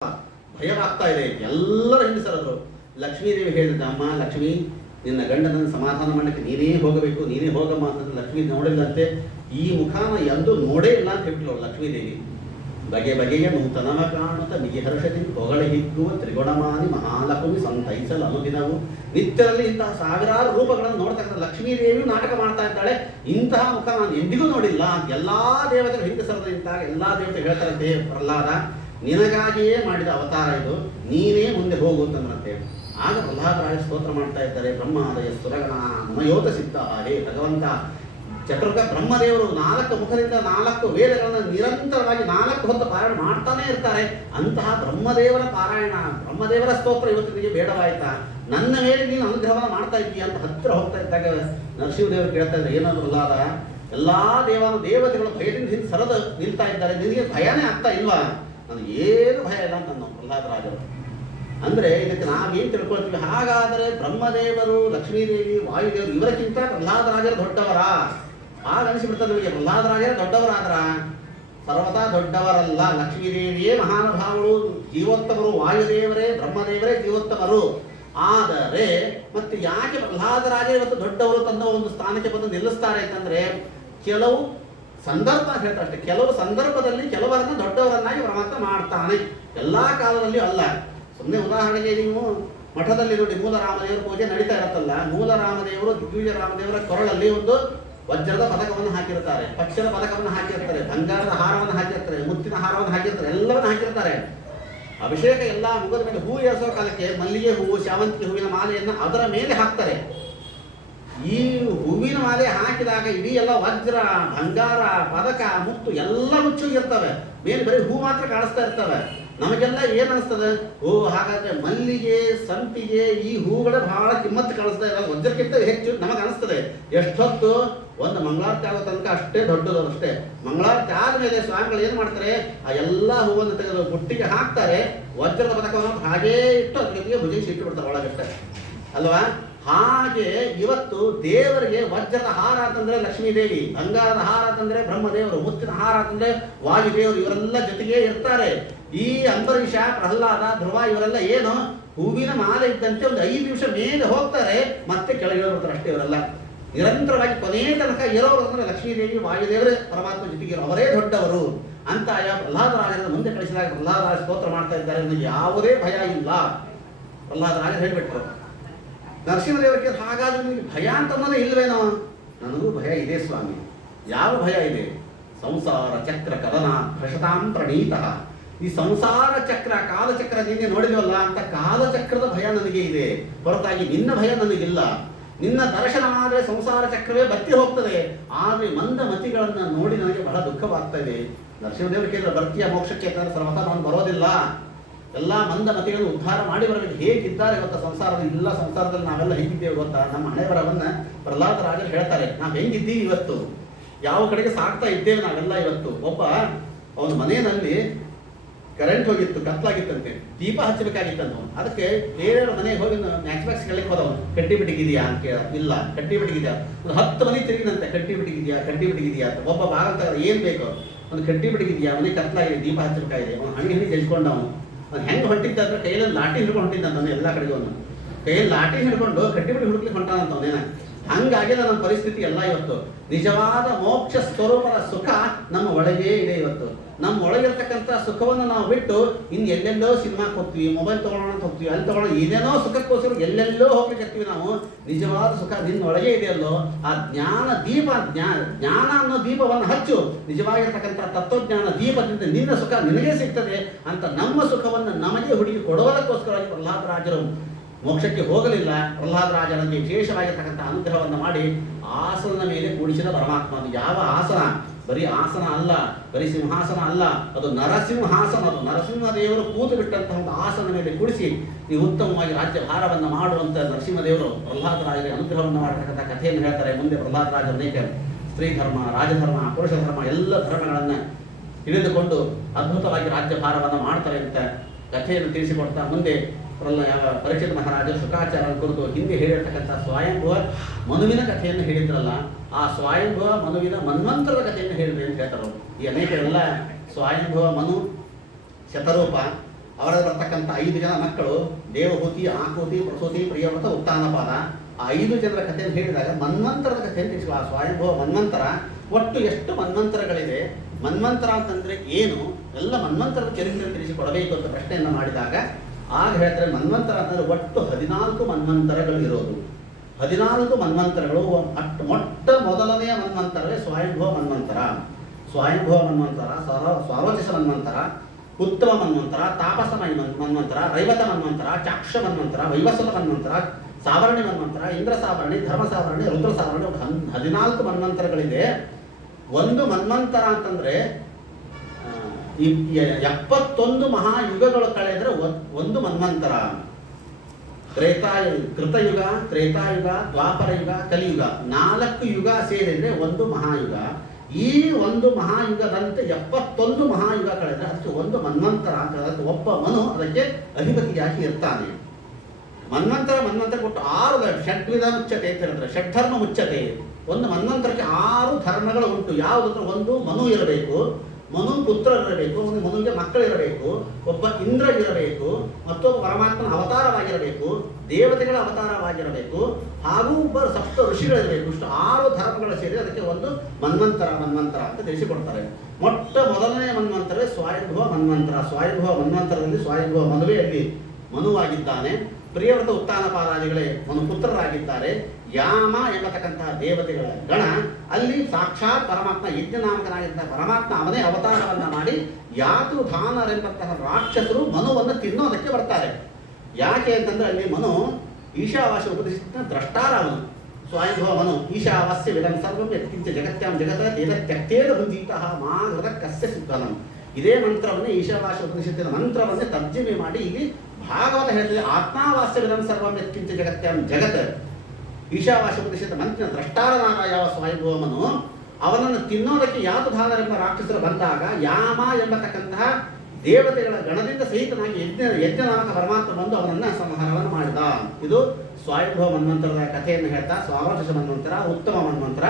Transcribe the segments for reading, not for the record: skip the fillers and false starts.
ಭಯವಾಗ್ತಾ ಇದೆ. ಎಲ್ಲರ ಹಿಂಸರದ್ರು. ಲಕ್ಷ್ಮೀದೇವಿ ಹೇಳಿದ, ಅಮ್ಮ ಲಕ್ಷ್ಮೀ, ನಿನ್ನ ಗಂಡನನ್ನು ಸಮಾಧಾನ ಮಾಡಲಿಕ್ಕೆ ನೀನೇ ಹೋಗಬೇಕು, ನೀನೇ ಹೋಗಮ್ಮ ಅಂತಂದ್ರೆ ಲಕ್ಷ್ಮೀ ನೋಡಿಲ್ಲಂತೆ. ಈ ಮುಖಾನ ಎಂದು ನೋಡೇ ಇಲ್ಲ ಅಂತ ಹೇಳ್ಬಿಟ್ಟು ಲಕ್ಷ್ಮೀದೇವಿ. ಬಗೆ ಬಗೆಯ ನೂತನವ ಕಾಣುತ್ತ ಮಿಗಿ ಹರ್ಷದಿಂದ ಹೊಗಳೆ ಹಿಗ್ಗುವ ತ್ರಿಗುಣಮಾನಿ ಮಹಾಲಕ್ಷ್ಮಿ ಸಂತೈಸಲು ಅನುದಿನವು. ನಿತ್ಯದಲ್ಲಿ ಇಂತಹ ಸಾವಿರಾರು ರೂಪಗಳನ್ನು ನೋಡ್ತಕ್ಕಂಥ ಲಕ್ಷ್ಮೀದೇವಿ ನಾಟಕ ಮಾಡ್ತಾ ಇದ್ದಾಳೆ. ಇಂತಹ ಮುಖ ನಾನು ಎಂದಿಗೂ ನೋಡಿಲ್ಲ. ಎಲ್ಲಾ ದೇವತೆಗಳು ಹಿಂದೆ ಸರದ ನಿಂತಾಗ ಎಲ್ಲಾ ದೇವತೆ ಹೇಳ್ತಾರಂತೆ, ಪ್ರಹ್ಲಾದ ನಿನಗಾಗಿಯೇ ಮಾಡಿದ ಅವತಾರ ಇದು, ನೀನೇ ಮುಂದೆ ಹೋಗು ಅಂತಂದ್ರಂತೆ. ಆಗ ಪ್ರಹ್ಲಾದರಾಯ ಸ್ತೋತ್ರ ಮಾಡ್ತಾ ಇದ್ದಾರೆ, ಬ್ರಹ್ಮಾದಯ ಸುರಗಣ ಮಮಯೋತ ಸಿದ್ಧ. ಹೇ ಭಗವಂತ, ಚತುರ್ಗ ಬ್ರಹ್ಮದೇವರು 4 ಮುಖದಿಂದ 4 ವೇದಗಳನ್ನು ನಿರಂತರವಾಗಿ 4 ಹೊತ್ತು ಪಾರಾಯಣ ಮಾಡ್ತಾನೆ ಇರ್ತಾರೆ. ಅಂತಹ ಬ್ರಹ್ಮದೇವರ ಪಾರಾಯಣ, ಬ್ರಹ್ಮದೇವರ ಸ್ತೋತ್ರ ಇವತ್ತಿಗೆ ಬೇಡವಾಯ್ತಾ? ನನ್ನ ಮೇಲೆ ನೀನು ಅನುಗ್ರಹವನ್ನು ಮಾಡ್ತಾ ಇದ್ದೀಯ ಅಂತ ಹತ್ತಿರ ಹೋಗ್ತಾ ಇದ್ದಾಗ ನರಸಿಂಹದೇವರು ಕೇಳ್ತಾ ಇದ್ದಾರೆ, ಏನಾದ್ರಲ್ಲಾದ ಎಲ್ಲಾ ದೇವತೆಗಳು ಭಯದಿಂದ ಹಿಂದೆ ಸರದ ನಿಲ್ತಾ ಇದ್ದಾರೆ, ನಿನಗೆ ಭಯನೇ ಆಗ್ತಾ ಇಲ್ವಾ? ನನಗೆ ಏನು ಭಯ ಇಲ್ಲ ಅಂತ ನಾವು ಪ್ರಹ್ಲಾದರಾಜರು. ಅಂದ್ರೆ ಇದಕ್ಕೆ ನಾವೇನು ತಿಳ್ಕೊಳ್ತೀವಿ? ಹಾಗಾದರೆ ಬ್ರಹ್ಮದೇವರು, ಲಕ್ಷ್ಮೀದೇವಿ, ವಾಯುದೇವರು ಇವರಕ್ಕಿಂತ ಪ್ರಹ್ಲಾದರಾಜರು ದೊಡ್ಡವರ? ಆಗ ಅನಿಸಿಬಿಡ್ತದೆ ನಮಗೆ, ಪ್ರಹ್ಲಾದರಾಜರೇ ದೊಡ್ಡವರಾದ್ರ? ಸರ್ವತಾ ದೊಡ್ಡವರಲ್ಲ. ಲಕ್ಷ್ಮೀದೇವಿಯೇ ಮಹಾನುಭಾವರು, ಜೀವೋತ್ತಮರು. ವಾಯುದೇವರೇ, ಬ್ರಹ್ಮದೇವರೇ ಜೀವೋತ್ತಮರು. ಆದರೆ ಮತ್ತೆ ಯಾಕೆ ಪ್ರಹ್ಲಾದರಾಜ ಇವತ್ತು ದೊಡ್ಡವರು ತನ್ನ ಒಂದು ಸ್ಥಾನಕ್ಕೆ ಬಂದು ನಿಲ್ಲಿಸ್ತಾರೆ ಅಂತಂದ್ರೆ, ಕೆಲವು ಸಂದರ್ಭ ಹೇಳ್ತಾರೆ ಅಷ್ಟೇ. ಕೆಲವು ಸಂದರ್ಭದಲ್ಲಿ ಕೆಲವರನ್ನ ದೊಡ್ಡವರನ್ನಾಗಿ ಪರಮಾತ್ಮ ಮಾಡ್ತಾನೆ, ಎಲ್ಲಾ ಕಾಲದಲ್ಲಿ ಅಲ್ಲ. ಸುಮ್ಮನೆ ಉದಾಹರಣೆಗೆ ನೀವು ಮಠದಲ್ಲಿ ನೋಡಿ, ಮೂಲರಾಮದೇವರ ಪೂಜೆ ನಡೀತಾ ಇರುತ್ತಲ್ಲ, ಮೂಲರಾಮದೇವರು ದಿಗ್ವಿಜಯ ರಾಮದೇವರ ಕೊರಳಲ್ಲಿ ಒಂದು ವಜ್ರದ ಪದಕವನ್ನು ಹಾಕಿರ್ತಾರೆ, ಪಕ್ಷದ ಪದಕವನ್ನು ಹಾಕಿರ್ತಾರೆ, ಬಂಗಾರದ ಹಾರವನ್ನು ಹಾಕಿರ್ತಾರೆ, ಮುತ್ತಿನ ಹಾರವನ್ನು ಹಾಕಿರ್ತಾರೆ, ಎಲ್ಲವನ್ನು ಹಾಕಿರ್ತಾರೆ. ಅಭಿಷೇಕ ಎಲ್ಲ ಮುಗಿದ ಮೇಲೆ ಹೂ ಏರಿಸೋ ಕಾಲಕ್ಕೆ ಮಲ್ಲಿಗೆ ಹೂವು, ಶಾವಂತಿಗೆ ಹೂವಿನ ಮಾಲೆಯನ್ನು ಅದರ ಮೇಲೆ ಹಾಕ್ತಾರೆ. ಈ ಹೂವಿನ ಮಾಲೆ ಹಾಕಿದಾಗ ಇಡೀ ಎಲ್ಲ ವಜ್ರ, ಬಂಗಾರ, ಪದಕ, ಮುತ್ತು ಎಲ್ಲ ಮುಚ್ಚೋಗಿರ್ತವೆ. ಮೇಲೆ ಬರೀ ಹೂ ಮಾತ್ರ ಕಾಣಿಸ್ತಾ ಇರ್ತವೆ. ನಮಗೆಲ್ಲ ಏನ್ ಅನಿಸ್ತದೆ? ಓ, ಹಾಗಾದ್ರೆ ಮಲ್ಲಿಗೆ, ಸಂಪಿಗೆ, ಈ ಹೂಗಳ ಬಹಳ ಕಿಮ್ಮತ್ತು ಕಾಣಿಸ್ತಾ ಇಲ್ಲ, ವಜ್ರಕ್ಕಿಂತ ಹೆಚ್ಚು ನಮಗೆ ಅನಿಸ್ತದೆ. ಎಷ್ಟೊತ್ತು ಒಂದು ಮಂಗಳಾರತಿ ಆಗೋ ತನಕ ಅಷ್ಟೇ ದೊಡ್ಡದು. ಅಷ್ಟೇ ಮಂಗಳಾರತಿ ಆದ್ಮೇಲೆ ಸ್ವಾಮಿಗಳು ಏನ್ ಮಾಡ್ತಾರೆ, ಆ ಎಲ್ಲಾ ಹೂವನ್ನು ತೆಗೆದು ಬುಟ್ಟಿಗೆ ಹಾಕ್ತಾರೆ, ವಜ್ರದ ಪದಕವನ್ನು ಹಾಗೇ ಇಟ್ಟು ಅದ್ರ ಜೊತೆಗೆ ಭುಜಿಸಿ ಇಟ್ಟು ಬಿಡ್ತಾರೆ ಒಳಗಷ್ಟೇ ಅಲ್ವಾ? ಹಾಗೆ ಇವತ್ತು ದೇವರಿಗೆ ವಜ್ರದ ಹಾರ ಅಂತಂದ್ರೆ ಲಕ್ಷ್ಮೀದೇವಿ, ಬಂಗಾರದ ಹಾರ ಅಂತಂದ್ರೆ ಬ್ರಹ್ಮದೇವರು, ಮುತ್ತಿನ ಹಾರ ಅಂತಂದ್ರೆ ವಾಯುದೇವರು, ಇವರೆಲ್ಲ ಜೊತೆಗೆ ಇರ್ತಾರೆ. ಈ ಅಂಬರೀಷ, ಪ್ರಹ್ಲಾದ, ಧ್ರುವ ಇವರೆಲ್ಲ ಏನು ಹೂವಿನ ಮಾಲೆ ಇದ್ದಂತೆ ಒಂದು 5 ನಿಮಿಷ ಮೇಲೆ ಹೋಗ್ತಾರೆ, ಮತ್ತೆ ಕೆಳಗೆ ಬರ್ತಾರೆ ಅಷ್ಟೇ. ಇವರೆಲ್ಲ ನಿರಂತರವಾಗಿ ಕೊನೆಯ ತನಕ ಇರೋರು ಅಂದ್ರೆ ಲಕ್ಷ್ಮೀದೇವಿ, ವಾಯುದೇವರೇ ಪರಮಾತ್ಮ ಜೊತೆಗೆ ಅವರೇ ದೊಡ್ಡವರು ಅಂತ ಪ್ರಹ್ಲಾದರಾಜರನ್ನು ಮುಂದೆ ಕಳಿಸಿದಾಗ ಪ್ರಹ್ಲಾದರಾಜ ಸ್ತೋತ್ರ ಮಾಡ್ತಾ ಇದ್ದಾರೆ, ನನಗೆ ಯಾವುದೇ ಭಯ ಇಲ್ಲ ಪ್ರಹ್ಲಾದರಾಜ ಹೇಳ್ಬಿಟ್ರು. ನರಸಿಂಹದೇವರಿಗೆ ಹಾಗಾದ್ರೆ ನಿಮಗೆ ಭಯ ಅಂತ ಅನ್ನೋದೇ ಇಲ್ವೇನೋ? ನನಗೂ ಭಯ ಇದೆ ಸ್ವಾಮಿ. ಯಾವ ಭಯ ಇದೆ? ಸಂಸಾರ ಚಕ್ರ ಕದನ ಭ್ರಷತಾಂ ಪ್ರಣೀತಃ. ಈ ಸಂಸಾರ ಚಕ್ರ, ಕಾಲಚಕ್ರ ನಿನ್ನೆ ನೋಡಿದ್ವಲ್ಲ ಅಂತ ಕಾಲಚಕ್ರದ ಭಯ ನನಗೆ ಇದೆ, ಹೊರತಾಗಿ ನಿನ್ನ ಭಯ ನನಗಿಲ್ಲ. ನಿನ್ನ ದರ್ಶನ ಆದರೆ ಸಂಸಾರ ಚಕ್ರವೇ ಬತ್ತಿ ಹೋಗ್ತದೆ. ಆದರೆ ಮಂದ ಮತಿಗಳನ್ನ ನೋಡಿ ನನಗೆ ಬಹಳ ದುಃಖವಾಗ್ತಾ ಇದೆ. ನರಸಿಂಹದೇವರು ಕೇಳಿದ್ರೆ ಬರ್ತೀಯ ಮೋಕ್ಷಕ್ಕೆ ಅಂತಂದ್ರೆ ಸರ್ವತಾ ನಾನು ಬರೋದಿಲ್ಲ. ಎಲ್ಲ ಮಂದ ಮತಿಗಳನ್ನು ಉದ್ಧಾರ ಮಾಡಿ ಬರಬೇಕು. ಹೇಗಿದ್ದಾರೆ ಇವತ್ತು ಸಂಸಾರದಲ್ಲಿ? ಇಲ್ಲ, ಸಂಸಾರದಲ್ಲಿ ನಾವೆಲ್ಲ ಹೇಗಿದ್ದೇವೆ ಗೊತ್ತಾ? ನಮ್ಮ ಹಣೆಬರವನ್ನ ಪ್ರಹ್ಲಾದರಾಜರು ಹೇಳ್ತಾರೆ, ನಾವು ಹೆಂಗಿದ್ದೀವಿ ಇವತ್ತು, ಯಾವ ಕಡೆಗೆ ಸಾಕ್ತಾ ಇದ್ದೇವೆ ನಾವೆಲ್ಲ ಇವತ್ತು. ಒಬ್ಬ ಅವನ ಮನೆಯಲ್ಲಿ ಕರೆಂಟ್ ಹೋಗಿತ್ತು, ಕತ್ಲಾಗಿತ್ತಂತೆ, ದೀಪ ಹಚ್ಚಬೇಕಾಗಿತ್ತಂತ. ಅದಕ್ಕೆ ಬೇರೆ ಮನೆಗೆ ಹೋಗಿ ಮ್ಯಾಚ್ ಬ್ಯಾಕ್ಸ್ ಕೇಳಕ್ಕೆ ಹೋದವನು, ಕಡ್ಡಿ ಬಿಟ್ಟಿಗಿದೆಯಾ ಅಂತ ಕೇಳ. ಇಲ್ಲ, ಕಡ್ಡಿ ಬಿಟ್ಟಿಗಿದೆಯಾ? ಒಂದು 10 ಮನೆ ತಿರುಗಿನಂತೆ, ಕಡ್ಡಿ ಬಿಟ್ಟಿಗಿದೆಯಾ, ಕಡ್ಡಿ ಬಿಟ್ಟಿಗಿದೆಯಾ ಅಂತ. ಒಬ್ಬ ಬಾಗಲ್ ತಗದ, ಏನ್ ಬೇಕು? ಒಂದು ಕಡ್ಡಿ ಬಿಟ್ಟಿಗಿದೆಯಾ, ಮನೆ ಕತ್ಲಾಗಿದೆ, ದೀಪ ಹಚ್ಚಬೇಕಾಗಿದೆ. ಅವನು ಹಣ್ಣಿ ತೆಗೆದುಕೊಂಡವನು. ಅವ್ನು ಹೆಂಗೆ ಹೊಂಟಿದ್ದಾದ್ರೆ ಕೈಯಲ್ಲಿ ಲಾಟಿ ಹಿಡ್ಕೊಂಡು ಹೊಂಟಿದ್ದಂತಾನೆ ಎಲ್ಲ ಕಡೆಗೂ. ಅವನು ಕೈಯಲ್ಲಿ ಲಾಟಿ ಹಿಡ್ಕೊಂಡು ಕಡ್ಡಿ ಬಿಟ್ಟು ಹುಡುಕ್ಲಿಕ್ಕೆ ಹೊಂಟಾನಂತವನೇನ. ಹಂಗಾಗಿಲ್ಲ ನಮ್ಮ ಪರಿಸ್ಥಿತಿ ಎಲ್ಲ ಇವತ್ತು. ನಿಜವಾದ ಮೋಕ್ಷ ಸ್ವರೂಪದ ಸುಖ ನಮ್ಮ ಒಳಗೇ ಇದೆ ಇವತ್ತು. ನಮ್ಮ ಒಳಗಿರ್ತಕ್ಕಂಥ ಸುಖವನ್ನು ನಾವು ಬಿಟ್ಟು ಇನ್ನು ಎಲ್ಲೆಲ್ಲೋ ಸಿನಿಮಾಕ್ಕೆ ಹೋಗ್ತೀವಿ, ಮೊಬೈಲ್ ತಗೊಳ್ಳೋಣ ಅಂತ ಹೋಗ್ತೀವಿ, ಅಲ್ಲಿ ತಗೊಳ್ಳೋಣ, ಏನೇನೋ ಸುಖಕ್ಕೋಸ್ಕರ ಎಲ್ಲೆಲ್ಲೋ ಹೋಗ್ಲಿಕ್ಕೆ ನಾವು. ನಿಜವಾದ ಸುಖ ನಿನ್ನೊಳಗೆ ಇದೆಯಲ್ಲೋ, ಆ ಜ್ಞಾನ ದೀಪ, ಜ್ಞಾನ ಅನ್ನೋ ದೀಪವನ್ನು ಹಚ್ಚು. ನಿಜವಾಗಿರ್ತಕ್ಕಂಥ ತತ್ವಜ್ಞಾನ ದೀಪದಿಂದ ನಿನ್ನ ಸುಖ ನಿನಗೇ ಸಿಗ್ತದೆ ಅಂತ ನಮ್ಮ ಸುಖವನ್ನು ನಮಗೆ ಹುಡುಕಿ ಕೊಡುವುದಕ್ಕೋಸ್ಕರವಾಗಿ ಪ್ರಹ್ಲಾದರಾಜರು ಮೋಕ್ಷಕ್ಕೆ ಹೋಗಲಿಲ್ಲ. ಪ್ರಹ್ಲಾದರಾಜನಿಗೆ ವಿಶೇಷವಾಗಿರ್ತಕ್ಕಂಥ ಅನುಗ್ರಹವನ್ನು ಮಾಡಿ ಆಸನದ ಮೇಲೆ ಕೂಡಿಸಿದ ಪರಮಾತ್ಮ. ಅದು ಯಾವ ಆಸನ? ಬರೀ ಆಸನ ಅಲ್ಲ, ಬರೀ ಸಿಂಹಾಸನ ಅಲ್ಲ, ಅದು ನರಸಿಂಹಾಸನ. ಅದು ನರಸಿಂಹದೇವರು ಕೂತು ಬಿಟ್ಟಂತಹ ಒಂದು ಆಸನ ಮೇಲೆ ಕೂಡಿಸಿ ನೀವು ಉತ್ತಮವಾಗಿ ರಾಜ್ಯ ಭಾರವನ್ನು ಮಾಡುವಂತ ನರಸಿಂಹದೇವರು ಪ್ರಹ್ಲಾದರಾಜರಿಗೆ ಅನುಗ್ರಹವನ್ನು ಮಾಡತಕ್ಕಂಥ ಕಥೆಯನ್ನು ಹೇಳ್ತಾರೆ. ಮುಂದೆ ಪ್ರಹ್ಲಾದರಾಜ ಅನೇಕ ಸ್ತ್ರೀ ಧರ್ಮ, ರಾಜಧರ್ಮ, ಪುರುಷ ಧರ್ಮ ಎಲ್ಲ ಧರ್ಮಗಳನ್ನು ತಿಳಿದುಕೊಂಡು ಅದ್ಭುತವಾಗಿ ರಾಜ್ಯ ಭಾರವನ್ನು ಮಾಡ್ತಾರೆ ಅಂತ ಕಥೆಯನ್ನು ತಿಳಿಸಿಕೊಡ್ತಾ ಮುಂದೆ ಪರೀಕ್ಷಿತ ಮಹಾರಾಜ ಶುಕಾಚಾರ್ಯರ ಕುರಿತು ಹಿಂದೆ ಹೇಳಿರ್ತಕ್ಕಂಥ ಸ್ವಯಂಭುವ ಮನುವಿನ ಕಥೆಯನ್ನು ಹೇಳಿದ್ರಲ್ಲ, ಆ ಸ್ವಯಂಭುವ ಮನುವಿನ ಮನ್ವಂತರದ ಕಥೆಯನ್ನು ಹೇಳಿದೆ ಅಂತ ಹೇಳ್ತಾರೆ. ಈ ಅನೇಕ ಎಲ್ಲ ಸ್ವಯಂಭುವ ಮನು, ಶತರೂಪ, ಅವರಲ್ಲಿ ಬರ್ತಕ್ಕಂಥ 5 ಜನ ಮಕ್ಕಳು ದೇವಹೂತಿ, ಆಕೂತಿ, ಪ್ರಸೂತಿ, ಪ್ರಿಯವ್ರತ, ಉತ್ತಾನಪಾದ. ಆ 5 ಜನರ ಕಥೆಯನ್ನು ಹೇಳಿದಾಗ ಮನ್ವಂತರದ ಕಥೆಯನ್ನು ತಿಳಿಸುವ ಆ ಸ್ವಯಂಭವ ಮನ್ವಂತರ. ಒಟ್ಟು ಎಷ್ಟು ಮನ್ವಂತರಗಳಿದೆ, ಮನ್ವಂತರ ಅಂತಂದ್ರೆ ಏನು, ಎಲ್ಲ ಮನ್ವಂತರದ ಚರಿತ್ರೆ ತಿಳಿಸಿಕೊಡಬೇಕು ಅಂತ ಪ್ರಶ್ನೆಯನ್ನು ಮಾಡಿದಾಗ ಆಗ ಹೇಳ್ತಾರೆ ಮನ್ವಂತರ ಅಂತಂದ್ರೆ ಒಟ್ಟು 14 ಮನ್ವಂತರಗಳು ಇರೋದು. 14 ಮನ್ವಂತರಗಳು. ಮೊಟ್ಟ ಮೊದಲನೆಯ ಮನ್ವಂತರವೇ ಸ್ವಯಂಭವ ಮನ್ವಂತರ. ಸ್ವಯಂಭವ ಮನ್ವಂತರ, ಸ್ವಾರೋಚಿಷ ಮನ್ವಂತರ, ಉತ್ತಮ ಮನ್ವಂತರ, ತಾಪಸ ಮನ್ವಂತರ, ರೈವತ ಮನ್ವಂತರ, ಚಾಕ್ಷ ಮನ್ವಂತರ, ವೈವಸ್ವತ ಮನ್ವಂತರ, ಸಾವರ್ಣಿ ಮನ್ವಂತರ, ಇಂದ್ರ ಸಾವರ್ಣಿ, ಧರ್ಮ ಸಾವರ್ಣಿ, ರುದ್ರ ಸಾವರ್ಣಿ. 14 ಮನ್ವಂತರಗಳಿದೆ. ಒಂದು ಮನ್ವಂತರ ಅಂತಂದ್ರೆ 71 ಮಹಾಯುಗಗಳು ಕಳೆದರೆ ಒಂದು ಮನ್ವಂತರ. ಕೃತಯುಗ, ತ್ರೇತಾಯುಗ, ದ್ವಾಪರ ಯುಗ, ಕಲಿಯುಗ 4 ಯುಗ ಸೇರಿದ್ರೆ ಒಂದು ಮಹಾಯುಗ. ಈ ಒಂದು ಮಹಾಯುಗದಂತೆ 71 ಮಹಾಯುಗ ಕಳೆದ್ರೆ ಅದಕ್ಕೆ ಒಂದು ಮನ್ವಂತರ ಅಂತ. ಅದಕ್ಕೆ ಒಬ್ಬ ಮನು ಅದಕ್ಕೆ ಅಧಿಪತಿಯಾಗಿ ಇರ್ತಾನೆ. ಮನ್ವಂತರ ಕೊಟ್ಟು 6 ಷಡ್ವಿಧ ಮುಚ್ಚತೆ ಅಂತ ಹೇಳಿದ್ರೆ, ಷಡ್ಧರ್ಮ ಮುಚ್ಚತೆ. ಒಂದು ಮನ್ವಂತರಕ್ಕೆ 6 ಧರ್ಮಗಳು ಉಂಟು. ಯಾವುದಂದ್ರೆ ಒಂದು ಮನು ಇರಬೇಕು, ಮನು ಪುತ್ರರಿರಬೇಕು, ಒಂದು ಮನುವಿಗೆ ಮಕ್ಕಳಿರಬೇಕು, ಒಬ್ಬ ಇಂದ್ರ ಇರಬೇಕು, ಮತ್ತೊಬ್ಬ ಪರಮಾತ್ಮನ ಅವತಾರವಾಗಿರಬೇಕು, ದೇವತೆಗಳ ಅವತಾರವಾಗಿರಬೇಕು, ಹಾಗೂ ಒಬ್ಬ ಸಪ್ತ ಋಷಿಗಳಿರಬೇಕು. ಇಷ್ಟು 6 ಧರ್ಮಗಳು ಸೇರಿ ಅದಕ್ಕೆ ಒಂದು ಮನ್ವಂತರ ಅಂತ ತಿಳಿಸಿಕೊಡ್ತಾರೆ. ಮೊಟ್ಟ ಮೊದಲನೆಯ ಮನ್ವಂತರವೇ ಸ್ವಯಂಭವ ಮನ್ವಂತರ. ಸ್ವಯಂಭವ ಮನ್ವಂತರದಲ್ಲಿ ಸ್ವಯಂಭವ ಮದುವೆಯಲ್ಲಿ ಮನುವಾಗಿದ್ದಾನೆ. ಪ್ರಿಯವ್ರತ, ಉತ್ತಾನಪಾದಾದಿಗಳೇ ಮನುಪುತ್ರರಾಗಿದ್ದಾರೆ. ಯಾಮ ಎಂಬತಕ್ಕಂತಹ ದೇವತೆಗಳ ಗಣ ಅಲ್ಲಿ ಸಾಕ್ಷಾತ್ ಪರಮಾತ್ಮ ಯಜ್ಞನಾಮಕನಾಗಿದ್ದ ಪರಮಾತ್ಮ ಅವನೇ ಅವತಾರವನ್ನ ಮಾಡಿ ಯಾತುಧಾನರೆಂಬಂತಹ ರಾಕ್ಷಸರು ಮನುವನ್ನು ತಿನ್ನೋದಕ್ಕೆ ಬರ್ತಾರೆ. ಯಾಕೆ ಅಂತಂದ್ರೆ ಅಲ್ಲಿ ಮನು ಈಶಾವಾಸ್ಯ ಉಪದೇಶಿಸಿದ ದ್ರಷ್ಟಾರ. ಅವನು ಸ್ವಯಂಭವ ಮನು ಈಶಾವಾಸ್ಯ ವಿಧಂ ಸರ್ವಂ ಯತ್ಕಿಂಚ ಜಗತ್ಯಾಂ ಜಗತ ತ್ಯಕ್ತೇನ ಭುಂಜೀತಃ ಮಾ ಹೃದ ಕಸ್ಯ ಸಿದ್ಧನಂ. ಇದೇ ಮಂತ್ರವನ್ನೇ ಈಶಾವಾಸ್ಯ ಉಪದೇಶಿಸಿದ ಮಂತ್ರವನ್ನೇ ತರ್ಜಮೆ ಮಾಡಿ ಇಲ್ಲಿ ಭಾಗವತ ಹೇಳ್ತದೆ. ಆತ್ಮಾವಾಸ್ಯ ವಿಧಂ ಸರ್ವಂ ಯತ್ಕಿಂಚ ಜಗತ್ಯಾಂ ಜಗತ್. ಈಶಾವಾಸ್ಯ ಉಪದೇಶಿಸಿದ ಮಂತ್ರ ದ್ರಷ್ಟಾರನಾದ ಯಾವ ಸ್ವಯಂಭವಮನು ಅವನನ್ನು ತಿನ್ನೋದಕ್ಕೆ ಯಾತುಧಾನರೆಂಬ ರಾಕ್ಷಸರು ಬಂದಾಗ ಯಾಮ ಎಂಬತಕ್ಕಂತಹ ದೇವತೆಗಳ ಗಣದಿಂದ ಸಹಿತನಾಗಿ ಯಜ್ಞನಾಮಕ ಪರಮಾತ್ಮ ಬಂದು ಅವನನ್ನ ಸಂಹಾರವನ್ನು ಮಾಡಿದ. ಇದು ಸ್ವಯಂಭವ ಮನ್ವಂತರದ ಕಥೆಯನ್ನು ಹೇಳ್ತಾ ಸ್ವಾರೋಚಿಷ ಮನ್ವಂತರ, ಉತ್ತಮ ಮನ್ವಂತರ,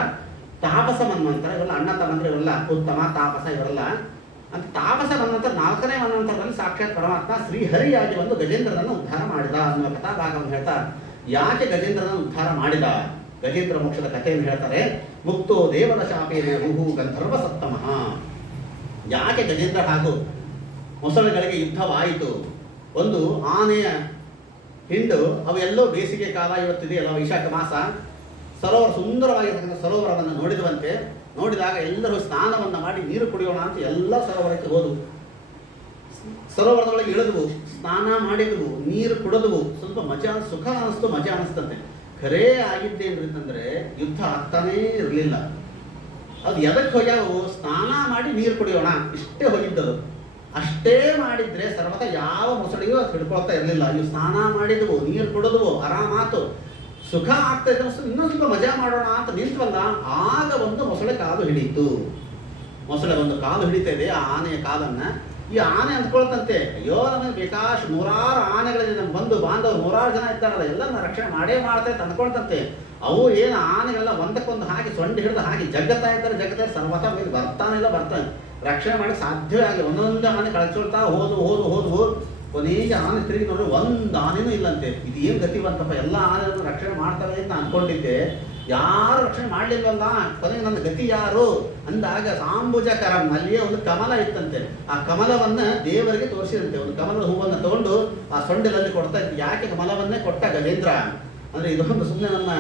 ತಾಪಸ ಮನ್ವಂತರ, ಇವೆಲ್ಲ ಅಣ್ಣ ತಮ್ಮಂದ್ರೆ ಇವೆಲ್ಲ ಉತ್ತಮ ತಾಪಸ ಇವರೆಲ್ಲ ಅಂತ. ತಾಪಸ ಮನ್ವಂತರ 4ನೇ ಮನ್ವಂತರದಲ್ಲಿ ಸಾಕ್ಷಾತ್ ಪರಮಾತ್ಮ ಶ್ರೀಹರಿಯಾಗಿ ಒಂದು ಗಜೇಂದ್ರನನ್ನು ಉದ್ಧಾರ ಮಾಡಿದ ಅನ್ನುವ ಕಥಾಭಾಗವನ್ನು ಹೇಳ್ತಾ ಯಾಕೆ ಗಜೇಂದ್ರನನ್ನು ಉದ್ಧಾರ ಮಾಡಿದ, ಗಜೇಂದ್ರ ಮೋಕ್ಷದ ಕಥೆಯನ್ನು ಹೇಳ್ತಾರೆ. ಮುಕ್ತೋ ದೇವದ ಶಾಪೇನ ಹುಹು ಗಂಧರ್ವ ಸಪ್ತಮಃ. ಯಾಕೆ ಗಜೇಂದ್ರ ಹಾಗೂ ಮೊಸಳೆಗಳಿಗೆ ಯುದ್ಧವಾಯಿತು? ಒಂದು ಆನೆಯ ಹಿಂಡು, ಅವೆಲ್ಲೋ ಬೇಸಿಗೆ ಕಾಲ ಇವತ್ತಿದೆಯಲ್ಲ ವೈಶಾಖ ಮಾಸ, ಸರೋವರ ಸುಂದರವಾಗಿರ್ತಕ್ಕಂಥ ಸರೋವರವನ್ನು ನೋಡಿದುವಂತೆ. ನೋಡಿದಾಗ ಎಲ್ಲರೂ ಸ್ನಾನವನ್ನು ಮಾಡಿ ನೀರು ಕುಡಿಯೋಣ ಅಂತ ಎಲ್ಲ ಸರೋವರಕ್ಕೆ ಹೋದವು. ಸರೋವರದೊಳಗೆ ಇಳಿದವು, ಸ್ನಾನ ಮಾಡಿದವು, ನೀರು ಕುಡಿದವು. ಸ್ವಲ್ಪ ಸುಖ ಅನಿಸ್ತು, ಮಜಾ ಅನಿಸ್ತಂತೆ. ಖರೇ ಆಗಿದ್ದೇನ್ರಿತಂದ್ರೆ ಯುದ್ಧ ಆಗ್ತಾನೇ ಇರಲಿಲ್ಲ. ಅದು ಎದಕ್ಕೆ ಹೋಗ್ಯಾವು? ಸ್ನಾನ ಮಾಡಿ ನೀರು ಕುಡಿಯೋಣ ಇಷ್ಟೇ ಹೋಗಿದ್ದದು. ಅಷ್ಟೇ ಮಾಡಿದ್ರೆ ಸರ್ವತ ಯಾವ ಮೊಸಳೆಯೂ ಅದು ಹಿಡ್ಕೊಳ್ತಾ ಇರಲಿಲ್ಲ. ಇವು ಸ್ನಾನ ಮಾಡಿದವು, ನೀರು ಕುಡಿದವು, ಆರಾಮಾತು, ಸುಖ ಆಗ್ತಾ ಇದ್ದ ಇನ್ನೊಂದು ಸ್ವಲ್ಪ ಮಜಾ ಮಾಡೋಣ ಅಂತ ನಿಂತವಲ್ಲ, ಆಗ ಒಂದು ಮೊಸಳೆ ಕಾಲು ಹಿಡೀತು. ಮೊಸಳೆ ಒಂದು ಕಾಲು ಹಿಡಿತಾ ಇದೆ ಆ ಆನೆಯ ಕಾಲನ್ನ. ಈ ಆನೆ ಅಂದ್ಕೊಳ್ತಂತೆ, ಅಯ್ಯೋ ನಮಗೆ ಬೇಕಾಶ್ 100 ಆನೆಗಳಿದೆ, ನಮ್ಮ ಬಂಧು ಬಾಂಧವರು 100 ಜನ ಇದ್ದಾರಲ್ಲ, ಎಲ್ಲ ರಕ್ಷಣೆ ಮಾಡೇ ಮಾಡ್ತಾರೆ ಅಂದ್ಕೊಳ್ತಂತೆ. ಅವು ಏನು ಆನೆಗಳೆಲ್ಲ ಒಂದಕ್ಕೊಂದು ಹಾಕಿ ಸೊಂಡಿ ಹಿಡಿದು ಹಾಕಿ ಜಗ್ಗತ್ತಾ ಇದ್ದಾರೆ ಸರ್ವತ ಮೇಲೆ ಬರ್ತಾನೆ ರಕ್ಷಣೆ ಮಾಡಿ ಸಾಧ್ಯವೇ ಆಗಲಿ. ಒಂದೊಂದು ಆನೆ ಕಳಿಸ್ಕೊಳ್ತಾ ಹೋದು ಕೊನೆಗೆ ಆನೆ ತಿರುಗಿ ನೋಡ್ರಿ ಒಂದು ಆನೆನೂ ಇಲ್ಲಂತೆ. ಇದು ಏನು ಗತಿ ಬಂತಪ್ಪ, ಎಲ್ಲ ಆನೆಗಳನ್ನು ರಕ್ಷಣೆ ಮಾಡ್ತಾರೆ ಅಂತ ಅನ್ಕೊಂಡಿದ್ದೆ, ಯಾರು ರಕ್ಷಣೆ ಮಾಡಲಿಲ್ವಲ್ಲ, ಕೊನೆಗೆ ನನ್ನ ಗತಿ ಯಾರು ಅಂದಾಗ ಸಾಂಬುಜಕರಂ ಅಲ್ಲಿಯೇ ಒಂದು ಕಮಲ ಇತ್ತಂತೆ. ಆ ಕಮಲವನ್ನ ದೇವರಿಗೆ ತೋರಿಸಿದಂತೆ. ಒಂದು ಕಮಲದ ಹೂವನ್ನು ತಗೊಂಡು ಆ ಸೊಂಡಿಲಲ್ಲಿ ಕೊಡ್ತಾ ಇತ್ತು. ಯಾಕೆ ಕಮಲವನ್ನೇ ಕೊಟ್ಟ ಗಜೇಂದ್ರ ಅಂದ್ರೆ ಇದೊಂದು ಸುಮ್ಮನೆ ನಮ್ಮ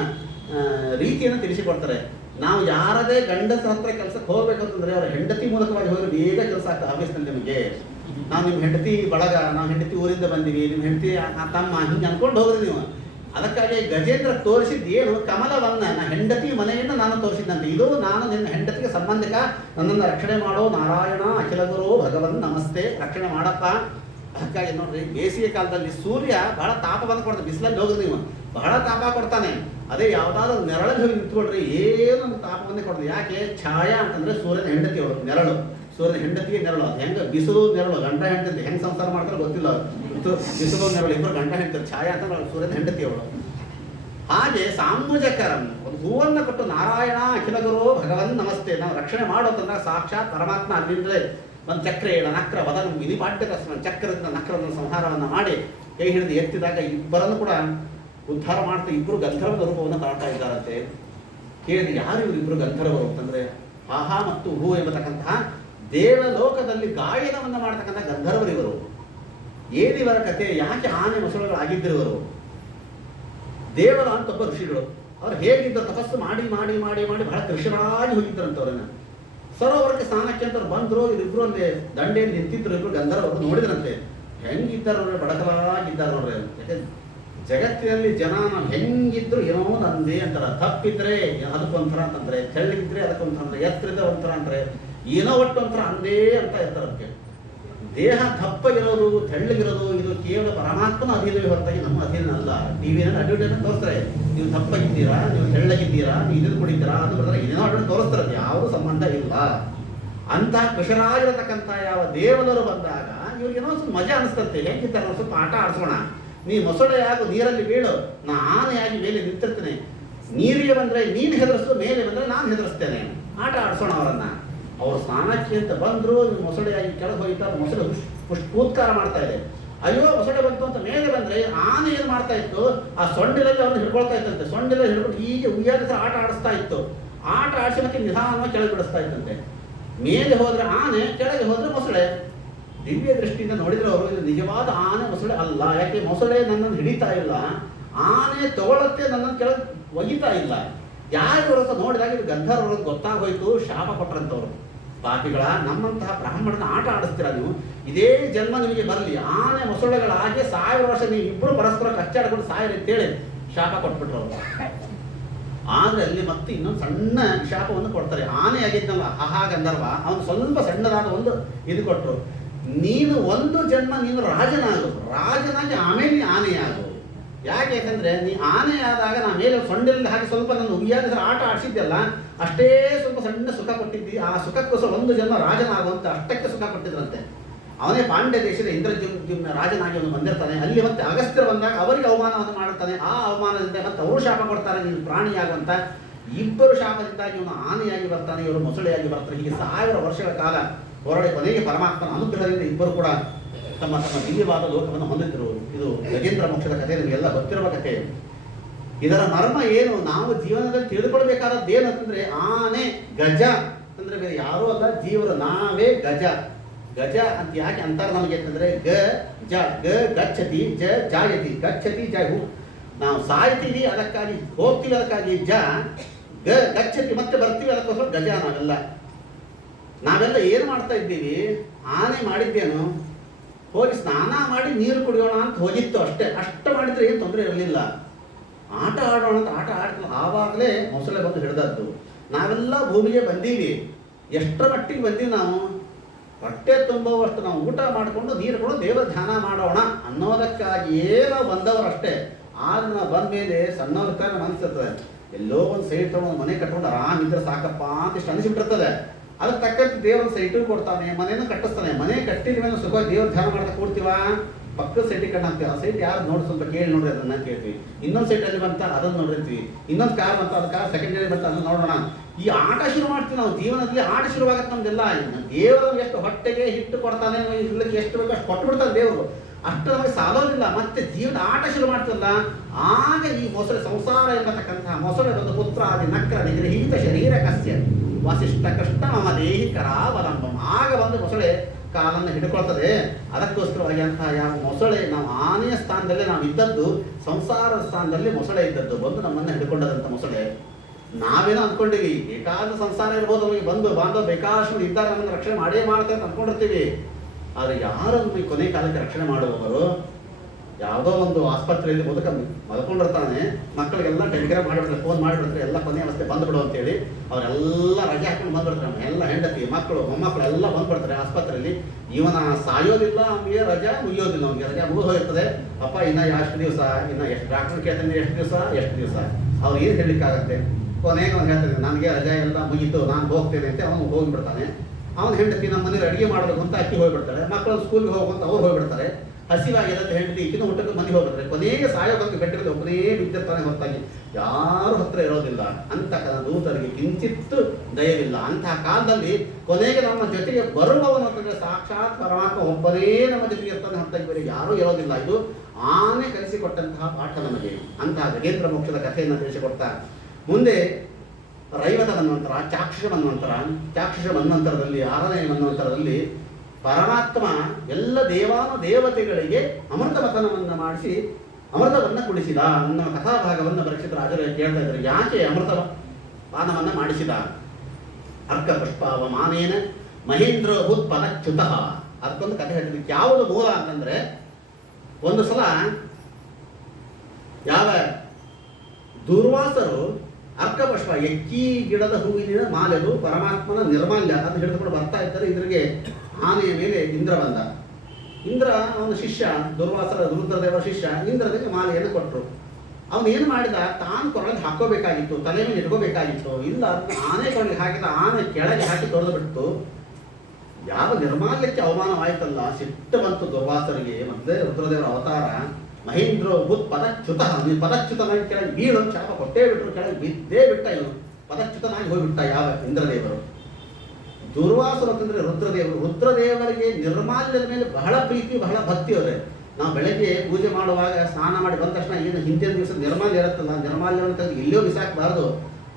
ರೀತಿಯನ್ನು ತಿಳಿಸಿಕೊಡ್ತಾರೆ. ನಾವು ಯಾರದೇ ಗಂಡಸ ಹತ್ರ ಕೆಲಸಕ್ಕೆ ಹೋಗ್ಬೇಕಂತಂದ್ರೆ ಅವರ ಹೆಂಡತಿ ಮೂಲಕವಾಗಿ ಹೋದ್ರೆ ಬೇಗ ಕೆಲಸ ಆಗ್ತದೆ ಆಫೀಸ್ನಲ್ಲಿ. ನಿಮಗೆ ನಾವು ನಿಮ್ಮ ಹೆಂಡತಿ ಬಳಗ, ನಾವು ಹೆಂಡತಿ ಊರಿಂದ ಬಂದಿವಿ, ನಿಮ್ಮ ಹೆಂಡತಿ ತಮ್ಮ ಹಿಂಗೆ ಅನ್ಕೊಂಡು ಹೋಗ್ರಿ ನೀವು. ಅದಕ್ಕಾಗಿ ಗಜೇಂದ್ರ ತೋರಿಸಿದ್ದು ಏನು? ಕಮಲವನ್ನ, ನನ್ನ ಹೆಂಡತಿ ಮನೆಯಿಂದ ನಾನು ತೋರಿಸಿದ್ದಂತೆ. ಇದು ನಾನು ನಿನ್ನ ಹೆಂಡತಿಗೆ ಸಂಬಂಧಿಕ, ನನ್ನನ್ನು ರಕ್ಷಣೆ ಮಾಡೋ ನಾರಾಯಣ ಅಖಿಲ ಗುರು ಭಗವನ್ ನಮಸ್ತೆ, ರಕ್ಷಣೆ ಮಾಡಪ್ಪ. ಅದಕ್ಕಾಗಿ ನೋಡ್ರಿ ಬೇಸಿಗೆ ಕಾಲದಲ್ಲಿ ಸೂರ್ಯ ಬಹಳ ತಾಪವನ್ನು ಕೊಡ್ತಾನೆ. ಬಿಸಿಲಲ್ಲಿ ಹೋಗ್ರಿ ನೀವು, ಬಹಳ ತಾಪ ಕೊಡ್ತಾನೆ. ಅದೇ ಯಾವ್ದಾದ್ರು ನೆರಳಲ್ಲಿ ಹೋಗಿ ನಿಂತ್ಕೊಳ್ರಿ, ಏನೊಂದು ತಾಪವನ್ನೇ ಕೊಡ್ತದೆ. ಯಾಕೆ? ಛಾಯಾ ಅಂತಂದ್ರೆ ಸೂರ್ಯನ ಹೆಂಡತಿ ಅವಳು, ನೆರಳು, ಸೂರ್ಯನ ಹೆಂಡತಿಗೆ ನೆರಳು. ಅದು ಹೆಂಗೆ ಬಿಸಿಲು ನೆರಳು, ಗಂಡ ಹೆಂಡತಿ ಹೆಂಗೆ ಸಂಸಾರ ಮಾಡ್ತಾರೆ ಗೊತ್ತಿಲ್ಲ. ಬಿಸಿಲು ನೆರಳು ಇಬ್ಬರು ಗಂಡ ಹೆಂಡತಿ. ಛಾಯಾ ಅಂತಂದ್ರೆ ಸೂರ್ಯನ ಹೆಂಡತಿ ಅವಳು. ಹಾಗೆ ಸಾಂಬುಜಕರಂ ಒಂದು ಹೂವನ್ನು ಕೊಟ್ಟು ನಾರಾಯಣ ಅಖಿಲ ಗುರು ಭಗವನ್ ನಮಸ್ತೆ, ನಾವು ರಕ್ಷಣೆ ಮಾಡೋತಂದ್ರೆ ಸಾಕ್ಷಾತ್ ಪರಮಾತ್ಮ ಅಲ್ಲಿಂದಲೇ ಒಂದು ಚಕ್ರೇಣ ನಕ್ರ ವದನ ವಿಧಿಪಾಠ್ಯ ಚಕ್ರದಿಂದ ನಕ್ರದ ಸಂಹಾರವನ್ನು ಮಾಡಿ ಕೈ ಹಿಡಿದು ಎತ್ತಿದಾಗ ಇಬ್ಬರನ್ನು ಕೂಡ ಉದ್ಧಾರ ಮಾಡ್ತಾ ಇಬ್ಬರು ಗಂಧರ್ವದ ರೂಪವನ್ನು ತಾಳ್ತಾ ಇದ್ದಾರಂತೆ. ಕೇಳಿದ ಯಾರು ಇವರು ಇಬ್ಬರು ಗಂಧರ್ವರು ಅಂತಂದ್ರೆ ಆಹಾ ಮತ್ತು ಹೂ ಎಂಬತಕ್ಕಂತಹ ದೇವಲೋಕದಲ್ಲಿ ಗಾಯನವನ್ನು ಮಾಡತಕ್ಕಂಥ ಗಂಧರ್ವರಿವರು. ಏನಿವರ ಕಥೆ, ಯಾಕೆ ಆನೆ ಮೊಸಳೆಗಳಾಗಿದ್ದರು? ದೇವರ ಅಂತ ಒಬ್ಬ ಋಷಿಗಳು, ಅವ್ರು ಹೇಗಿದ್ದ ತಪಸ್ಸು ಮಾಡಿ ಮಾಡಿ ಮಾಡಿ ಮಾಡಿ ಬಹಳ ಕೃಷಿಗಳಾಗಿ ಹೋಗಿದ್ದರಂತ ಅವರನ್ನ. ಸರೋವರಕ್ಕೆ ಸ್ನಾನಕ್ಕೆ ಅಂತ ಬಂದ್ರು, ಇಬ್ಬರು ಒಂದೇ ದಂಡೆಯಲ್ಲಿ ನಿಂತಿದ್ರು, ಇಬ್ರು ಗಂಧರ್ವರು ನೋಡಿದ್ರಂತೆ. ಹೆಂಗಿದ್ದಾರೆ ನೋಡ್ರಿ, ಬಡಕಲಾಗಿದ್ದಾರೆ ನೋಡ್ರಿ. ಯಾಕೆ ಜಗತ್ತಿನಲ್ಲಿ ಜನ ನಾವು ಹೆಂಗಿದ್ರು ಏನೋ ನಂದೇ ಅಂತಾರ. ತಪ್ಪಿದ್ರೆ ಅದಕ್ಕೊಂಥರ ಅಂತಂದ್ರೆ, ತೆಳ್ಳಗಿದ್ರೆ ಅದಕ್ಕೊಂಥರ ಅಂದ್ರೆ, ಎತ್ತರಿದ್ರೆ ಒಂಥರ ಅಂದ್ರೆ, ಏನೋ ಒಟ್ಟು ಒಂಥರ ಅಂದೇ ಅಂತ ಇರ್ತಾರೆ. ಅದಕ್ಕೆ ದೇಹ ದಪ್ಪಗಿರೋದು ತೆಳ್ಳಗಿರೋದು ಇದು ಕೇವಲ ಪರಮಾತ್ಮನ ಅಧೀನವೇ ಹೊರತಾಗಿ ನಮ್ಮ ಅಧೀನ ಅಲ್ಲ. ಟಿವಿನಲ್ಲಿ ಅಡ್ವರ್ಟೈಸ್ಮೆಂಟ್ ತೋರಿಸ್ತಾರೆ, ನೀವು ದಪ್ಪಗಿದ್ದೀರಾ, ನೀವು ತೆಳ್ಳಗಿದ್ದೀರಾ, ನೀವು ಇದನ್ನು ಕುಡಿತೀರಾ, ಅದು ಬರ್ತಾರೆ, ಏನೇನೋ ಅಡ್ವರ್ಟೈಸ್ ತೋರಿಸ್ತಾರೆ. ಅದು ಯಾವುದೂ ಸಂಬಂಧ ಇಲ್ಲ. ಅಂತ ಕುಶರಾಗಿರತಕ್ಕಂಥ ಯಾವ ದೇವದರು ಬಂದಾಗ ಇವ್ರಿಗೇನೋ ಸ್ವಲ್ಪ ಮಜಾ ಅನಿಸ್ತಂತೆ. ಹೆಂಗಿದ್ದಾರೆ ಸ್ವಲ್ಪ ಆಟ ಆಡಿಸೋಣ, ನೀ ಮೊಸಳೆಯಾಗು ನೀರಲ್ಲಿ ಬೀಳು, ನಾ ಆನೆಯಾಗಿ ಮೇಲೆ ನಿಂತಿರ್ತೇನೆ, ನೀರಿಗೆ ಬಂದರೆ ನೀನು ಹೆದರಿಸು, ಮೇಲೆ ಬಂದರೆ ನಾನು ಹೆದರಿಸ್ತೇನೆ, ಆಟ ಆಡಿಸೋಣ ಅವರನ್ನ. ಅವರು ಸ್ನಾನಕ್ಕೆ ಅಂತ ಬಂದ್ರು, ಮೊಸಳೆಯಾಗಿ ಕೆಳಗೆ ಹೋಯ್ತಾ, ಮೊಸಳೆ ಕೂತ್ಕಾರ ಮಾಡ್ತಾ ಇದೆ. ಅಯ್ಯೋ ಮೊಸಳೆ ಬಂತು ಅಂತ ಮೇಲೆ ಬಂದ್ರೆ ಆನೆ ಏನು ಮಾಡ್ತಾ ಇತ್ತು, ಆ ಸೊಂಡಿಲಲ್ಲಿ ಅವ್ರನ್ನ ಹಿಡ್ಕೊಳ್ತಾ ಇತ್ತಂತೆ. ಸೊಂಡಿಲಲ್ಲಿ ಹಿಡ್ಕೊಂಡು ಹೀಗೆ ಉಯ್ಯಾದ ಆಟ ಆಡಿಸ್ತಾ ಇತ್ತು. ಆಟ ಆಡಿಸಿ ಮತ್ತೆ ನಿಧಾನವಾಗಿ ಕೆಳಗೆ ಬಿಡಿಸ್ತಾ ಇತ್ತಂತೆ. ಮೇಲೆ ಹೋದ್ರೆ ಆನೆ, ಕೆಳಗೆ ಹೋದ್ರೆ ಮೊಸಳೆ. ದಿವ್ಯ ದೃಷ್ಟಿಯಿಂದ ನೋಡಿದ್ರೆ ಅವರು ಇದು ನಿಜವಾದ ಆನೆ ಮೊಸಳೆ ಅಲ್ಲ. ಯಾಕೆ ಮೊಸಳೆ ನನ್ನನ್ನು ಹಿಡಿತಾ ಇಲ್ಲ, ಆನೆ ತಗೊಳತ್ತೆ ನನ್ನನ್ನು ಕೆಳಗೆ ಒಗಿತಾ ಇಲ್ಲ. ಯಾರು ಅಂತ ನೋಡಿದಾಗ ಇದು ಗಂಧರ್ವರು ಗೊತ್ತಾಗೋಯ್ತು, ಶಾಪ ಕೊಟ್ರಂತವ್ರು. ಪಾಪಿಗಳ, ನಮ್ಮಂತಹ ಬ್ರಾಹ್ಮಣನ ಆಟ ಆಡಿಸ್ತೀರಾ ನೀವು, ಇದೇ ಜನ್ಮ ನಿಮಗೆ ಬರಲಿ, ಆನೆ ಮೊಸಳೆಗಳಾಗಿ 1000 ವರ್ಷ ನೀವು ಇಬ್ಬರು ಪರಸ್ಪರ ಕಚ್ಚಾಡ್ಕೊಂಡು ಸಾಯಿರಿ ಅಂತೇಳಿ ಶಾಪ ಕೊಟ್ಬಿಟ್ರು ಅವರು. ಆದ್ರೆ ಅಲ್ಲಿ ಮತ್ತೆ ಇನ್ನೊಂದು ಸಣ್ಣ ಶಾಪವನ್ನು ಕೊಡ್ತಾರೆ. ಆನೆ ಆಗಿದ್ನಲ್ಲ ಆಹಾ ಗಂಧರ್ವ, ಅವನು ಸ್ವಲ್ಪ ಸಣ್ಣದಾದ ಒಂದು ಇದು ಕೊಟ್ಟರು. ನೀನು ಒಂದು ಜನ್ಮ ನೀನು ರಾಜನಾಗು, ರಾಜನಾಗಿ ಆಮೇಲೆ ಆನೆಯಾಗು. ಯಾಕೆ ಯಾಕಂದ್ರೆ ನೀ ಆನೆ ಆದಾಗ ನಾ ಮೇಲೆ ಸೊಂಡಿಲ್ಲಿ ಹಾಕಿ ಸ್ವಲ್ಪ ನನ್ನ ಉಯ್ಯಾದ ಆಟ ಆಡಿಸಿದ್ದೆಲ್ಲ, ಅಷ್ಟೇ ಸ್ವಲ್ಪ ಸಣ್ಣ ಸುಖ ಕೊಟ್ಟಿದ್ದಿ. ಆ ಸುಖಕ್ಕೋಸ್ಕರ ಒಂದು ಜನ್ಮ ರಾಜನಾಗುವಂತ ಅಷ್ಟಕ್ಕೆ ಸುಖ ಕೊಟ್ಟಿದ್ರಂತೆ. ಅವನೇ ಪಾಂಡ್ಯ ದೇಶದ ಇಂದ್ರಜಿಮ್ನ ರಾಜನಾಗಿ ಅವನು ಬಂದಿರ್ತಾನೆ. ಅಲ್ಲಿ ಮತ್ತೆ ಅಗಸ್ತ್ಯರು ಬಂದಾಗ ಅವರಿಗೆ ಅವಮಾನವನ್ನು ಮಾಡುತ್ತಾನೆ. ಆ ಅವಮಾನದಿಂದ ಮತ್ತೆ ಅವರು ಶಾಪ ಕೊಡ್ತಾರೆ, ನೀನು ಪ್ರಾಣಿಯಾಗುವಂತ. ಇಬ್ಬರು ಶಾಪದಿಂದಾಗಿ ಇವನು ಆನೆಯಾಗಿ ಬರ್ತಾನೆ, ಇವರು ಮೊಸಳೆಯಾಗಿ ಬರ್ತಾರೆ. ಹೀಗೆ 1000 ವರ್ಷಗಳ ಕಾಲ ಹೊರಡೆ ಕೊನೆಗೆ ಪರಮಾತ್ಮನ ಅನುಗ್ರಹದಿಂದ ಇಬ್ಬರು ಕೂಡ ತಮ್ಮ ತಮ್ಮ ದಿವ್ಯವಾದ ಲೋಕವನ್ನು ಹೊಂದಿದ್ರು. ಇದು ಗಜೇಂದ್ರ ಮೋಕ್ಷದ ಕಥೆ, ನಿಮಗೆಲ್ಲ ಗೊತ್ತಿರುವ ಕಥೆ. ಇದರ ಮರ್ಮ ಏನು, ನಾವು ಜೀವನದಲ್ಲಿ ತಿಳಿದುಕೊಳ್ಬೇಕಾದದ್ದು ಏನಂತಂದ್ರೆ, ಆನೆ ಗಜ ಅಂದ್ರೆ ಬೇರೆ ಯಾರೂ ಅಲ್ಲ, ಜೀವರು ನಾವೇ ಗಜ. ಗಜ ಅಂತ ಯಾಕೆ ಅಂತಾರೆ ನಮಗೆ ಅಂತಂದ್ರೆ, ಗ ಜ ಗ ಗಚ್ಚತಿ ಜ ಜಾಯತಿ, ಗಚ್ಚತಿ ಜ ನಾವು ಸಾಯ್ತೀವಿ ಅದಕ್ಕಾಗಿ, ಹೋಗ್ತೀವಿ ಅದಕ್ಕಾಗಿ ಜ, ಗ ಗಚ್ಚತಿ ಮತ್ತೆ ಬರ್ತೀವಿ ಅದಕ್ಕೋಸ್ಕರ ಗಜ. ನಾವೆಲ್ಲ ಏನು ಮಾಡ್ತಾ ಇದ್ದೀವಿ, ಆನೆ ಮಾಡಿದ್ದೇನು, ಹೋಗಿ ಸ್ನಾನ ಮಾಡಿ ನೀರು ಕುಡಿಯೋಣ ಅಂತ ಹೋಗಿತ್ತು ಅಷ್ಟೇ. ಅಷ್ಟು ಮಾಡಿದ್ರೆ ಏನು ತೊಂದರೆ ಇರಲಿಲ್ಲ. ಆಟ ಆಡೋಣ ಅಂತ ಆಟ ಆಡ್ತೀವಿ, ಆವಾಗಲೇ ಮೊಸಳೆ ಬಂದು ಹಿಡಿದದ್ದು. ನಾವೆಲ್ಲ ಭೂಮಿಗೆ ಬಂದೀವಿ, ಎಷ್ಟರ ಮಟ್ಟಿಗೆ ಬಂದೀವಿ, ನಾವು ಹೊಟ್ಟೆ ತುಂಬುವಷ್ಟು ನಾವು ಊಟ ಮಾಡಿಕೊಂಡು ನೀರು ಕೂಡ ದೇವ ಧ್ಯಾನ ಮಾಡೋಣ ಅನ್ನೋದಕ್ಕಾಗಿಯೇ ನಾವು ಬಂದವರಷ್ಟೇ. ಆದ್ರೆ ನಾವು ಬಂದ ಮೇಲೆ ಸಣ್ಣವ್ರ ಕಾಲ ಮನಸ್ಸಿರ್ತದೆ, ಎಲ್ಲೋ ಒಂದು ಸೈಟ್ ತೊಗೊಂಡು ಮನೆ ಕಟ್ಕೊಂಡು ಆರಾಮಿದ್ರೆ ಸಾಕಪ್ಪ ಅಂತ ಇಷ್ಟು ಅನಿಸಿಬಿಟ್ಟಿರ್ತದೆ. ಅದಕ್ಕೆ ತಕ್ಕಂತೆ ದೇವರ ಸೈಟು ಕೊಡ್ತಾನೆ, ಮನೇನು ಕಟ್ಟಿಸ್ತಾನೆ. ಮನೆ ಕಟ್ಟಿದ ಮೇಲೆ ಸುಖವಾಗಿ ದೇವ್ರ ಧ್ಯಾನ ಮಾಡ್ತಾ ಕೂಡ್ತೀವ, ಪಕ್ಕದ ಸೈಟಿಗೆ ಕಣ್ಣು ಹಾಕ್ತೀವಿ. ಆ ಸೈಟ್ ಯಾರು ನೋಡಿ ಸ್ವಲ್ಪ ಕೇಳಿ ನೋಡ್ರಿ ಅದನ್ನ ಕೇಳ್ತೀವಿ. ಇನ್ನೊಂದು ಸೈಟಲ್ಲಿ ಬಂತ ಅದನ್ನು ನೋಡಿರ್ತೀವಿ, ಇನ್ನೊಂದು ಕಾರ್ ಬಂತ ಅದು ಕಾರ್ ಸೆಕೆಂಡರಿ ಬಂತ ಅದನ್ನು ನೋಡೋಣ. ಈ ಆಟ ಶುರು ಮಾಡ್ತೀವಿ ನಾವು, ಜೀವನದಲ್ಲಿ ಆಟ ಶುರುವಾಗತ್ತೆ ನಮ್ದೆಲ್ಲ. ದೇವರು ಎಷ್ಟು ಹೊಟ್ಟೆಗೆ ಹಿಟ್ಟು ಕೊಡ್ತಾನೆ, ಇರ್ಲಿಕ್ಕೆ ಎಷ್ಟು ಬೇಕು ಅಷ್ಟು ಕೊಟ್ಟು ಬಿಡ್ತಾನೆ ದೇವರು. ಅಷ್ಟು ನಮಗೆ ಸಾಲೋದಿಲ್ಲ. ಮತ್ತೆ ಜೀವನ ಆಟ ಶುರು ಮಾಡ್ತಿಲ್ಲ, ಆಗ ಈ ಮೊಸಳೆ ಸಂಸಾರ ಎಂಬತಕ್ಕಂತಹ ಮೊಸಳೆ ಒಂದು ಪುತ್ರ ಆದಿ ನಕ್ರ ನಿಗೃಹೀತ ಶರೀರ ಕಸ್ಯ ವಸಿಷ್ಠ ಕೃಷ್ಣ ಮಮ ದೇಹಿ ಕರಾವಲಂಬಂ. ಆಗ ಒಂದು ಮೊಸಳೆ ಕಾಲನ್ನು ಹಿಡ್ಕೊಳ್ತದೆ. ಅದಕ್ಕೋಸ್ಕರವಾಗಿ ಅಂತಹ ಯಾವ ಮೊಸಳೆ, ನಾವು ಆನೆಯ ಸ್ಥಾನದಲ್ಲೇ ನಾವು ಇದ್ದದ್ದು, ಸಂಸಾರದ ಸ್ಥಾನದಲ್ಲಿ ಮೊಸಳೆ ಇದ್ದದ್ದು, ಬಂದು ನಮ್ಮನ್ನು ಹಿಡ್ಕೊಂಡದಂತ ಮೊಸಳೆ. ನಾವೇನೋ ಅಂದ್ಕೊಂಡಿವಿ ಬೇಕಾದ ಸಂಸಾರ ಇರ್ಬೋದು, ನಮಗೆ ಬಂದು ಬಾಂಧವ ಬೇಕಾದಷ್ಟು ಇದ್ದಾಗ ನಮ್ಮನ್ನು ರಕ್ಷಣೆ ಮಾಡೇ ಮಾಡ್ತಾರೆ ಅಂತ ಅಂದ್ಕೊಂಡಿರ್ತೀವಿ. ಆದರೆ ಯಾರು ನಮಗೆ ಕೊನೆ ಕಾಲಕ್ಕೆ ರಕ್ಷಣೆ ಮಾಡುವವರು, ಯಾವುದೋ ಒಂದು ಆಸ್ಪತ್ರೆಯಲ್ಲಿ ಮಲ್ಕೊಂಡಿರ್ತಾನೆ, ಮಕ್ಕಳಿಗೆಲ್ಲ ಟೆಲಿಗ್ರಾಮ್ ಮಾಡಿಬಿಡ್ತಾರೆ, ಫೋನ್ ಮಾಡಿಬಿಡ್ತಾರೆ, ಎಲ್ಲ ಕೊನೆ ಅವಸ್ಥೆ ಬಂದ್ಬಿಡು ಅಂತೇಳಿ ಅವರೆಲ್ಲ ರಜೆ ಹಾಕೊಂಡು ಬಂದ್ಬಿಡ್ತಾರೆ. ಎಲ್ಲ ಹೆಂಡತಿ ಮಕ್ಕಳು ಮೊಮ್ಮಕ್ಕಳು ಎಲ್ಲ ಬಂದ್ಬಿಡ್ತಾರೆ ಆಸ್ಪತ್ರೆಯಲ್ಲಿ. ಇವನ ಸಾಯೋದಿಲ್ಲ, ಅವನಿಗೆ ರಜಾ ಮುಗಿಯೋದಿಲ್ಲ, ಅವನಿಗೆ ರಜಾ ಮುಗಿದು ಹೋಗಿರ್ತದೆ. ಅಪ್ಪ ಇನ್ನು ಎಷ್ಟು ದಿವಸ, ಇನ್ನು ಎಷ್ಟು ಡಾಕ್ಟರ್ ಕೇಳ್ತಾನೆ, ಎಷ್ಟು ದಿವಸ ಅವ್ರು ಏನು ಹೇಳಲಿಕ್ಕಾಗತ್ತೆ. ಕೊನೆಗೆ ಅವ್ನು ಹೇಳ್ತಾನೆ, ನನಗೆ ರಜಾ ಎಲ್ಲ ಮುಗೀತು, ನಾನು ಹೋಗ್ತೇನೆ ಅಂತ ಅವನು ಹೋಗಿಬಿಡ್ತಾನೆ. ಅವನ ಹೆಂಡತಿ ನಮ್ಮ ಮನೇಲಿ ಅಡುಗೆ ಮಾಡಬೇಕು ಅಂತ ಅಕ್ಕಿ ಹೋಗ್ಬಿಡ್ತಾಳೆ, ಮಕ್ಕಳು ಸ್ಕೂಲ್ಗೆ ಹೋಗುವಂತ ಅವ್ರು ಹೋಗ್ಬಿಡ್ತಾರೆ. ಹಸಿವಾಗಿರುತ್ತೆ ಹೆಂಡತಿ ಈಗಿನ ಊಟಕ್ಕೆ ಮನೆ ಹೋಗಿದ್ರೆ ಕೊನೆಗೆ ಸಾಯೋದಕ್ಕೆ ಗಟ್ಟಿಗೆ ಒಬ್ಬನೇ ಬಿದ್ದಿರ್ತಾನೆ ಹೊರತಾಗಿ ಯಾರು ಹತ್ರ ಇರೋದಿಲ್ಲ. ಅಂತ ದೂತರಿಗೆ ಕಿಂಚಿತ್ತು ದಯವಿಲ್ಲ. ಅಂತಹ ಕಾಲದಲ್ಲಿ ಕೊನೆಗೆ ನಮ್ಮ ಜೊತೆಗೆ ಬರುವವನು ಅಂತಂದ್ರೆ ಸಾಕ್ಷಾತ್ ಪರಮಾತ್ಮ ಒಬ್ಬನೇ ನಮ್ಮ ಜೊತೆಗೆ ಇರ್ತಾನೆ ಹೊರತಾಗಿ ಬೇರೆ ಯಾರೂ ಇರೋದಿಲ್ಲ. ಇದು ಆನೆ ಕಲಿಸಿಕೊಟ್ಟಂತಹ ಪಾಠ ನಮಗೆ. ಅಂತಹ ಗಜೇಂದ್ರ ಮೋಕ್ಷದ ಕಥೆಯನ್ನು ತಿಳಿಸಿಕೊಡ್ತಾ ಮುಂದೆ ರೈವತ ಮನ್ವಂತರ, ಚಾಕ್ಷುಷ ಮನ್ವಂತರದಲ್ಲಿ 6ನೇ ಮನ್ವಂತರದಲ್ಲಿ ಪರಮಾತ್ಮ ಎಲ್ಲ ದೇವತೆಗಳಿಗೆ ಅಮೃತ ಮಥನವನ್ನು ಮಾಡಿಸಿ ಅಮೃತವನ್ನು ಕುಡಿಸಿದ ಅನ್ನೋ ಕಥಾಭಾಗವನ್ನು ಪರೀಕ್ಷಿತ ರಾಜರು ಕೇಳ್ತಾ ಇದ್ದಾರೆ. ಯಾಕೆ ಅಮೃತ ಪಾನವನ್ನು ಮಾಡಿಸಿದ? ಅರ್ಕ ಪುಷ್ಪವಮಾನೇನ ಮಹೇಂದ್ರ ಭೂತ್ಪದಚ್ಯುತ. ಅದಕ್ಕೊಂದು ಕಥೆ ಹೇಳ್ತಿದ್ವಿ. ಯಾವುದು ಮೂಲ ಅಂತಂದ್ರೆ, ಒಂದು ಸಲ ಯಾವ ದುರ್ವಾಸರು ಅರ್ಕಪುಷ್ಪ ಎಕ್ಕಿ ಗಿಡದ ಹೂವಿನ ಮಾಲೆದು ಪರಮಾತ್ಮನ ನಿರ್ಮಾಲ್ಯ ಅದನ್ನು ಹಿಡಿದುಕೊಂಡು ಬರ್ತಾ ಇದ್ದಾರೆ. ಇದ್ರಿಗೆ ಆನೆಯ ಮೇಲೆ ಇಂದ್ರ ಬಂದ. ಇಂದ್ರ ಅವನ ಶಿಷ್ಯ, ದುರ್ವಾಸರ ರುದ್ರದೇವರ ಶಿಷ್ಯ, ಇಂದ್ರನಿಗೆ ಮಾಲೆಯನ್ನು ಕೊಟ್ಟರು. ಅವನು ಏನು ಮಾಡಿದ, ತಾನು ಕೊರಳಿಗೆ ಹಾಕೋಬೇಕಾಗಿತ್ತು, ತಲೆ ಮೇಲೆ ಇಟ್ಕೋಬೇಕಾಗಿತ್ತು. ಇಲ್ಲ, ಅದನ್ನ ಆನೆ ಕೊರಳಿಗೆ ಹಾಕಿದ. ಆನೆ ಕೆಳಗೆ ಹಾಕಿ ತೊಳೆದು ಬಿಟ್ಟು ಯಾವ ನಿರ್ಮಾಲ್ಯಕ್ಕೆ ಅವಮಾನವಾಯ್ತಲ್ಲ, ಸಿಟ್ಟು ಬಂತು ದುರ್ವಾಸರಿಗೆ. ಮತ್ತೆ ರುದ್ರದೇವರ ಅವತಾರ ಮಹೇಂದ್ರ ಭೂತ್ ಪದಚ್ಯುತ. ನೀನು ಪದಚ್ಯುತನಾಗಿ ಕೆಳಗೆ ಬೀಳು, ಶಾಪ ಕೊಟ್ಟೇ ಬಿಟ್ಟರು, ಕೆಳಗೆ ಬಿದ್ದೇ ಬಿಟ್ಟ. ಇವನು ಪದಚ್ಯುತನಾಗಿ ಹೋಗ್ಬಿಟ್ಟ ಯಾವ ಇಂದ್ರದೇವರು. ದುರ್ವಾಸರು ಅಂತಂದ್ರೆ ರುದ್ರದೇವರಿಗೆ ನಿರ್ಮಾಲ್ಯದ ಮೇಲೆ ಬಹಳ ಪ್ರೀತಿ, ಬಹಳ ಭಕ್ತಿ ಅವರೇ. ನಾವು ಬೆಳಗ್ಗೆ ಪೂಜೆ ಮಾಡುವಾಗ ಸ್ನಾನ ಮಾಡಿ ಬಂದ ತಕ್ಷಣ ಏನು ಹಿಂದಿನ ದಿವಸ ನಿರ್ಮಾಲ್ಯ ಇರುತ್ತಲ್ಲ, ನಿರ್ಮಾಲ್ಯವನ್ನು ತೆಗೆದು ಎಲ್ಲೋ ಬಿಸಾಕಬಾರ್ದು.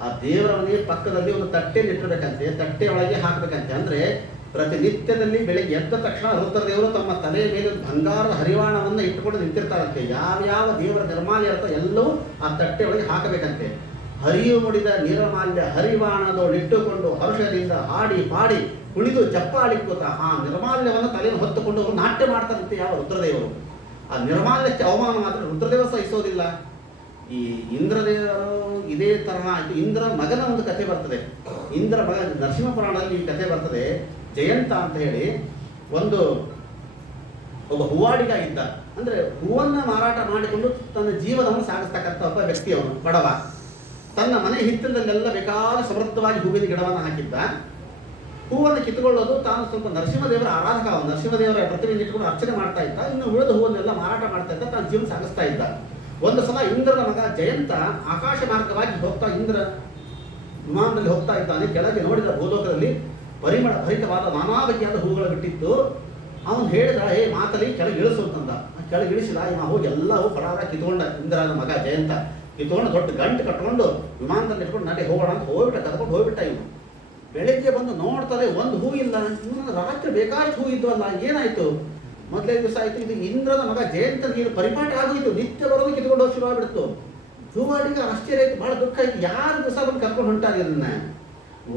ಆ ದೇವರ ಮನೆಯ ಪಕ್ಕದಲ್ಲಿ ಒಂದು ತಟ್ಟೆ ಇಟ್ಟಿರ್ಬೇಕಂತೆ, ತಟ್ಟೆ ಒಳಗೆ ಹಾಕಬೇಕಂತೆ. ಅಂದ್ರೆ ಪ್ರತಿನಿತ್ಯದಲ್ಲಿ ಬೆಳಗ್ಗೆ ಎದ್ದ ತಕ್ಷಣ ರುದ್ರದೇವರು ತಮ್ಮ ತಲೆಯ ಮೇಲೆ ಬಂಗಾರದ ಹರಿವಾಣವನ್ನು ಇಟ್ಟುಕೊಂಡು ನಿಂತಿರ್ತಾರಂತೆ. ಯಾವ್ಯಾವ ದೇವರ ನಿರ್ಮಾಲ್ಯ ಇರುತ್ತೋ ಎಲ್ಲವೂ ಆ ತಟ್ಟೆ ಒಳಗೆ ಹಾಕಬೇಕಂತೆ. ಹರಿಯು ಮುಡಿದ ನಿರ್ಮಾಲ್ಯ ಹರಿವಾಣದೊಳಿಟ್ಟುಕೊಂಡು ಹರ್ಷದಿಂದ ಹಾಡಿ ಪಾಡಿ ಕುಣಿದು ಚಪ್ಪಾಳಿಕೋತ ಆ ನಿರ್ಮಾಲ್ಯವನ್ನು ತಲೆಯನ್ನು ಹೊತ್ತುಕೊಂಡು ಅವರು ನಾಟ್ಯ ಮಾಡ್ತಾರಂತೆ ಯಾವ ರುದ್ರದೇವರು. ಆ ನಿರ್ಮಾಲ್ಯಕ್ಕೆ ಅವಮಾನ ಮಾತ್ರ ರುದ್ರದೇವ ಸಹಿಸೋದಿಲ್ಲ. ಈ ಇಂದ್ರದೇವರು ಇದೇ ತರಹ ಆಯಿತು. ಇಂದ್ರ ಮಗನ ಒಂದು ಕಥೆ ಬರ್ತದೆ. ಇಂದ್ರ ಮಗ ನರಸಿಂಹ ಪುರಾಣದಲ್ಲಿ ಈ ಕಥೆ ಬರ್ತದೆ. ಜಯಂತ ಅಂತ ಹೇಳಿ ಒಬ್ಬ ಹೂವಾಡಿಗ ಇದ್ದ. ಅಂದ್ರೆ ಹೂವನ್ನ ಮಾರಾಟ ಮಾಡಿಕೊಂಡು ತನ್ನ ಜೀವನವನ್ನು ಸಾಗಿಸ್ತಕ್ಕಂಥ ಒಬ್ಬ ವ್ಯಕ್ತಿ. ಅವನು ಬಡವ. ತನ್ನ ಮನೆ ಹಿತ್ತಲಲ್ಲೆಲ್ಲ ಬೇಕಾದ ಸಮೃದ್ಧವಾಗಿ ಹೂವಿನ ಗಿಡವನ್ನು ಹಾಕಿದ್ದ. ಹೂವನ್ನು ಕಿತ್ತುಕೊಳ್ಳೋದು, ತಾನು ಸ್ವಲ್ಪ ನರಸಿಂಹದೇವರ ಆರಾಧಕ. ನರಸಿಂಹದೇವರ ಪ್ರತಿಮೆಯನ್ನು ಇಟ್ಟುಕೊಂಡು ಅರ್ಚನೆ ಮಾಡ್ತಾ ಇದ್ದ. ಇನ್ನು ಉಳಿದ ಹೂವನ್ನೆಲ್ಲ ಮಾರಾಟ ಮಾಡ್ತಾ ಇದ್ದ, ತಾನು ಜೀವನ ಸಾಗಿಸ್ತಾ ಇದ್ದ. ಒಂದು ಸಲ ಇಂದ್ರನ ಮಗ ಜಯಂತ ಆಕಾಶ ಮಾರ್ಗವಾಗಿ ಹೋಗ್ತಾ, ಇಂದ್ರ ವಿಮಾನದಲ್ಲಿ ಹೋಗ್ತಾ ಇದ್ದಾನೆ. ಕೆಳಗೆ ನೋಡಿದ ಭೂಲೋಕದಲ್ಲಿ ಪರಿಮಳ ಭರಿತವಾದ ನಾನಾ ಬಗೆಯಾದ ಹೂಗಳು ಬಿಟ್ಟಿತ್ತು. ಅವನು ಹೇಳಿದ, ಮಾತಲ್ಲಿ ಕೆಳಗೆ ಇಳಿಸು ಅಂತಂದ. ಕೆಳಗೆ ಇಳಿಸಿದ. ಇವ ಹೋಗಿ ಎಲ್ಲ ಹೂ ಪಡಾರ ಕಿತ್ಕೊಂಡ. ಇಂದ್ರನ ಮಗ ಜಯಂತ ಕಿತ್ಕೊಂಡು ದೊಡ್ಡ ಗಂಟು ಕಟ್ಕೊಂಡು ವಿಮಾನದಲ್ಲಿ ಇಟ್ಕೊಂಡು ನಡೆ ಹೋಗೋಣ ಅಂತ ಕರ್ಕೊಂಡು ಹೋಗ್ಬಿಟ್ಟ. ಇವನು ಬೆಳಿಗ್ಗೆ ಬಂದು ನೋಡ್ತಾರೆ, ಒಂದು ಹೂ ಇಲ್ಲ. ರಾತ್ರಿ ಬೇಕಾದಷ್ಟು ಹೂ ಇದ್ವಲ್ಲ, ಏನಾಯ್ತು? ಮೊದಲೇ ದಿವಸ ಆಯ್ತು. ಇದು ಇಂದ್ರನ ಮಗ ಜಯಂತ ನೀನು ಪರಿಪಾಠ ಆಗೋಯ್ತು. ನಿತ್ಯ ಬರೋದು ಕಿತ್ಕೊಂಡು ಹೋಗಿ ಶುರು ಆಗ್ಬಿಡ್ತು. ಹೂವಾಡಿಗೆ ಆಶ್ಚರ್ಯ ಆಯ್ತು, ಬಹಳ ದುಃಖ ಆಯ್ತು. ಯಾರು ದಿವಸ ಬಂದು ಕರ್ಕೊಂಡು ಹೊಂಟಾರೆ ಇದನ್ನ?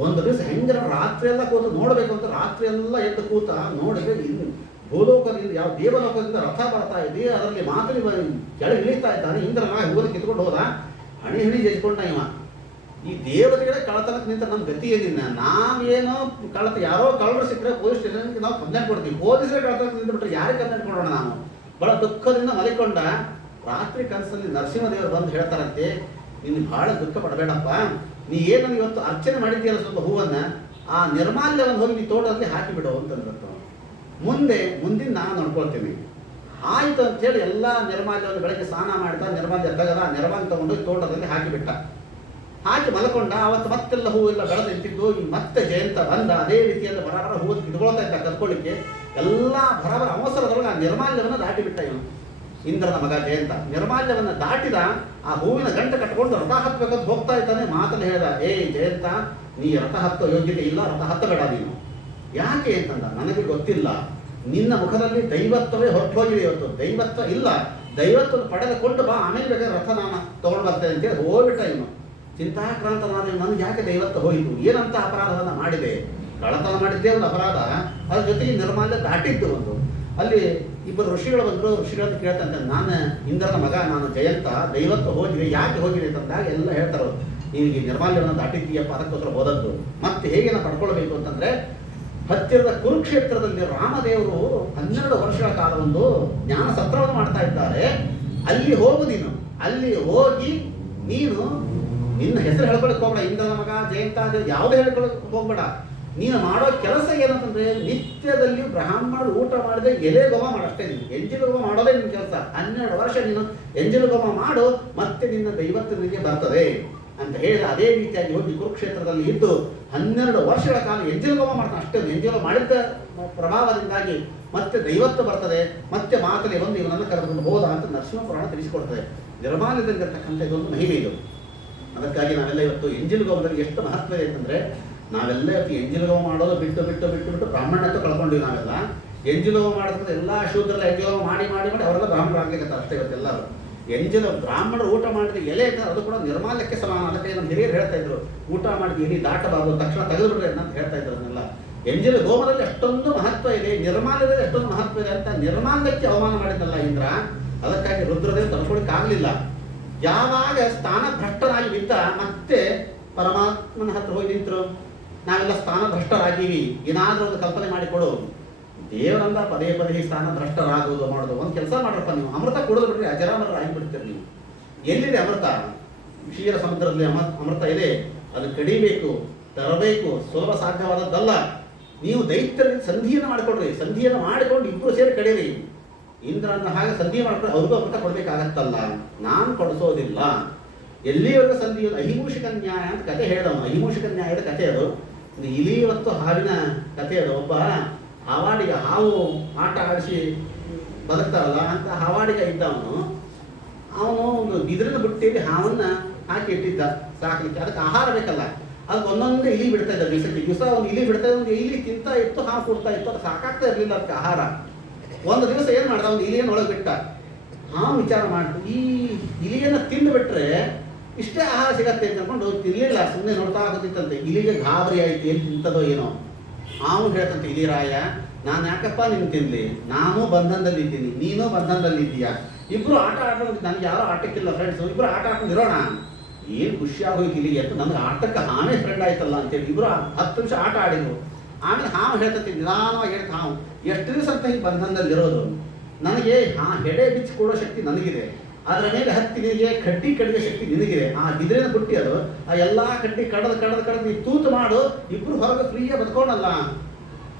ಒಂದು ದಿವಸ ಹೆಂಗೆ ರಾತ್ರಿ ಎಲ್ಲ ಕೂತು ನೋಡಬೇಕು ಅಂತ ರಾತ್ರಿ ಎಲ್ಲ ಎದ್ದು ಕೂತ ನೋಡಿದ್ರೆ ಭೂಲೋಕದಿಂದ ಯಾವ ದೇವಲೋಕದಿಂದ ರಥ ಬರ್ತಾ ಇದೆ. ಅದರಲ್ಲಿ ಮಾತಲಿ ಕೆಳಗೆ ಇಳಿತಾ ಇದ್ದಾನೆ. ಇಂದ್ರ ಮಗ ಹೂವನ್ನು ಕಿತ್ಕೊಂಡು ಹೋದ. ಹಣಿ ಜಯಿಸ್ಕೊಂಡ ಇವ. ಈ ದೇವತೆಗಳೇ ಕಳತನಕ್ಕೆ ನಿಂತ ನಮ್ಮ ಗತಿ ಏನಿಲ್ಲ. ನಾವೇನೋ ಕಳತ, ಯಾರೋ ಕಳ್ಳರು ಸಿಕ್ಕರೆ ಪೊಲೀಸ್ ಸ್ಟೇಷನ್ಗೆ ನಾವು ಕಂಪ್ಲೇಂಟ್ ಕೊಡ್ತೀವಿ. ಪೊಲೀಸರೇ ಕಳತನಕ್ಕೆ ನಿಂತುಬಿಟ್ರೆ ಯಾರಿಗೆ ಕಂಪ್ಲೇಂಟ್ ಕೊಡೋಣ ನಾವು? ಬಹಳ ದುಃಖದಿಂದ ಮಲಿಕೊಂಡ. ರಾತ್ರಿ ಕನಸಲ್ಲಿ ನರಸಿಂಹದೇವರು ಬಂದು ಹೇಳ್ತಾರಂತೆ, ನೀನು ಬಹಳ ದುಃಖ ಪಡಬೇಡಪ್ಪ. ನೀ ಏನು ಇವತ್ತು ಅರ್ಚನೆ ಮಾಡಿದ್ದೀಯಲ್ಲ ಸ್ವಲ್ಪ ಹೂವನ್ನ, ಆ ನಿರ್ಮಾಲ್ಯವನ್ನು ಹೋಗಿ ನೀ ತೋಟದಲ್ಲಿ ಹಾಕಿಬಿಡು ಅಂತಂದ್ರತ್ತ. ಮುಂದಿನ ನಾನು ನೋಡ್ಕೊಳ್ತೀನಿ ಆಯ್ತು ಅಂತೇಳಿ ಎಲ್ಲ ನಿರ್ಮಾಲ್ಯವನ್ನು ಬೆಳಗ್ಗೆ ಸ್ನಾನ ಮಾಡ್ತಾ ನಿರ್ಮಾಲ್ಯ ತೆಗೆದ. ನಿರ್ಮಾಲ್ಯ ತಗೊಂಡು ತೋಟದಲ್ಲಿ ಹಾಕಿಬಿಟ್ಟ. ಹಾಕಿ ಮಲ್ಕೊಂಡ. ಅವತ್ತು ಮತ್ತೆಲ್ಲ ಹೂವು ಎಲ್ಲ ಬೆಳೆದು ನಿಂತಿದ್ದು. ಮತ್ತೆ ಜಯಂತ ಬಂದ. ಅದೇ ರೀತಿಯಿಂದ ಬರಾಬರ ಹೂವನ್ನು ಕಿತ್ಕೊಳ್ತಾ ಇದ್ದ ಕರ್ಕೊಳ್ಳಿಕ್ಕೆ. ಎಲ್ಲ ಬರಾಬರ ಅವಸರದೊಳಗೆ ಆ ನಿರ್ಮಾಲ್ಯವನ್ನು ದಾಟಿಬಿಟ್ಟ ಇವನು, ಇಂದ್ರನ ಮಗ ಜಯಂತ. ನಿರ್ಮಾಲ್ಯವನ್ನು ದಾಟಿದ. ಆ ಹೂವಿನ ಗಂಟೆ ಕಟ್ಕೊಂಡು ರಥ ಹತ್ತಬೇಕಂತ ಹೋಗ್ತಾ ಇದ್ದಾನೆ. ಮಾತಲ್ಲಿ ಹೇಳ್ದ, ಜಯಂತ, ನೀ ರಥ ಹತ್ತೋ ಯೋಗ್ಯತೆ ಇಲ್ಲ, ರಥ ಹತ್ತಬೇಡ ನೀನು. ಯಾಕೆ ಅಂತಂದ, ನನಗೆ ಗೊತ್ತಿಲ್ಲ, ನಿನ್ನ ಮುಖದಲ್ಲಿ ದೈವತ್ವವೇ ಹೊರಟು ಹೋಗಿದೆ ಇವತ್ತು. ದೈವತ್ವ ಇಲ್ಲ, ದೈವತ್ವವನ್ನು ಪಡೆದುಕೊಂಡು ಬಾ, ಆಮೇಲೆ ಬೇಕಾದ್ರೆ ರಥ ನಾನು ತಗೊಂಡು ಬರ್ತೇನೆ ಅಂತೇಳಿ ಹೋಗ್ಬಿಟ್ಟ ಇವನು. ಚಿಂತಾಕ್ರಾಂತನಾದ ನನಗೆ ಯಾಕೆ ದೈವತ್ವ ಹೋಯಿತು? ಏನಂತ ಅಪರಾಧವನ್ನು ಮಾಡಿದೆ? ಕಳ್ಳತನ ಮಾಡಿದ್ದೇ ಒಂದು ಅಪರಾಧ, ಅದ್ರ ಜೊತೆಗೆ ನಿರ್ಮಾಲ್ಯ ದಾಟಿದ್ದು ಒಂದು. ಅಲ್ಲಿ ಇಬ್ಬರು ಋಷಿಗಳು ಬಂದರು. ಋಷಿಗಳನ್ನು ಕೇಳ್ತಂತೆ, ನಾನು ಇಂದ್ರನ ಮಗ, ನಾನು ಜಯಂತ, ದೈವತ್ವ ಹೋಗಿದೆ, ಯಾಕೆ ಹೋಗಿದೆ ಅಂತಂದಾಗ ಎಲ್ಲ ಹೇಳ್ತಾರೆ, ನಿನಗೆ ನಿರ್ಮಾಲ್ಯವನ್ನು ದಾಟಿದ್ದೀಯಪ್ಪ, ಅದಕ್ಕೋಸ್ಕರ ಹೋದದ್ದು. ಮತ್ತೆ ಹೇಗೆ ನಾವು ಪಡ್ಕೊಳ್ಬೇಕು ಅಂತಂದ್ರೆ, ಹತ್ತಿರದ ಕುರುಕ್ಷೇತ್ರದಲ್ಲಿ ರಾಮದೇವರು 12 ವರ್ಷಗಳ ಕಾಲ ಒಂದು ಜ್ಞಾನ ಸತ್ರವನ್ನು ಮಾಡ್ತಾ ಇದ್ದಾರೆ. ಅಲ್ಲಿ ಹೋಗು ನೀನು. ಅಲ್ಲಿ ಹೋಗಿ ನೀನು ನಿನ್ನ ಹೆಸರು ಹೇಳ್ಕೊಳಕ್ ಹೋಗ್ಬೇಡ. ಇಂದ್ರನ ಮಗ ಜಯಂತ ಯಾವುದೇ ಹೇಳ್ಕೊಳಕ್ ಹೋಗ್ಬೇಡ. ನೀನು ಮಾಡೋ ಕೆಲಸ ಏನಂತಂದ್ರೆ ನಿತ್ಯದಲ್ಲಿ ಬ್ರಾಹ್ಮಣರು ಊಟ ಮಾಡಿದ್ರೆ ಎಲೆ ಗೋಮ ಮಾಡಷ್ಟೇ. ನೀನು ಎಂಜಿಲು ಗೋಮ ಮಾಡೋದೇ ನಿನ್ನ ಕೆಲಸ. 12 ವರ್ಷ ನೀನು ಎಂಜಿಲು ಗೋಮ ಮಾಡು, ಮತ್ತೆ ನಿನ್ನ ದೈವತ್ವ ನಿನಗೆ ಬರ್ತದೆ ಅಂತ ಹೇಳಿ ಅದೇ ರೀತಿಯಾಗಿ ಹೋಗಿ ಕುರುಕ್ಷೇತ್ರದಲ್ಲಿ ಇದ್ದು 12 ವರ್ಷಗಳ ಕಾಲ ಎಂಜಿಲು ಗೋಮ ಮಾಡ್ತಾನೆ. ಅಷ್ಟೇ ಎಂಜಿಲು ಮಾಡಿದ್ದ ಪ್ರಭಾವದಿಂದಾಗಿ ಮತ್ತೆ ದೈವತ್ವ ಬರ್ತದೆ. ಮತ್ತೆ ಮಾತಲ್ಲಿ ಬಂದು ಇವನನ್ನು ಕರೆದುಕೊಂಡು ಹೋದ ಅಂತ ನರಸಿಂಹ ಪುರಾಣ ತಿಳಿಸಿಕೊಡ್ತದೆ. ನಿರ್ಮಾಲ್ಯದಲ್ಲಿರ್ತಕ್ಕಂಥ ಇದೊಂದು ಮಹಿಮೆ ಇದು. ಅದಕ್ಕಾಗಿ ನಾವೆಲ್ಲ ಇವತ್ತು ಎಂಜಿಲು ಗೋಮದಲ್ಲಿ ಎಷ್ಟು ಮಹತ್ವ ಇದೆ ಅಂತಂದ್ರೆ, ನಾವೆಲ್ಲ ಇವತ್ತು ಎಂಜಿಲು ಗೋಮ ಮಾಡೋದು ಬಿಟ್ಟು ಬಿಟ್ಟು ಬಿಟ್ಟು ಬಿಟ್ಟು ಬ್ರಾಹ್ಮಣತ್ವ ಕಳ್ಕೊಂಡಿವಿ. ನಾವೆಲ್ಲ ಎಂಜಿಲು ಗೋಮ ಮಾಡೋದ್ರಿಂದ ಎಲ್ಲ ಶೂದ್ರಲ್ಲ ಎಂಜಿಲು ಗೋಮ ಮಾಡಿ ಮಾಡಿ ಮಾಡಿ ಅವರೆಲ್ಲ ಬ್ರಾಹ್ಮಣರು ಆಗ್ಲಿಕ್ಕೆ ಅಷ್ಟೇ. ಇವತ್ತೆಲ್ಲರೂ ಎಂಜಿಲು ಬ್ರಾಹ್ಮಣರು ಊಟ ಮಾಡಿದ ಎಲೆ ಇದ್ದಾರೆ, ಅದು ಕೂಡ ನಿರ್ಮಾಲ್ಯಕ್ಕೆ ಸಮಾನ. ಅದಕ್ಕೆ ನಮ್ಮ ಹಿರಿಯರು ಹೇಳ್ತಾ ಇದ್ರು, ಊಟ ಮಾಡಿದ ಎಲೆ ದಾಟಬಾರದು, ತಕ್ಷಣ ತೆಗೆದುಬಿಡ್ರಿ ಅಂತ ಹೇಳ್ತಾ ಇದ್ರು. ಅದನ್ನೆಲ್ಲ ಎಂಜಿಲು ಗೋಮದಲ್ಲಿ ಎಷ್ಟೊಂದು ಮಹತ್ವ ಇದೆ, ನಿರ್ಮಾಲ್ಯದಲ್ಲಿ ಎಷ್ಟೊಂದು ಮಹತ್ವ ಇದೆ ಅಂತ ನಿರ್ಮಾಲ್ಯಕ್ಕೆ ಅವಮಾನ ಮಾಡಿದ್ನಲ್ಲ ಇಂದ್ರ. ಅದಕ್ಕಾಗಿ ರುದ್ರದೇವ ತಡ್ಕೊಳಿಕ್ ಆಗ್ಲಿಲ್ಲ. ಯಾವಾಗ ಸ್ಥಾನ ಭ್ರಷ್ಟರಾಗಿ ಬಿದ್ದ ಮತ್ತೆ ಪರಮಾತ್ಮನ ಹತ್ರ ಹೋಗಿ ನಿಂತರು. ನಾವೆಲ್ಲ ಸ್ಥಾನ ಭ್ರಷ್ಟರಾಗಿವಿ, ಏನಾದ್ರೂ ಒಂದು ಕಲ್ಪನೆ ಮಾಡಿಕೊಡು. ದೇವರಂದ ಪದೇ ಪದೇ ಸ್ಥಾನ ಭ್ರಷ್ಟರಾಗುವುದು ಮಾಡೋದು. ಒಂದು ಕೆಲಸ ಮಾಡ್ರಪ್ಪ, ನೀವು ಅಮೃತ ಕುಡಿದು ಬಿಡ್ರಿ, ಅಜರಾಮರ ಆಗಿಬಿಡ್ತೀರಿ ನೀವು. ಎಲ್ಲಿದೆ ಅಮೃತ? ಕ್ಷೀರ ಸಮುದ್ರದಲ್ಲಿ ಅಮೃತ ಇದೆ, ಅದು ಕಡಿಬೇಕು, ತರಬೇಕು, ಸುಲಭ ಸಾಧ್ಯವಾದದ್ದಲ್ಲ. ನೀವು ದೈತ್ಯರಲ್ಲಿ ಸಂಧಿಯನ್ನು ಮಾಡಿಕೊಡ್ರಿ, ಸಂಧಿಯನ್ನು ಮಾಡಿಕೊಂಡು ಇಬ್ಬರು ಸೇರಿ ಕಡೀರಿ. ಇಂದ್ರನ ಹಾಗೆ ಸಂಧಿ ಮಾಡ್ಕೊಂಡು ಅವ್ರಿಗೂ ಅಮೃತ ಕೊಡ್ಬೇಕಾಗತ್ತಲ್ಲ. ನಾನು ಕೊಡಿಸೋದಿಲ್ಲ. ಎಲ್ಲಿವರೆಗೂ ಸಂಧಿ? ಅಹಿಮೂಷಿಕ ನ್ಯಾಯ ಅಂತ ಕತೆ ಹೇಳಿದವನು. ಅಹಿಮೂಷಿಕ ನ್ಯಾಯದ ಕತೆ ಅದು. ಇಲಿ ಮತ್ತು ಹಾವಿನ ಕತೆ ಅದು. ಒಬ್ಬ ಹಾವಾಡಿಗ, ಹಾವು ಆಟ ಆಡಿಸಿ ಬದುಕ್ತಾರಲ್ಲ ಅಂತ ಹಾವಾಡಿಗ ಇದ್ದವನು. ಅವನು ಒಂದು ಬಿದಿರಿನ ಬುಟ್ಟಿಯಲ್ಲಿ ಹಾವನ್ನ ಹಾಕಿ ಇಟ್ಟಿದ್ದ ಸಾಕಲಿಕ್ಕೆ. ಅದಕ್ಕೆ ಆಹಾರ ಬೇಕಲ್ಲ, ಅದಕ್ಕೆ ಒಂದೊಂದು ಇಲಿ ಬಿಡ್ತಾ ಇದ್ದ. ದಿವಸ ಒಂದು ಇಲಿ ಬಿಡ್ತಾ ಇದ್ದ, ಒಂದು ಇಲಿ ತಿಂತಾ ಇತ್ತು, ಹಾವು ಕೊಡ್ತಾ ಇತ್ತು. ಅದು ಸಾಕಾಗ್ತಾ ಇರಲಿಲ್ಲ ಅದಕ್ಕೆ ಆಹಾರ. ಒಂದು ದಿವಸ ಏನು ಮಾಡ್ದ, ಒಂದು ಇಲಿಯನ್ನು ಒಳಗೆ ಬಿಟ್ಟ. ಹಾವು ವಿಚಾರ ಮಾಡ್ತು, ಈ ಇಲಿಯನ್ನು ತಿಂದು ಬಿಟ್ರೆ ಇಷ್ಟೇ ಆಹಾರ ಸಿಗತ್ತೆ ಅಂತ ಅನ್ಕೊಂಡು ತಿನ್ನಲಿಲ್ಲ, ಸುಮ್ಮನೆ ನೋಡ್ತಾ ಆಗುತ್ತಿತ್ತಂತೆ. ಇಲಿಗೆ ಗಾಬರಿ ಆಯ್ತು, ಏನು ತಿಂತದೋ ಏನೋ. ಅವನು ಹೇಳ್ತಂತೆ, ಇಲಿರಾಯ, ನಾನು ಯಾಕಪ್ಪ ನಿನ್ನ ತಿನ್ಲಿ? ನಾನು ಬಂಧನದಲ್ಲಿ ಇದ್ದೀನಿ, ನೀನು ಬಂಧನದಲ್ಲಿ ಇದ್ದೀಯಾ. ಇಬ್ರು ಆಟ ಆಡೋದು, ನನಗೆ ಯಾರೋ ಆಟಕ್ಕಿಲ್ಲ ಫ್ರೆಂಡ್ಸು, ಇಬ್ರು ಆಟ ಆಡ್ಕೊಂಡಿರೋಣ. ಏನು ಖುಷಿ ಆಗೋಯ್ತು ಇಲಿಗೆ ಅಂತ, ನನಗೆ ಆಟಕ್ಕೆ ಹಾವೇ ಫ್ರೆಂಡ್ ಆಯ್ತಲ್ಲ ಅಂತೇಳಿ ಇಬ್ರು 10 ನಿಮಿಷ ಆಟ ಆಡಿದ್ರು. ಆಮೇಲೆ ಹಾವು ಹೇಳ್ತಂತೆ, ನಿಧಾನವಾಗಿ ಹೇಳ್ತಾ, ಹಾವು ಎಷ್ಟು ದಿವಸ ಅಂತ ಈ ಬಂಧನದಲ್ಲಿರೋದು? ನನಗೆ ಹೆಡೆ ಬಿಚ್ಚಿ ಕೊಡೋ ಶಕ್ತಿ ನನಗಿದೆ, ಅದರ ಮೇಲೆ ಹತ್ತಿ ನಿನಗೆ ಕಡ್ಡಿ ಕಡಿಯೋ ಶಕ್ತಿ ನಿನಗಿದೆ. ಆ ಬಿದಿರಿನ ಬುಟ್ಟಿ ಅದು, ಆ ಎಲ್ಲ ಕಡ್ಡಿ ಕಡದು ನೀ ತೂತು ಮಾಡು, ಇಬ್ರು ಹೊರಗೆ ಫ್ರೀಯಾಗಿ ಬದುಕೋಣಲ್ಲ.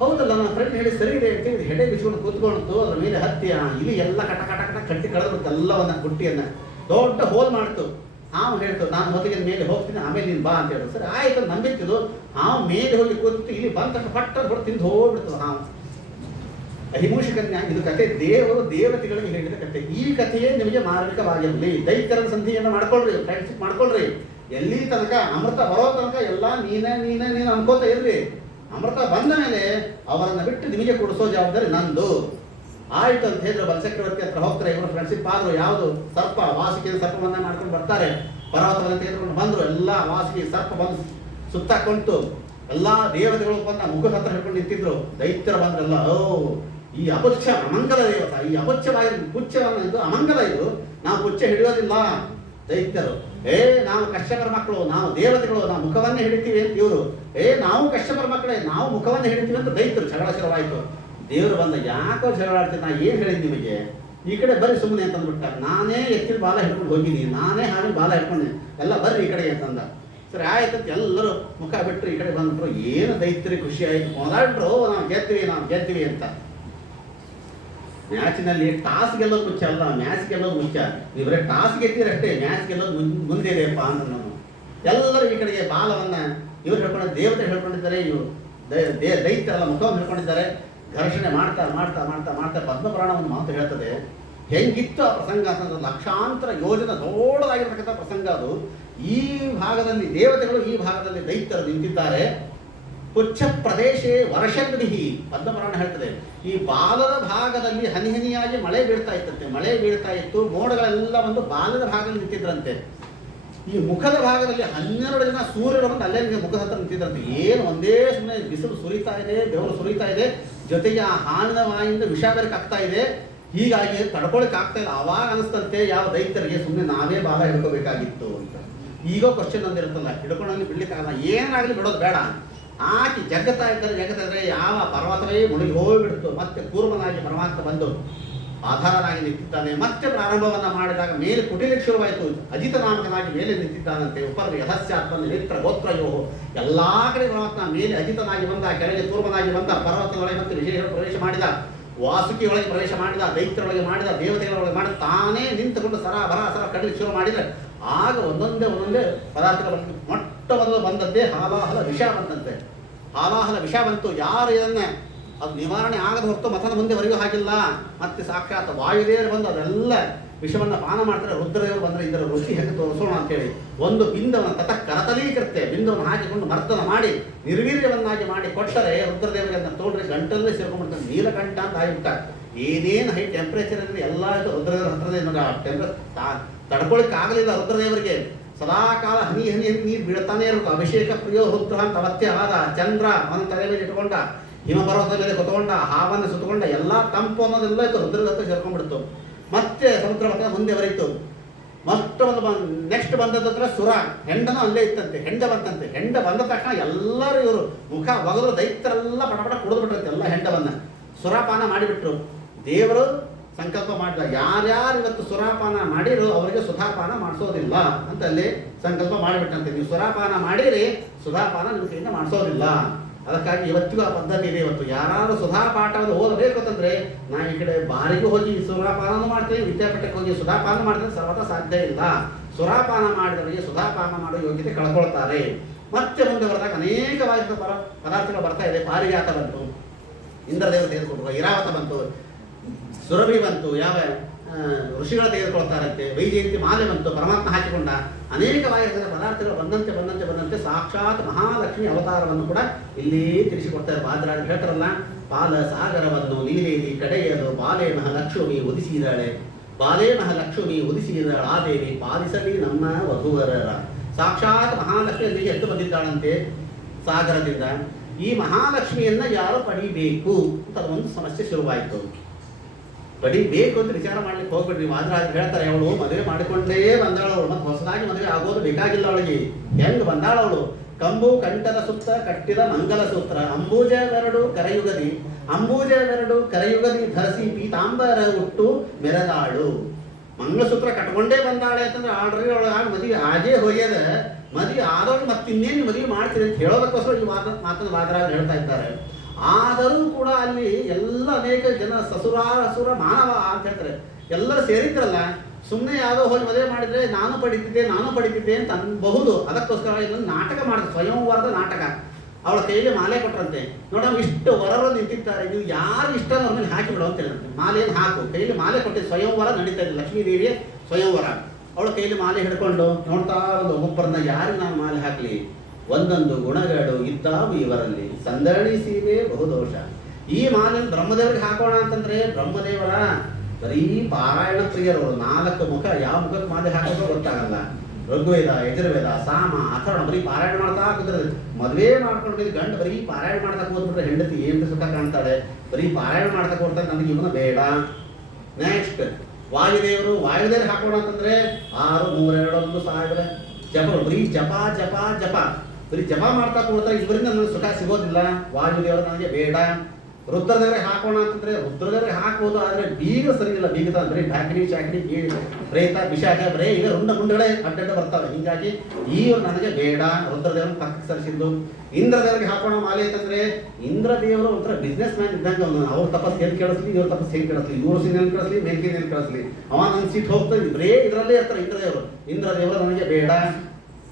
ಹೌದಲ್ಲ, ನನ್ನ ಫ್ರೆಂಡ್ ಹೇಳಿ ಸರಿ ಇದೆ ಅಂತೇಳಿ ಹೆಡೆ ಬಿಚ್ಕೊಂಡು ಕೂತ್ಕೊಂಡು ಅದ್ರ ಮೇಲೆ ಹತ್ತಿ ಇಲ್ಲಿ ಎಲ್ಲ ಕಟ ಕಟ್ಟಿ ಕಳೆದ್ಬಿಟ್ಟು ಎಲ್ಲವನ್ನ ಬುಟ್ಟಿಯನ್ನ ದೊಡ್ಡ ಹೋಲ್ ಮಾಡ್ತು. ಹಾವು ಹೇಳ್ತು, ನಾನು ಮೊದಲಿಗೆ ಮೇಲೆ ಹೋಗ್ತೀನಿ, ಆಮೇಲೆ ನೀನು ಬಾ ಅಂತ ಹೇಳಿದ್ರು. ಸರಿ ಆಯ್ತು ನಂಬಿತ್ತಿದ್ದು. ಹಾವು ಮೇಲೆ ಹೋಗಿ ಕೂತು ಇಲ್ಲಿ ಬಂದ ತಕ್ಷಣ ಪಟ್ಟ ಹೊಟ್ಟು ತಿಂದು ಹೋಗ್ಬಿಡ್ತು ಹಾವು. ಅಹಿಮೂಷಿಕ ನ್ಯಾಯ ಇದು ಕತೆ, ದೇವರು ದೇವತೆಗಳಿಗೆ ಹೇಳಿದ ಕತೆ. ಈ ಕಥೆಯೇ ನಿಮಗೆ ಮಾರ್ಮಿಕವಾಗಿರಲಿ. ದೈತ್ಯರ ಸಂಧಿಯನ್ನು ಮಾಡ್ಕೊಳ್ರಿ, ಫ್ರೆಂಡ್ಶಿಪ್ ಮಾಡ್ಕೊಳ್ರಿ. ಎಲ್ಲಿ ತನಕ ಅಮೃತ ಬರೋ ತನಕ ಎಲ್ಲ ನೀನು ಅನ್ಕೋತಾ ಇರ್ರಿ. ಅಮೃತ ಬಂದ ಮೇಲೆ ಅವರನ್ನ ಬಿಟ್ಟು ನಿಮಗೆ ಕೊಡಿಸೋ ಜವಾಬ್ದಾರಿ ನಂದು. ಆಯ್ತು ಅಂತ ಹೇಳಿದ್ರು. ಬಲಚಕ್ರವರ್ತಿ ಹತ್ರ ಹೋಗ್ತಾರೆ, ಇವರು ಫ್ರೆಂಡ್ಶಿಪ್ ಆದ್ರು. ಯಾವುದು ಸರ್ಪ, ವಾಸಿಕೆ ಸರ್ಪವನ್ನ ಮಾಡ್ಕೊಂಡು ಬರ್ತಾರೆ. ಪರ್ವತವನ್ನು ತೆಗೆದುಕೊಂಡು ಬಂದ್ರು. ಎಲ್ಲ ವಾಸಿಕೆ ಸರ್ಪ ಬಂದು ಸುತ್ತಾಕೊಂತು. ಎಲ್ಲಾ ದೇವತೆಗಳು ಬಂದ ಮುಖದ ಹತ್ರ ಹಿಡ್ಕೊಂಡು ನಿಂತಿದ್ರು. ದೈತ್ಯರು ಬಂದ್ರಲ್ಲ, ಈ ಅಪುಚ್ಛ ಅಮಂಗಲ ದೇವತ, ಈ ಅಪುಚ್ಛವಾಗಿ ಪುಚ್ಛವನ್ನು ಇದು ಅಮಂಗಲ, ಇದು ನಾವು ಪುಚ್ಛ ಹಿಡಿಯೋದಿಲ್ಲ. ದೈತ್ಯರು, ನಾವು ಕಶ್ಯಪರ ಮಕ್ಕಳು, ನಾವು ದೇವತೆಗಳು, ನಾವು ಮುಖವನ್ನೇ ಹಿಡಿತೀವಿ ಅಂತ ಇವರು. ನಾವು ಕಶ್ಯಪರ ಮಕ್ಕಳೇ, ನಾವು ಮುಖವನ್ನೇ ಹಿಡಿತೀವಿ ಅಂತ ದೈತ್ಯರು. ಜಗಳ ಶುರುವಾಯಿತು. ದೇವರು ಬಂದ, ಯಾಕೋ ಜಗಳ ಆಡ್ತೀನಿ, ನಾ ಏನು ಹೇಳಿದ್ ನಿಮಗೆ? ಈ ಕಡೆ ಬರ್ರಿ ಸುಮ್ಮನೆ ಅಂತಂದ್ಬಿಟ್ಟ. ನಾನೇ ಎತ್ತಿನ ಬಾಲ ಹಿಡ್ಕೊಂಡು ಹೋಗಿದ್ದೀನಿ, ನಾನೇ ಹಾವಿನ ಬಾಲ ಹಿಡ್ಕೊಂಡು, ಎಲ್ಲ ಬರ್ರಿ ಈ ಕಡೆ ಅಂತಂದ. ಸರಿ ಆಯ್ತಂತ ಎಲ್ಲರೂ ಮುಖ ಬಿಟ್ಟರು, ಈ ಕಡೆ ಬಂದ್ಬಿಟ್ರು. ಏನು ದೈತ್ಯರಿಗೆ ಖುಷಿ ಆಯ್ತು, ಮೊದಲಾಡ್ರು ನಾವು ಗೆದ್ತೀವಿ ಅಂತ. ಮ್ಯಾಚಿನಲ್ಲಿ ಟಾಸ್ ಗೆಲ್ಲೋದು ಮುಖ್ಯ ಅಲ್ಲ, ಮ್ಯಾಚ್ ಗೆಲ್ಲೋದು ಮುಖ್ಯ. ನೀವು ಬರೀ ಟಾಸ್ ಗೆದ್ದಿರಷ್ಟೇ, ಮ್ಯಾಚ್ ಗೆಲ್ಲೋದು ಮುಂದೆ ಇದೆಯಪ್ಪ ಅಂತ ನಾನು. ಎಲ್ಲರೂ ಈ ಕಡೆಗೆ ಬಾಲವನ್ನ ಇವ್ರು ಹೇಳ್ಕೊಂಡು, ದೇವತೆ ಹೇಳ್ಕೊಂಡಿದ್ದಾರೆ, ಇವರು ದೈತ್ಯರೆಲ್ಲ ಮುಖವನ್ನು ಹೇಳ್ಕೊಂಡಿದ್ದಾರೆ. ಘರ್ಷಣೆ ಮಾಡ್ತಾ ಮಾಡ್ತಾ ಮಾಡ್ತಾ ಮಾಡ್ತಾ ಪದ್ಮಪುರಾಣ ಒಂದು ಮಾತು ಹೇಳ್ತದೆ. ಹೆಂಗಿತ್ತು ಆ ಪ್ರಸಂಗ ಅಂತಂದ್ರೆ, ಲಕ್ಷಾಂತರ ಯೋಜನೆ ದೊಡ್ಡದಾಗಿರ್ತಕ್ಕಂಥ ಪ್ರಸಂಗ ಅದು. ಈ ಭಾಗದಲ್ಲಿ ದೇವತೆಗಳು, ಈ ಭಾಗದಲ್ಲಿ ದೈತ್ಯರು ನಿಂತಿದ್ದಾರೆ. ಪುಚ್ಛ ಪ್ರದೇಶೇ ವರ್ಷಗ್ನಿಹಿ, ಪದ್ಮಪುರಾಣ ಹೇಳ್ತದೆ. ಈ ಬಾಲದ ಭಾಗದಲ್ಲಿ ಹನಿ ಹನಿಯಾಗಿ ಮಳೆ ಬೀಳ್ತಾ ಇತ್ತಂತೆ. ಮಳೆ ಬೀಳ್ತಾ ಇತ್ತು, ಮೋಡಗಳೆಲ್ಲ ಒಂದು ಬಾಲದ ಭಾಗದಲ್ಲಿ ನಿಂತಿದ್ರಂತೆ. ಈ ಮುಖದ ಭಾಗದಲ್ಲಿ 12 ಜನ ಸೂರ್ಯರು ಬಂದು ಅಲ್ಲೇ ಮುಖದ ಹತ್ರ ನಿಂತಿದ್ರಂತೆ. ಏನು ಒಂದೇ ಸುಮ್ಮನೆ ಬಿಸಿಲು ಸುರಿತಾ ಇದೆ, ಬೆವರು ಸುರಿತಾ ಇದೆ, ಜೊತೆಗೆ ಆ ಹಾವಿನ ವಾಯಿಂದ ವಿಷ ಬೆರಕಾಗ್ತಾ ಇದೆ. ಹೀಗಾಗಿ ತಡ್ಕೊಳಕ್ ಆಗ್ತಾ ಇಲ್ಲ. ಅವಾಗ ಅನಿಸ್ತಂತೆ ಯಾವ ದೈತ್ಯರಿಗೆ, ಸುಮ್ಮನೆ ನಾವೇ ಬಾಲ ಹಿಡ್ಕೋಬೇಕಾಗಿತ್ತು ಅಂತ. ಈಗ ಕ್ವಶನ್ ಒಂದಿರುತ್ತಲ್ಲ, ಹಿಡ್ಕೊಂಡಲ್ಲಿ ಬಿಡ್ಲಿಕ್ಕಾಗಲ್ಲ, ಏನಾಗಲಿ ಬಿಡೋದು ಬೇಡ. ಆಕಿ ಜಗತ್ತಾ ಇದ್ದಾರೆ ಯಾವ ಪರ್ವತವೇ ಮುಳುಗಿ ಹೋಗ್ಬಿಡ್ತು. ಮತ್ತೆ ಕೂರ್ಮನಾಗಿ ಪರಮಾತ್ಮ ಬಂದು ಆಧಾರನಾಗಿ ನಿಂತಿದ್ದಾನೆ. ಮತ್ತೆ ಪ್ರಾರಂಭವನ್ನು ಮಾಡಿದಾಗ ಮೇಲೆ ಕುಟಿಲಿಕ್ಕೆ ಶುರುವಾಯಿತು. ಅಜಿತ ನಾಮಕನಾಗಿ ಮೇಲೆ ನಿಂತಿದ್ದಾನಂತೆ. ಉಪರ್ ಯಹಸ್ಯಾತ್ಮನ ನೇತ್ರ ಗೋತ್ರಯೋ ಎಲ್ಲ ಕಡೆ ಪರಮಾತ್ಮ ಮೇಲೆ ಅಜಿತನಾಗಿ ಬಂದ, ಕೆಳಗೆ ಪೂರ್ವನಾಗಿ ಬಂದ, ಪರ್ವತದೊಳಗೆ ಮತ್ತು ವಿಶೇಷ ಪ್ರವೇಶ ಮಾಡಿದ, ವಾಸುಕಿಯೊಳಗೆ ಪ್ರವೇಶ ಮಾಡಿದ, ದೈತ್ಯರೊಳಗೆ ಮಾಡಿದ, ದೇವತೆಗಳೊಳಗೆ ಮಾಡಿದ, ತಾನೇ ನಿಂತುಕೊಂಡು ಸರ ಕಡಲಿಕ್ಕೆ ಶುರು ಮಾಡಿದರೆ ಆಗ ಒಂದೊಂದೇ ಪದಾರ್ಥಗಳ ಮೊಟ್ಟ ಮೊದಲು ಬಂದದ್ದೇ ಹಾಲಾಹಲ ವಿಷ ಬಂದಂತೆ. ಹಾಲಾಹಲ ವಿಷ ಬಂತು. ಯಾರು ಇದನ್ನೇ ಅದು ನಿವಾರಣೆ ಆಗದ ಹೊರತು ಮತನ ಮುಂದೆವರೆಗೂ ಹಾಗಿಲ್ಲ. ಮತ್ತೆ ಸಾಕ್ಷಾತ್ ವಾಯುದೇವರು ಬಂದು ಅದೆಲ್ಲ ವಿಷವನ್ನು ಪಾನ ಮಾಡ್ತಾರೆ. ರುದ್ರದೇವರು ಬಂದರೆ ಇದರ ರುಚಿ ಹೇಗೆ ತೋರಿಸೋಣ ಅಂತೇಳಿ ಒಂದು ಬಿಂದವನ್ನು ತತ ಕರತಲೀಕೃತೆ ಬಿಂದವನ್ನು ಹಾಕಿಕೊಂಡು ಮರ್ತನ ಮಾಡಿ ನಿರ್ವೀರ್ಯವನ್ನಾಗಿ ಮಾಡಿ ಕೊಟ್ಟರೆ ರುದ್ರದೇವರಿಗೆ ಅದನ್ನು ತೋಡ್ರೆ ಗಂಟಲ್ಲೇ ಸೇರ್ಕೊಂಡ್ಬಿಡ್ತಾರೆ. ನೀಲಕಂಠ ಅಂತ ಆಗಿಬಿಟ್ಟ. ಏನೇನು ಹೈ ಟೆಂಪ್ರೇಚರ್ ಇರಲಿ ಎಲ್ಲ ರುದ್ರದೇವರ ಹತ್ತಿರದೇ ತಡ್ಕೊಳ್ಳಿಕ್ಕೆ ಆಗಲಿಲ್ಲ ರುದ್ರದೇವರಿಗೆ. ಸದಾಕಾಲ ಹನಿ ಹನಿ ಹನಿ ನೀರು ಬೀಳ್ತಾನೆ ಇರಬೇಕು. ಅಭಿಷೇಕ ಪ್ರಿಯೋ ರುದ್ರ ಅಂತ ಅವತ್ತೇ ಆದ. ಚಂದ್ರ ಅವನ ತಲೆ ಮೇಲೆ ಇಟ್ಕೊಂಡ, ಹಿಮಪರ್ವತದ ಮೇಲೆ ಕುತ್ಕೊಂಡ, ಹಾವನ್ನು ಸುತ್ತಕೊಂಡ, ಎಲ್ಲ ತಂಪು ಅನ್ನೋದೆಲ್ಲ ಇತ್ತು. ರುದ್ರದ ಹತ್ರ ಸೇರ್ಕೊಂಡ್ಬಿಡ್ತು. ಮತ್ತೆ ಸಮುದ್ರ ಪಕ್ಕ ಮುಂದೆ ಬರೀತು. ನೆಕ್ಸ್ಟ್ ಬಂದದ್ರ ಸುರ. ಹೆಂಡನೂ ಅಲ್ಲೇ ಇತ್ತಂತೆ. ಹೆಂಡ ಬಂತಂತೆ. ಹೆಂಡ ಬಂದ ತಕ್ಷಣ ಎಲ್ಲರೂ ಇವರು ಮುಖ ಒಗದ್ರು ದೈತ್ಯರೆಲ್ಲ ಪಟಪಟ ಕುಡಿದು ಬಿಟ್ರಂತೆ ಎಲ್ಲ ಹೆಂಡವನ್ನ. ಸುರಾಪಾನ ಮಾಡಿಬಿಟ್ರು. ದೇವರು ಸಂಕಲ್ಪ ಮಾಡಿದ, ಯಾರ್ಯಾರು ಇವತ್ತು ಸುರಾಪಾನ ಮಾಡಿರು ಅವರಿಗೆ ಸುಧಾಪಾನ ಮಾಡಿಸೋದಿಲ್ಲ ಅಂತ ಅಲ್ಲಿ ಸಂಕಲ್ಪ ಮಾಡಿಬಿಟ್ಟಂತೆ. ನೀವು ಸುರಾಪಾನ ಮಾಡಿರಿ, ಸುಧಾಪಾನ ನಿಮ್ಮ ಕೈಯಿಂದ ಮಾಡಿಸೋದಿಲ್ಲ. ಅದಕ್ಕಾಗಿ ಇವತ್ತಿಗೂ ಆ ಪದ್ಧತಿ ಇದೆ. ಇವತ್ತು ಯಾರಾದ್ರೂ ಸುಧಾಪಾಠವನ್ನು ಓದಬೇಕು ಅಂತಂದ್ರೆ ನಾ ಈ ಕಡೆ ಬಾರಿಗೂ ಹೋಗಿ ಸುರಾಪಾನ ಮಾಡ್ತೇವೆ, ವಿದ್ಯಾಪೀಠಕ್ಕೆ ಹೋಗಿ ಸುಧಾಪಾನ ಮಾಡಿದ್ರೆ ಸರ್ವತಾ ಸಾಧ್ಯ ಇಲ್ಲ. ಸುರಾಪಾನ ಮಾಡಿದವರಿಗೆ ಸುಧಾಪಾನ ಮಾಡೋ ಯೋಗ್ಯತೆ ಕಳ್ಕೊಳ್ತಾರೆ. ಮತ್ತೆ ಮುಂದೆ ಬರೆದಾಗ ಅನೇಕವಾಗಿ ಪದಾರ್ಥಗಳು ಬರ್ತಾ ಇದೆ. ಪಾರಿಜಾತ ಬಂತು, ಇಂದ್ರದೇವರು ತೆಗೆದುಕೊಟ್ರು, ಇರಾವತ ಬಂತು, ಸುರಭಿ ಬಂತು, ಯಾವ ಋಷಿಗಳು ತೆಗೆದುಕೊಳ್ತಾರಂತೆ, ವೈಜಯಂತಿ ಮಾಲೆ ಬಂತು, ಪರಮಾತ್ಮ ಹಾಕಿಕೊಂಡ. ಅನೇಕವಾಗಿರ್ತದೆ ಪದಾರ್ಥಗಳು ಬಂದಂತೆ ಸಾಕ್ಷಾತ್ ಮಹಾಲಕ್ಷ್ಮಿ ಅವತಾರವನ್ನು ಕೂಡ ಇಲ್ಲಿ ತಿಳಿಸಿಕೊಡ್ತಾರೆ. ಬಾದ್ರಾಜ ಹೇಳ್ತಾರಲ್ಲ, ಪಾಲ ಸಾಗರವನ್ನು ನೀಲೇಲಿ ಕಡೆಯಲು ಬಾಲೆ ಮಹಾಲಕ್ಷ್ಮಿ ಉದಿಸಿದಾಳೆ, ಬಾಲೆ ಮಹಾಲಕ್ಷ್ಮಿ ಉದಿಸಿದಾಳ ಆ ದೇವಿ ಪಾಲಿಸಲಿ ನಮ್ಮ ವಧುವರರ. ಸಾಕ್ಷಾತ್ ಮಹಾಲಕ್ಷ್ಮಿ ಅಲ್ಲಿಗೆ ಎದ್ದು ಬಂದಿದ್ದಾಳಂತೆ ಸಾಗರದಿಂದ. ಈ ಮಹಾಲಕ್ಷ್ಮಿಯನ್ನ ಯಾರು ಪಡಿಬೇಕು ಅಂತ ಒಂದು ಸಮಸ್ಯೆ ಶುರುವಾಯಿತು. ಪಡಿಬೇಕು ಅಂತ ವಿಚಾರ ಮಾಡ್ಲಿಕ್ಕೆ ಹೋಗ್ಬಿಡ್ರಿ. ವಾದರಾಜ್ ಹೇಳ್ತಾರೆ, ಅವಳು ಮದುವೆ ಮಾಡಿಕೊಂಡೇ ಬಂದಾಳವಳು, ಮತ್ತೆ ಹೊಸದಾಗಿ ಮದುವೆ ಆಗೋದು ಬೇಕಾಗಿಲ್ಲ ಅವಳಿಗೆ. ಹೆಂಗ್ ಬಂದಾಳವಳು? ಕಂಬು ಕಂಠದ ಸುತ್ತ ಕಟ್ಟಿದ ಮಂಗಲ ಸೂತ್ರ, ಅಂಬೂಜವೆರಡು ಕರಯುಗದಿ ಧರಿಸಿ ಪೀತಾಂಬರ ಉಟ್ಟು ಮೆರೆದಾಳು. ಮಂಗಳಸೂತ್ರ ಕಟ್ಕೊಂಡೇ ಬಂದಾಳೆ ಅಂತಂದ್ರೆ ಆಲ್ರೆಡಿ ಅವಳಾಗ ಮದುವೆ ಆಗೇ ಹೋಗ್ಯದ. ಮದುವೆ ಆದವಳು ಮತ್ತಿನ್ನೇನು ಮದುವೆ ಮಾಡ್ತೀರಿ ಅಂತ ಹೇಳೋದಕ್ಕೋಸ್ಕರ ಈ ಮಾತನ್ನು ವಾದರಾಜ್ ಹೇಳ್ತಾ ಇದ್ದಾರೆ. ಆದರೂ ಕೂಡ ಅಲ್ಲಿ ಎಲ್ಲ ಅನೇಕ ಜನ ಸಸುರ ಮಾನವ ಅಂತ ಹೇಳ್ತಾರೆ. ಎಲ್ಲರೂ ಸೇರಿದ್ರಲ್ಲ, ಸುಮ್ಮನೆ ಯಾವುದೋ ಹೋಗಿ ಮದುವೆ ಮಾಡಿದ್ರೆ ನಾನು ಪಡಿತಿದ್ದೆ ಅಂತ ಅನ್ಬಹುದು. ಅದಕ್ಕೋಸ್ಕರ ಇದನ್ನು ನಾಟಕ ಮಾಡಿದ್ರು, ಸ್ವಯಂವರದ ನಾಟಕ. ಅವಳ ಕೈಯಲ್ಲಿ ಮಾಲೆ ಕೊಟ್ಟರಂತೆ. ನೋಡೋಣ, ಇಷ್ಟು ವರರು ನಿಂತಿದ್ದಾರೆ, ನೀವು ಯಾರು ಇಷ್ಟ ಅವ್ರ ಮೇಲೆ ಹಾಕಿ ಬಿಡು ಅಂತ ಹೇಳಿದಂತೆ. ಮಾಲೆಯನ್ನು ಹಾಕು. ಕೈಯಲ್ಲಿ ಮಾಲೆ ಕೊಟ್ಟಿದ್ದು ಸ್ವಯಂವರ ನಡೀತಾ ಇದೆ, ಲಕ್ಷ್ಮೀ ದೇವಿಯ ಸ್ವಯಂವರ. ಅವಳ ಕೈಯಲ್ಲಿ ಮಾಲೆ ಹಿಡ್ಕೊಂಡು ನೋಡ್ತಾ ಒಂದು ಒಬ್ಬೊಬ್ಬರನ್ನ ಯಾರಿಗೆ ನಾನು ಮಾಲೆ ಹಾಕಲಿ, ಒಂದೊಂದು ಗುಣಗಳು ಇದ್ದಾವು ಇವರಲ್ಲಿ, ಸಂದರ್ಣಿಸಿವೆ ಬಹುದೋಷ. ಈ ಮಾಲೆ ಬ್ರಹ್ಮದೇವರಿಗೆ ಹಾಕೋಣ ಅಂತಂದ್ರೆ ಬ್ರಹ್ಮದೇವರ ಬರೀ ಪಾರಾಯಣ ಪ್ರಿಯರು. 4 ಮುಖ, ಯಾವ ಮುಖಕ್ಕೆ ಮಾಲೆ ಹಾಕೋದು ಗೊತ್ತಾಗಲ್ಲ. ಋಗ್ವೇದ, ಯಜುರ್ವೇದ, ಸಾಮ, ಅಥರ್ಣ ಬರೀ ಪಾರಾಯಣ ಮಾಡ್ತಾ ಕೂತ್ರೆ. ಮದುವೆ ಮಾಡ್ಕೊಂಡಿದ್ದು ಗಂಡು ಬರೀ ಪಾರಾಯಣ ಮಾಡ್ತಾ ಕೂತ್ಬಿಟ್ರೆ ಹೆಂಡತಿ ಏನು ಸುಖ ಕಾಣ್ತಾಳೆ. ಬರೀ ಪಾರಾಯಣ ಮಾಡ್ತಾ ಕೂಡ್ತಾರೆ, ನನಗೆ ಇವನು ಬೇಡ. ನೆಕ್ಸ್ಟ್ ವಾಯುದೇವರು ಹಾಕೋಣ ಅಂತಂದ್ರೆ 6, 3, 2, 1 1000 ಜಪ. ಬರೀ ಜಪ ಬರೀ ಜಪ ಮಾಡ್ತಾ ಕೊಡ್ತಾರೆ. ಇದರಿಂದ ನನಗೆ ಸುಖ ಸಿಗೋದಿಲ್ಲ. ವಾಯುದೇವರು ನನಗೆ ಬೇಡ. ರುದ್ರದೇವರಿಗೆ ಹಾಕೋಣ ಅಂತಂದ್ರೆ ರುದ್ರದೇವರಿಗೆ ಹಾಕೋದು, ಆದರೆ ಬೀಗ ಸರಿ ಇಲ್ಲ. ಬೀಗದ ಬರೀ ಢಾಕಿನಿ ಶಾಕಿನಿ ಪ್ರೇತ ವಿಶಾಖ ಬರೇ ಈಗ ಗುಂಡಗಳೇ ಅಡ್ಡ ಬರ್ತಾವೆ. ಹೀಗಾಗಿ ಇವ್ರು ನನಗೆ ಬೇಡ. ರುದ್ರದೇವ್ರನ್ನ ಪಕ್ಕಕ್ಕೆ ಸರಿಸಿದ್ದು. ಇಂದ್ರದೇವರಿಗೆ ಹಾಕೋಣ ಮಾಲೆ ಅಂತಂದ್ರೆ ಇಂದ್ರದೇವರು ಒಂಥರ ಬಿಸ್ನೆಸ್ ಮ್ಯಾನ್ ಇದ್ದಂಗೆ. ಅವ್ರ ತಪಸ್ ಏನ್ ಕೇಳಿಸ್ಲಿ, ಇವ್ರ ತಪಸ್ ಹೇಗೆ ಕೇಳಿಸ್ಲಿ, ಇವ್ರು ಸೀನ್ ಕೇಳಿಸ್ಲಿ, ಮೇಲ್ಕೇನ್ ಏನ್ ಕೇಳಿಸ್ಲಿ, ಅವ ನನ್ನ ಸೀಟ್ ಹೋಗ್ತದೆ. ಬರೇ ಇದರಲ್ಲೇ ಇರ್ತಾರೆ ಇಂದ್ರದೇವರು ನನಗೆ ಬೇಡ.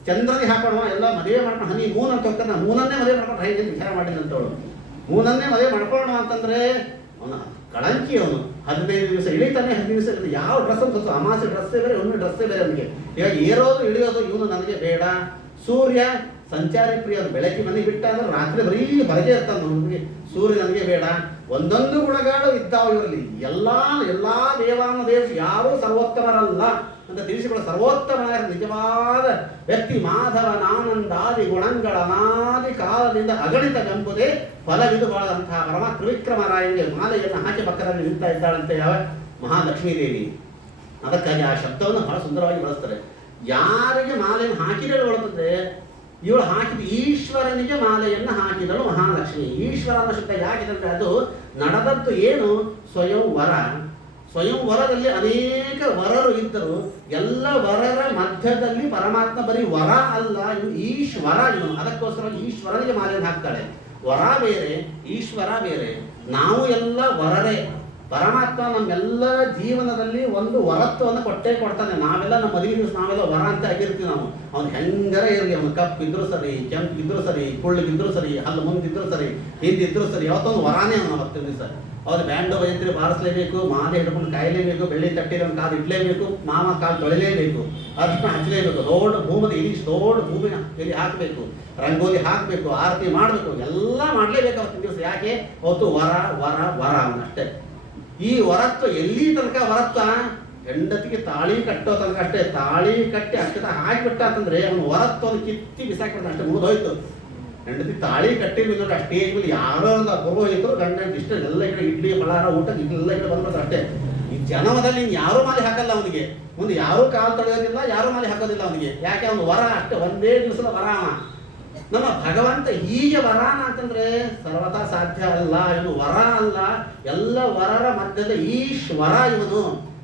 ಚಂದ್ರನಿಗೆ ಹಾಕೋಣ, ಎಲ್ಲ ಮದುವೆ ಮಾಡ್ಕೊಂಡು ಹನಿ ಮೂನ್ ಅಂತ ಹೋಗ್ತಾರೆ. ಮೂನನ್ನೇ ಮದುವೆ ಮಾಡ್ಕೊಂಡು ಹೇಗೆ ವಿಚಾರ ಮಾಡಿದಂತವಳು. ಮೂನನ್ನೇ ಮದುವೆ ಮಾಡ್ಕೊಳ್ಳೋಣ ಅಂತಂದ್ರೆ ಅವನ ಕಳಂಕಿ. ಅವನು 15 ದಿವಸ ಇಳಿತಾನೆ. 15 ದಿವಸ ಯಾವ ಡ್ರೆಸ್ ಅಂತ ಅಮಾಸೆ ಡ್ರೆಸ್ಸೇ ಬೇರೆ, ಒಮ್ಮೆ ಡ್ರೆಸ್ಸೇ ಬೇರೆ ಅವನಿಗೆ. ಈಗ ಏರೋದು ಇಳಿಯೋದು ಇವನು ನನಗೆ ಬೇಡ. ಸೂರ್ಯ ಸಂಚಾರಿ ಪ್ರಿಯ, ಬೆಳಗ್ಗೆ ಮನೆಗೆ ಬಿಟ್ಟ ಅಂದ್ರೆ ರಾತ್ರಿ ಬರೀ ಹೊರಗೆ ಇರ್ತಾನೆ. ಅವನಿಗೆ ಸೂರ್ಯ ನನಗೆ ಬೇಡ. ಒಂದೊಂದು ಗುಣಗಳು ಇದ್ದಾವ ಇವರಲ್ಲಿ. ಎಲ್ಲಾ ದೇವಾನುದೇವ ಯಾರೂ ಸರ್ವೋತ್ತಮರಲ್ಲ ಅಂತ ತಿಳಿಸಿಕೊಳ್ಳ. ಸರ್ವೋತ್ತಮನಾದ ನಿಜವಾದ ವ್ಯಕ್ತಿ ಮಾಧವನಾನಂದಾದಿ ಗುಣಗಳ ಅನಾದಿ ಕಾಲದಿಂದ ಅಗಣಿತವೆಂಬುದೇ ಫಲವಿದು ಬಾಳದಂತಹ ಪರಮ ತ್ರಿವಿಕ್ರಮರಾಯನಿಗೆ ಮಾಲೆಯನ್ನು ಹಾಕಿ ಪಕ್ಕದಲ್ಲಿ ನಿಂತಾ ಇದ್ದಾಳಂತೆ ಯಾವ ಮಹಾಲಕ್ಷ್ಮೀ ದೇವಿ. ಅದಕ್ಕಾಗಿ ಆ ಶಬ್ದವನ್ನು ಬಹಳ ಸುಂದರವಾಗಿ ಬಳಸ್ತಾರೆ. ಯಾರಿಗೆ ಮಾಲೆಯನ್ನು ಹಾಕಿದಳು ಒಳತಂದ್ರೆ ಇವಳು ಹಾಕಿದ ಈಶ್ವರನಿಗೆ ಮಾಲೆಯನ್ನು ಹಾಕಿದಳು ಮಹಾಲಕ್ಷ್ಮಿ. ಈಶ್ವರನ ಶಬ್ದ ಯಾಕಿದಂದ್ರೆ ಅದು ನಡೆದದ್ದು ಏನು ಸ್ವಯಂವರ. ಸ್ವಯಂವರದಲ್ಲಿ ಅನೇಕ ವರರು ಇದ್ದರು. ಎಲ್ಲ ವರರ ಮಧ್ಯದಲ್ಲಿ ಪರಮಾತ್ಮ ಬರೀ ವರ ಅಲ್ಲ, ಇವನು ಈಶ್ವರ. ಇವನು ಅದಕ್ಕೋಸ್ಕರ ಈಶ್ವರನಿಗೆ ಮಾಲೆಯನ್ನು ಹಾಕ್ತಾಳೆ. ವರ ಬೇರೆ, ಈಶ್ವರ ಬೇರೆ. ನಾವು ಎಲ್ಲ ವರರೇ. ಪರಮಾತ್ಮ ನಮ್ಮೆಲ್ಲ ಜೀವನದಲ್ಲಿ ಒಂದು ವರತ್ವವನ್ನು ಕೊಟ್ಟೇ ಕೊಡ್ತಾನೆ. ನಾವೆಲ್ಲ ನಮ್ಮ ಮದುವೆ ದಿವಸ ನಾವೆಲ್ಲ ವರ ಅಂತ ಆಗಿರ್ತೀವಿ. ನಾವು ಅವ್ನು ಹೆಂಗರ ಇರಲಿ, ಅವನು ಕಪ್ಪಿದ್ರು ಸರಿ, ಕೆಂಪಿದ್ರು ಸರಿ, ಕುಳ್ಳಿಗಿದ್ರು ಸರಿ, ಹಲ್ಲು ಮುಂದಿದ್ರು ಸರಿ, ಹಿಂದಿದ್ರು ಸರಿ, ಯಾವತ್ತೊಂದು ವರಾನೇ ಅವನು ಅವತ್ತಿನ ದಿವಸ. ಅವ್ರು ಬ್ಯಾಂಡು ವೈದ್ಯರು ಬಾರಿಸಲೇಬೇಕು, ಮಾಲೆ ಹಿಡ್ಕೊಂಡು ಕಾಯಲೇಬೇಕು, ಬೆಳ್ಳಿ ತಟ್ಟಿರೋನ್ ಕಾಲು ಇಡ್ಲೇಬೇಕು, ಮಾಮ ಕಾಲು ತೊಳಿಲೇಬೇಕು, ಅರ್ಶನ ಹಚ್ಚಲೇಬೇಕು, ದೊಡ್ಡ ಭೂಮಿನ ಇಡೀ ದೊಡ್ಡ ಭೂಮಿನ ಇಲ್ಲಿ ಹಾಕಬೇಕು, ರಂಗೋಲಿ ಹಾಕಬೇಕು, ಆರತಿ ಮಾಡಬೇಕು, ಎಲ್ಲ ಮಾಡಲೇಬೇಕು ಅವತ್ತಿನ ದಿವಸ. ಯಾಕೆ? ಅವತ್ತು ವರ ವರ ವರ ಅವನಷ್ಟೇ. ಈ ವರತ್ವ ಎಲ್ಲಿ ತನಕ ವರತ್ವ? ಹೆಂಡತಿಗೆ ತಾಳಿ ಕಟ್ಟೋ ತನಕ ಅಷ್ಟೇ. ತಾಳಿ ಕಟ್ಟಿ ಅಕ್ಷತ ಹಾಕಿಬಿಟ್ಟ ಅಂತಂದ್ರೆ ಅವನು ವರತ್ವವನ್ನು ಕಿತ್ತಿ ಬಿಸಾಕಿಬಿಡ್ತಾನೆ, ಅಷ್ಟೇ ಮುಗಿದೋಯ್ತು. ಹೆಂಡತಿ ತಾಳಿ ಕಟ್ಟಿರ್ಬೇಕು ನೋಡಿ, ಆ ಸ್ಟೇಜ್ ಮೇಲೆ ಯಾರೋ ಒಂದು ಪುರೋಹಿತರು ಗಂಡ ಇಷ್ಟ ಎಲ್ಲ ಕಡೆ ಇಡ್ಲಿ ಫಲಾರ ಊಟ ಎಲ್ಲ ಕಡೆ ಬಂದ್ಬಿಡ್ತಾರೆ ಅಷ್ಟೇ. ಈ ಜನ್ಮದಲ್ಲಿ ಇನ್ನು ಯಾರೂ ಮಾಲೆ ಹಾಕಲ್ಲ ಅವನಿಗೆ, ಮುಂದೆ ಯಾರೂ ಕಾಲು ತೊಳೆಯೋದಿಲ್ಲ, ಯಾರೂ ಮಾಲೆ ಹಾಕೋದಿಲ್ಲ ಅವನಿಗೆ. ಯಾಕೆ? ಅವನು ವರ ಅಷ್ಟೇ, ಒಂದೇ ದಿವಸದ ವರ ಅವ. ನಮ್ಮ ಭಗವಂತ ಹೀಗೆ ವರಾನ ಅಂತಂದ್ರೆ ಸರ್ವತಾ ಸಾಧ್ಯ ಅಲ್ಲ. ಇವನು ವರ ಅಲ್ಲ, ಎಲ್ಲ ವರರ ಮಧ್ಯದ ಈಶ್ವರ ಇವನು.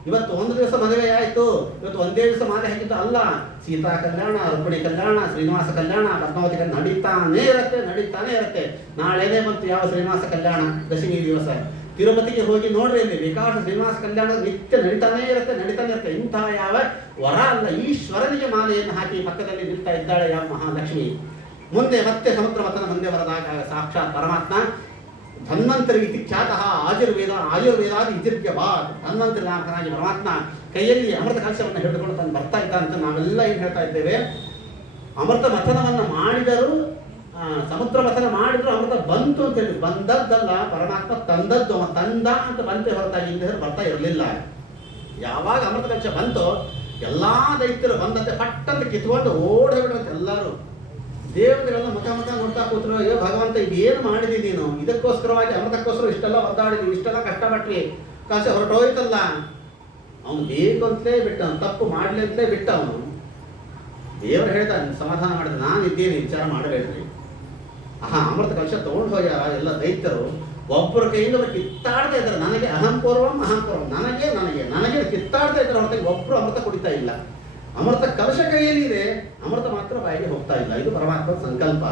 ಇವತ್ತು ಒಂದು ದಿವಸ ಮದುವೆ ಆಯ್ತು, ಇವತ್ತು ಒಂದೇ ದಿವಸ ಮಾಲೆ ಹಾಕಿದ್ದು ಅಲ್ಲ. ಸೀತಾ ಕಲ್ಯಾಣ, ರುಕ್ಮಿಣಿ ಕಲ್ಯಾಣ, ಶ್ರೀನಿವಾಸ ಕಲ್ಯಾಣ, ಪದ್ಮಾವತಿ ಕಲ್ಯಾಣ ನಡೀತಾನೇ ಇರುತ್ತೆ. ನಾಳೆನೇ ಬಂತು ಯಾವ ಶ್ರೀನಿವಾಸ ಕಲ್ಯಾಣ, ದಶಮಿ ದಿವಸ. ತಿರುಪತಿಗೆ ಹೋಗಿ ನೋಡ್ರಿ, ಅಲ್ಲಿ ವಿಕಾಸ ಶ್ರೀನಿವಾಸ ಕಲ್ಯಾಣ ನಿತ್ಯ ನಡೀತಾನೇ ಇರುತ್ತೆ. ಇಂತಹ ಯಾವ ವರ ಅಲ್ಲ, ಈಶ್ವರನಿಗೆ ಮಾಲೆಯನ್ನು ಹಾಕಿ ಪಕ್ಕದಲ್ಲಿ ನಿಲ್ತಾ ಇದ್ದಾಳೆ ಯಾವ ಮಹಾಲಕ್ಷ್ಮಿ. ಮುಂದೆ ಮತ್ತೆ ಸಮುದ್ರ ಮತನ ಮುಂದೆ ಬರದಾಗ ಸಾಕ್ಷಾತ್ ಪರಮಾತ್ಮ ಧನ್ವಂತರಿ ಇತಿ ಖ್ಯಾತಃ ಆಯುರ್ವೇದಾದಿ ಇತಿರ್ಯವಾದ್. ಧನ್ವಂತರಿ ನಾಮಕನಾಗಿ ಪರಮಾತ್ಮ ಕೈಯಲ್ಲಿ ಅಮೃತ ಕಲಶವನ್ನು ಹಿಡಿದುಕೊಂಡು ತಾನು ಬರ್ತಾ ಇದ್ದ ಅಂತ ನಾವೆಲ್ಲ ಏನು ಹೇಳ್ತಾ ಇದ್ದೇವೆ. ಅಮೃತ ಮಥನವನ್ನು ಮಾಡಿದರು, ಸಮುದ್ರ ಮಥನ ಮಾಡಿದ್ರು, ಅಮೃತ ಬಂತು ಅಂತ ಹೇಳಿ ಬಂದದ್ದಲ್ಲ, ಪರಮಾತ್ಮ ತಂದದ್ದು. ತಂದ ಅಂತ ಬಂತೆ ಹೊರತಾಗಿ ಹಿಂದೆ ಬರ್ತಾ ಇರಲಿಲ್ಲ. ಯಾವಾಗ ಅಮೃತ ಕಲಶ ಬಂತೋ ಎಲ್ಲಾ ದೈತ್ಯರು ಬಂದಂತೆ ಪಟ್ಟಂತ ಕಿತ್ಕೊಂಡು ಓಡಿ ಬಿಡುವಂತೆ ಎಲ್ಲರೂ. ದೇವತೆಗಳನ್ನ ಮುಖ ನೋಡ್ತಾ ಕೂತ್ರು, ಅಯ್ಯೋ ಭಗವಂತ ಇದೇನು ಮಾಡಿದಿ ನೀನು, ಇದಕ್ಕೋಸ್ಕರವಾಗಿ ಅಮೃತಕ್ಕೋಸ್ಕರ ಇಷ್ಟೆಲ್ಲ ಒದ್ದಾಡಿದ್ವಿ, ಇಷ್ಟೆಲ್ಲ ಕಷ್ಟಪಟ್ವಿ, ಕಲಶ ಹೊರಟೋಯ್ತಲ್ಲ. ಅವನು ಬೇಕು ಅಂತಲೇ ಬಿಟ್ಟ, ತಪ್ಪು ಮಾಡ್ಲಿ ಅಂತಲೇ ಬಿಟ್ಟ. ಅವನು ದೇವರು ಹೇಳ್ದ, ಸಮಾಧಾನ ಮಾಡಿದ, ನಾನು ಇದ್ದೇನೆ, ವಿಚಾರ ಮಾಡಬೇಡ್ರಿ. ಅಮೃತ ಕಲಶ ತಗೊಂಡು ಹೋಗ್ಯಾರ ಎಲ್ಲ ದೈತ್ಯರು. ಒಬ್ಬರ ಕೈಯಿಂದ ಅವರು ಕಿತ್ತಾಡ್ತಾ ಇದ್ದಾರೆ, ನನಗೆ ಅಹಂಪೂರ್ವಂ ನನಗೆ ಕಿತ್ತಾಡ್ತಾ ಇದ್ದಾರೆ ಹೊರತಾಗಿ ಒಬ್ಬರು ಅಮೃತ ಕುಡಿತಾ ಇಲ್ಲ. ಅಮೃತ ಕಲಶ ಕೈಯಲ್ಲಿ ಇದೆ, ಅಮೃತ ಮಾತ್ರ ಬಾಯಿಗೆ ಹೋಗ್ತಾ ಇಲ್ಲ. ಇದು ಪರಮಾತ್ಮನ ಸಂಕಲ್ಪ.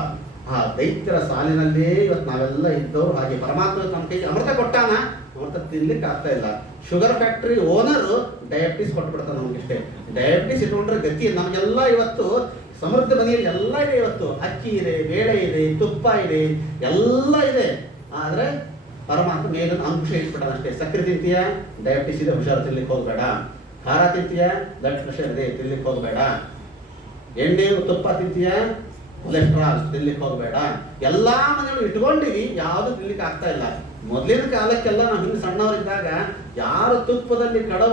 ಆ ದೈತ್ಯರ ಸಾಲಿನಲ್ಲೇ ಇವತ್ತು ನಾವೆಲ್ಲ ಇದ್ದವರು. ಹಾಗೆ ಪರಮಾತ್ಮ ನಮ್ಮ ಕೈಗೆ ಅಮೃತ ಕೊಟ್ಟಾನ, ಅಮೃತ ತಿನ್ಲಿಕ್ಕೆ ಆಗ್ತಾ ಇಲ್ಲ. ಶುಗರ್ ಫ್ಯಾಕ್ಟರಿ ಓನರು ಡಯಾಬಿಟಿಸ್ ಕೊಟ್ಬಿಡ್ತಾನೆ ನಮಗಿಷ್ಟೇ. ಡಯಾಬಿಟಿಸ್ ಇಟ್ಕೊಂಡ್ರೆ ಗತಿ. ನಮಗೆಲ್ಲ ಇವತ್ತು ಸಮೃದ್ಧ ಮನೆಯಲ್ಲಿ ಎಲ್ಲ ಇದೆ. ಇವತ್ತು ಅಕ್ಕಿ ಇದೆ, ಬೇಳೆ ಇದೆ, ತುಪ್ಪ ಇದೆ, ಎಲ್ಲ ಇದೆ. ಆದ್ರೆ ಪರಮಾತ್ಮ ಮೇಲನ್ನು ಅಂಕುಶ ಇಟ್ಬಿಟ್ಟಾನ ಅಷ್ಟೇ. ಸಕ್ಕರೆ ತಿಂತೀಯ, ಡಯಾಬಿಟಿಸ್ ಇದೆ, ಹುಷಾರು, ತಿನ್ಲಿಕ್ಕೆ ಹೋಗ್ಬೇಡ. ಖಾರ ತಿಂತೀಯ, ಬ್ಲಡ್ ಪ್ರೆಷರ್ ಇದೆ, ತಿನ್ಲಿಕ್ಕೆ ಹೋಗ್ಬೇಡ. ಎಣ್ಣೆ ತುಪ್ಪ ತಿಂತೀಯ, ಕೊಲೆಸ್ಟ್ರಾಲ್, ತಿನ್ಲಿಕ್ಕೆ ಹೋಗ್ಬೇಡ. ಎಲ್ಲಾ ಮನೆಗಳು ಇಟ್ಕೊಂಡಿವಿ, ಯಾವುದು ತಿನ್ಲಿಕ್ಕೆ ಆಗ್ತಾ ಇಲ್ಲ. ಮೊದಲಿನ ಕಾಲಕ್ಕೆಲ್ಲ ನಾವು ಹಿಂದೆ ಸಣ್ಣವರಿದ್ದಾಗ ಯಾರು ತುಪ್ಪದಲ್ಲಿ ಕಡವ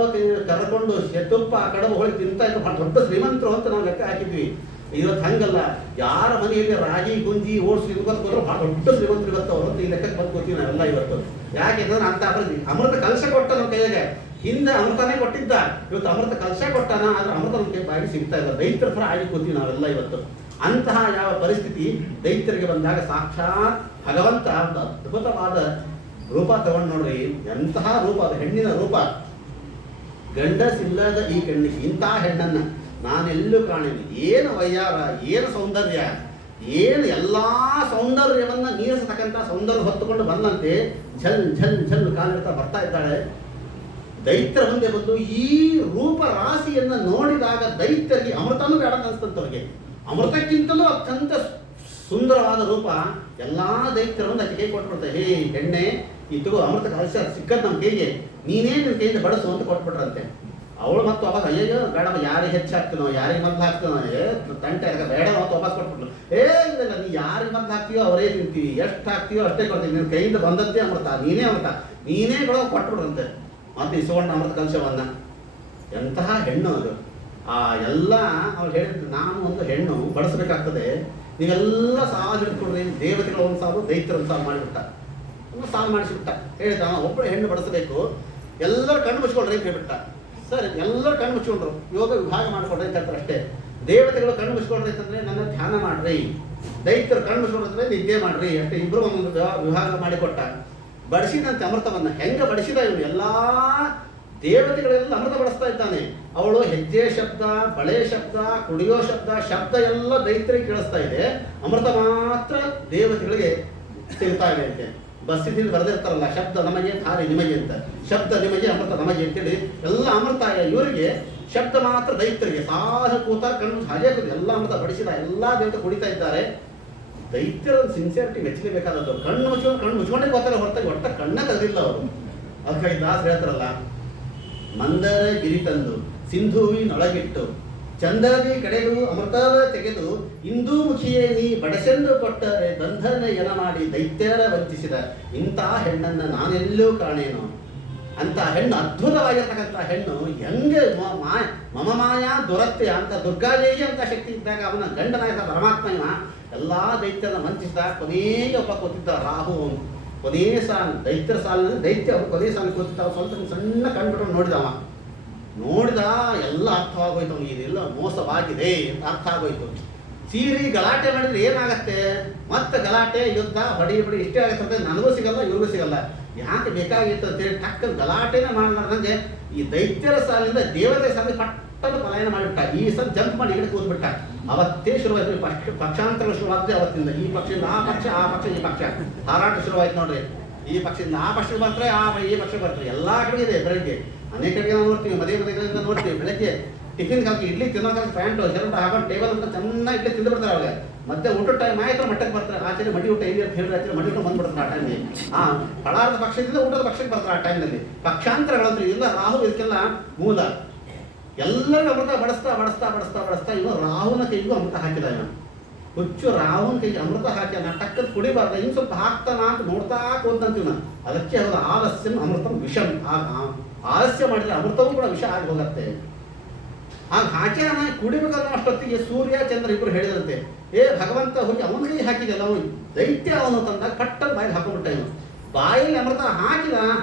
ಕರ್ಕೊಂಡು ತುಪ್ಪ ಕಡವ ಹೋಳಿ ತಿಂತಾ ಇದ್ರು ದೊಡ್ಡ ಶ್ರೀಮಂತರು ಅಂತ ನಾವು ಲೆಕ್ಕ ಹಾಕಿದ್ವಿ. ಇವತ್ತು ಹಂಗಲ್ಲ. ಯಾರ ಮನೆಯಲ್ಲಿ ರಾಗಿ ಗುಂಜಿ ಓಡಿಸಿ ಇದ್ಕೊತ್ ಹೋದ್ರು ಬಹಳ ದೊಡ್ಡ ಶ್ರೀಮಂತರು ಇವತ್ತು ಅವರು ಈ ಲೆಕ್ಕಕ್ಕೆ ಬಂದ್ಕೋತೀವಿ ನಾವೆಲ್ಲ ಇವತ್ತು. ಯಾಕೆಂದ್ರೆ ಅಂತ ಅಮೃತ ಕಲಶ ಕೊಟ್ಟ ನಮ್ಮ ಕೈಯಾಗೆ. ಹಿಂದೆ ಅಮೃತನೇ ಕೊಟ್ಟಿದ್ದ, ಇವತ್ತು ಅಮೃತ ಕಲಶ ಕೊಟ್ಟಾನ, ಆದ್ರೆ ಅಮೃತ ನಮಗೆ ಬಾಗಿ ಸಿಗ್ತಾ ಇಲ್ಲ. ದೈತ್ಯರ ಥರ ಆಗಿ ಕೂತೀವಿ ನಾವೆಲ್ಲ ಇವತ್ತು. ಅಂತಹ ಯಾವ ಪರಿಸ್ಥಿತಿ ದೈತ್ಯರಿಗೆ ಬಂದಾಗ ಸಾಕ್ಷಾತ್ ಭಗವಂತ ಒಂದು ಅದ್ಭುತವಾದ ರೂಪ ತಗೊಂಡು ನೋಡ್ರಿ. ಎಂತಹ ರೂಪ ಅದು, ಹೆಣ್ಣಿನ ರೂಪ. ಗಂಡಸಿಲ್ಲದ ಈ ಹೆಣ್ಣಿಗೆ ಇಂತಹ ಹೆಣ್ಣನ್ನ ನಾನೆಲ್ಲೂ ಕಾಣೇನಿ. ಏನು ವಯ್ಯಾರ, ಏನು ಸೌಂದರ್ಯ, ಏನು ಎಲ್ಲಾ ಸೌಂದರ್ಯವನ್ನ ಮೀರಿಸತಕ್ಕಂಥ ಸೌಂದರ್ಯ ಹೊತ್ತುಕೊಂಡು ಬಂದಂತೆ ಝಲ್ ಝಲ್ ಝಲ್ ಕಾಲಿಡ್ತಾ ಬರ್ತಾ ಇದ್ದಾಳೆ. ದೈತ್ಯರ ಮುಂದೆ ಬಂದು ಈ ರೂಪ ರಾಶಿಯನ್ನ ನೋಡಿದಾಗ ದೈತ್ಯರಿಗೆ ಅಮೃತನೂ ಬೇಡ ಅನಿಸ್ತಂತವ್ರಿಗೆ. ಅಮೃತಕ್ಕಿಂತಲೂ ಅತ್ಯಂತ ಸುಂದರವಾದ ರೂಪ. ಎಲ್ಲಾ ದೈತ್ಯರ ಮುಂದೆ ಆಕೆ ಕೈ ಕೊಟ್ಬಿಡ್ತಾರೆ. ಹೇ ಹೆಣ್ಣೆ, ಇತ್ತು ಅಮೃತ ಕಲಶ ಸಿಕ್ಕದ್ ನಮ್ಮ ಕೈಗೆ, ನೀನೇ ನಿನ್ನ ಕೈಯಿಂದ ಬಡಿಸು ಅಂತ ಕೊಟ್ಬಿಟ್ರಂತೆ. ಅವಳು ಮತ್ತು ವಾಪಸ್ ಅಯ್ಯೋ ಬೇಡ, ಯಾರಿಗೆ ಹೆಚ್ಚಾಗ್ತೀನೋ, ಯಾರಿಗೆ ಮೊದಲು ಹಾಕ್ತೀನೋ, ತಂಟೆ ಬೇಡ ಮತ್ತು ವಾಪಸ್ ಕೊಟ್ಬಿಟ್ಲು. ಇಲ್ಲ, ನೀ ಯಾರಿಗೆ ಮೊದಲು ಹಾಕ್ತೀಯೋ ಅವರೇ ತಿಂತೀವಿ, ಎಷ್ಟು ಹಾಕ್ತೀಯೋ ಅಷ್ಟೇ ಕೊಡ್ತೀವಿ, ನಿನ್ನ ಕೈಯಿಂದ ಬಂದದ್ದೇ ಅಮೃತ, ನೀನೇ ಕೊಟ್ಬಿಡ್ರಂತೆ. ಮತ್ತೆ ಇಸ್ಕೊಂಡ ಅಮೃತ ಕಲಶವನ್ನ. ಎಂತಹ ಹೆಣ್ಣು ಅದು. ಆ ಎಲ್ಲ ಅವ್ರು ಹೇಳಿದ್ರು, ನಾನು ಒಂದು ಹೆಣ್ಣು ಬಡಿಸ್ಬೇಕಾಗ್ತದೆ, ನೀವೆಲ್ಲ ಸಾಲು ಹಿಡ್ಕೊಡ್ರಿ. ದೇವತೆಗಳು ಒಂದು ಸಾಲು, ದೈತ್ಯರ ಒಂದು ಸಾಲು ಮಾಡಿಬಿಟ್ಟ, ಒಂದು ಸಾಲು ಮಾಡಿಸಿಬಿಟ್ಟ. ಹೇಳಿದ ಒಬ್ಬಳು ಹೆಣ್ಣು ಬಡಿಸಬೇಕು, ಎಲ್ಲರೂ ಕಣ್ಣು ಮುಚ್ಕೊಳ್ರಿ ಅಂತ ಹೇಳ್ಬಿಟ್ಟ. ಸರಿ, ಎಲ್ಲರೂ ಕಣ್ಣು ಮುಚ್ಕೊಂಡ್ರು. ಯೋಗ ವಿಭಾಗ ಮಾಡ್ಕೊಡ್ರಿ ಅಂತ ಹೇಳ್ತಾರೆ ಅಷ್ಟೇ. ದೇವತೆಗಳು ಕಣ್ಣು ಮುಚ್ಕೊಳ್ರಿ ಅಂತಂದ್ರೆ ನನ್ನ ಧ್ಯಾನ ಮಾಡ್ರಿ, ದೈತ್ಯರು ಕಣ್ಣು ಮುಚ್ಕೊಂಡ್ರೆ ನಿದ್ದೆ ಮಾಡ್ರಿ ಅಷ್ಟೇ. ಇಬ್ರು ಒಂದೊಂದು ವಿಭಾಗ ಮಾಡಿಕೊಟ್ಟ. ಬಡಿಸಿದಂತೆ ಅಮೃತವನ್ನ ಹೆಂಗ ಬಡಿಸಿದ ಇವನು. ಎಲ್ಲಾ ದೇವತೆಗಳೆಲ್ಲ ಅಮೃತ ಬಳಸ್ತಾ ಇದ್ದಾನೆ. ಅವಳು ಹೆಜ್ಜೆ ಶಬ್ದ, ಬಳೆ ಶಬ್ದ, ಕುಡಿಯೋ ಶಬ್ದ ಎಲ್ಲ ದೈತ್ಯರಿಗೆ ಕೇಳಿಸ್ತಾ ಇದೆ. ಅಮೃತ ಮಾತ್ರ ದೇವತೆಗಳಿಗೆ ಸಿಗ್ತಾ ಇದೆ ಅಂತೆ. ಬಸ್ಸಿನಲ್ಲಿ ಬರೆದಿರ್ತಾರಲ್ಲ, ಶಬ್ದ ನಮಗೆ, ಧಾರೆ ನಿಮಗೆ ಅಂತ. ಶಬ್ದ ನಿಮಗೆ, ಅಮೃತ ನಮಗೆ ಅಂತೇಳಿ ಎಲ್ಲ ಅಮೃತ ಇವರಿಗೆ, ಶಬ್ದ ಮಾತ್ರ ದೈತ್ಯರಿಗೆ. ಸಾಹ ಕೂತ ಕಣ್ಣು ಹಾಗೆ ಎಲ್ಲ ಅಮೃತ ಬಡಿಸಿದ, ಎಲ್ಲ ದೇವತೆ ಕುಡಿತಾ ಇದ್ದಾರೆ. ದೈತ್ಯರ ಸಿನ್ಸಿಯರಿಟಿ ಮೆಚ್ಚಲೇಬೇಕಾದದ್ದು. ಕಣ್ಣು ಮುಚ್ಕೊಂಡೇ ಗೊತ್ತಾರ ಹೊರತಾಗಿ ಒಟ್ಟ ಕಣ್ಣ ತೆಗೆದಿಲ್ಲ ಅವರು. ಅದಕ್ಕಾಗಿ ದಾಸ್ ಹೇಳ್ತಾರಲ್ಲ, ಮಂದರ ಗಿರಿ ತಂದು ಸಿಂಧುವಿನೊಳಗಿಟ್ಟು ಚಂದದಿ ಕಡೆದು ಅಮೃತವ ತೆಗೆದು ಇಂದೂ ಮುಖಿಯೇ ನೀ ಬಡಸೆಂದು ಕೊಟ್ಟರೆ ಬಂಧನ ಎನ ಮಾಡಿ ದೈತ್ಯರ ವಂಚಿಸಿದ ಇಂಥ ಹೆಣ್ಣನ್ನು ನಾನೆಲ್ಲೂ ಕಾಣೇನು. ಅಂತ ಹೆಣ್ಣು, ಅದ್ಭುತವಾಗಿರ್ತಕ್ಕಂಥ ಹೆಣ್ಣು, ಹೆಂಗೆ ಮಮ ಮಾಯಾ ದುರತ್ಯ ಅಂತ ದುರ್ಗಾದೇವಿ ಅಂತ ಶಕ್ತಿ ಇದ್ದಾಗ ಅವನ ಗಂಡನಾಗ ಪರಮಾತ್ಮನ ಎಲ್ಲ ದೈತ್ಯರನ್ನ ವಂಚಿಸಿದ. ಕೊನೆಗೆ ಒಬ್ಬ ಕೂತಿದ್ದ ರಾಹು, ಕೊನೆಯ ಸಾಲು ದೈತ್ಯರ ಸಾಲಿನಲ್ಲಿ ದೈತ್ಯ ಅವರು ಕೊನೆಯ ಸಾಲು ಕೂತಿದ್ದ. ಸ್ವಲ್ಪ ಸಣ್ಣ ಕಂಡುಬಿಟ್ಟು ನೋಡಿದ ಎಲ್ಲ ಅರ್ಥವಾಗೋಯ್ತು. ಇದೆಲ್ಲ ಮೋಸವಾಗಿದೆ ಅಂತ ಅರ್ಥ ಆಗೋಯ್ತು. ಸೀರಿ ಗಲಾಟೆ ಮಾಡಿದ್ರೆ ಏನಾಗತ್ತೆ, ಮತ್ತೆ ಗಲಾಟೆ, ಯುದ್ಧ, ಬಡಿ ಇಷ್ಟೇ ಆಗತ್ತೆ. ನನಗೂ ಸಿಗಲ್ಲ, ಇವ್ರಿಗೂ ಸಿಗಲ್ಲ. ಯಾಕೆ ಬೇಕಾಗಿತ್ತು ಅಂತೇಳಿ ಟಕ್ಕ ಗಲಾಟೆನ ಮಾಡಲಾರ್ದಂಗೆ ಈ ದೈತ್ಯರ ಸಾಲಿಂದ ದೇವತೆ ಸಾಲಿಗೆ ಪಟ್ಟದ ಪಲಾಯನ ಮಾಡಿಬಿಟ್ಟ. ಈ ಸಲ ಜಂಪ್ ಮಾಡಿ ಈಗಡೆ ಕೂತ್ಬಿಟ್ಟ. ಅವತ್ತೇ ಶುರುವಾಯ್ತು ಪಕ್ಷಾಂತರಗಳು. ಶುರುವಾಗ್ತದೆ ಅವತ್ತಿಂದ. ಈ ಪಕ್ಷದಿಂದ ಆ ಪಕ್ಷ, ಆ ಪಕ್ಷ ಈ ಪಕ್ಷ ಹಾರಾಟ ಶುರುವಾಯ್ತು ನೋಡ್ರಿ. ಈ ಪಕ್ಷದಿಂದ ಆ ಪಕ್ಷ ಬರ್ತಾರೆ, ಈ ಪಕ್ಷ ಬರ್ತಾರೆ. ಎಲ್ಲ ಕಡೆ ಇದೆ. ಬೆಳಗ್ಗೆ ಅನೇಕ ಕಡೆಗೆ ನಾವು ನೋಡ್ತೀವಿ, ಮದುವೆಗಳಿಂದ ನೋಡ್ತೀವಿ. ಬೆಳಗ್ಗೆ ಟಿಫಿನ್ ಕಾಲಕ್ಕೆ ಇಡ್ಲಿ ತಿನ್ನೋಕಾಗಿ ಪ್ಯಾಂಟು ಶರ್ಟ್ ಹಾಕೊಂಡು ಟೇಬಲ್ ಅಂತ ಚೆನ್ನಾಗಿ ಇಡ್ಲಿ ತಿಂದು ಬಿಡ್ತಾರೆ. ಅವಾಗ ಮತ್ತೆ ಊಟ ಟೈಮ್ ಆಯ್ತು, ಮಟ್ಟಕ್ಕೆ ಬರ್ತಾರೆ. ಆಚೆ ಮಡಿ ಊಟ ಇಲ್ಲಿ ಅಂತ ಹೇಳಿದ್ರೆ ಆಚೆ ಮಡಿ ಊಟ ಬಂದ್ಬಿಡ್ತಾರೆ ಆ ಟೈಮ್ಗೆ. ಫಲಾರದ ಪಕ್ಷದಿಂದ ಊಟದ ಪಕ್ಷಕ್ಕೆ ಬರ್ತಾರೆ ಆ ಟೈಮ್ನಲ್ಲಿ. ಪಕ್ಷಾಂತರಗಳಂದ್ರೆ ಇಲ್ಲ. ರಾಹು ಇದಕ್ಕೆಲ್ಲ ಮೂಲ. ಎಲ್ಲರಿಗೂ ಅಮೃತ ಬಡಿಸ್ತಾ ಇನ್ನು ರಾಹುನ ಕೈಗೂ ಅಮೃತ ಹಾಕಿದ. ಹುಚ್ಚು ರಾಹುನ ಕೈಗೆ ಅಮೃತ ಹಾಕಿ ಟಕ್ಕದ ಕುಡಿಬಾರ್ದ, ಇನ್ನು ಸ್ವಲ್ಪ ಹಾಕ್ತಾನ ಅಂತ ನೋಡ್ತಾ ಕೂತಂತೀವಿ ನಾವು. ಅದಕ್ಕೆ ಅವರ ಆಲಸ್ಯ ಅಮೃತಂ ವಿಷಂ. ಆಲಸ್ಯ ಮಾಡಿದ್ರೆ ಅಮೃತವೂ ಕೂಡ ವಿಷ ಆಗಿ ಹೋಗತ್ತೆ. ಆಗ ಹಾಕಿ ಕುಡಿಬೇಕನ್ನೋ ಅಷ್ಟೊತ್ತಿಗೆ ಸೂರ್ಯ ಚಂದ್ರ ಇಬ್ಬರು ಹೇಳಿದಂತೆ, ಭಗವಂತ ಹೋಗಿ ಅವನ ಕೈ ಹಾಕಿದೆಲ್ಲ, ಅವನು ದೈತ್ಯ ಅವನು ತಂದಾಗ ಕಟ್ಟದ ಬಾಯಿಗೆ ಹಾಕೊಂಡ್ಬಿಟ್ಟ. ಇವನು ಬಾಯಲ್ಲಿ ಅಮೃತ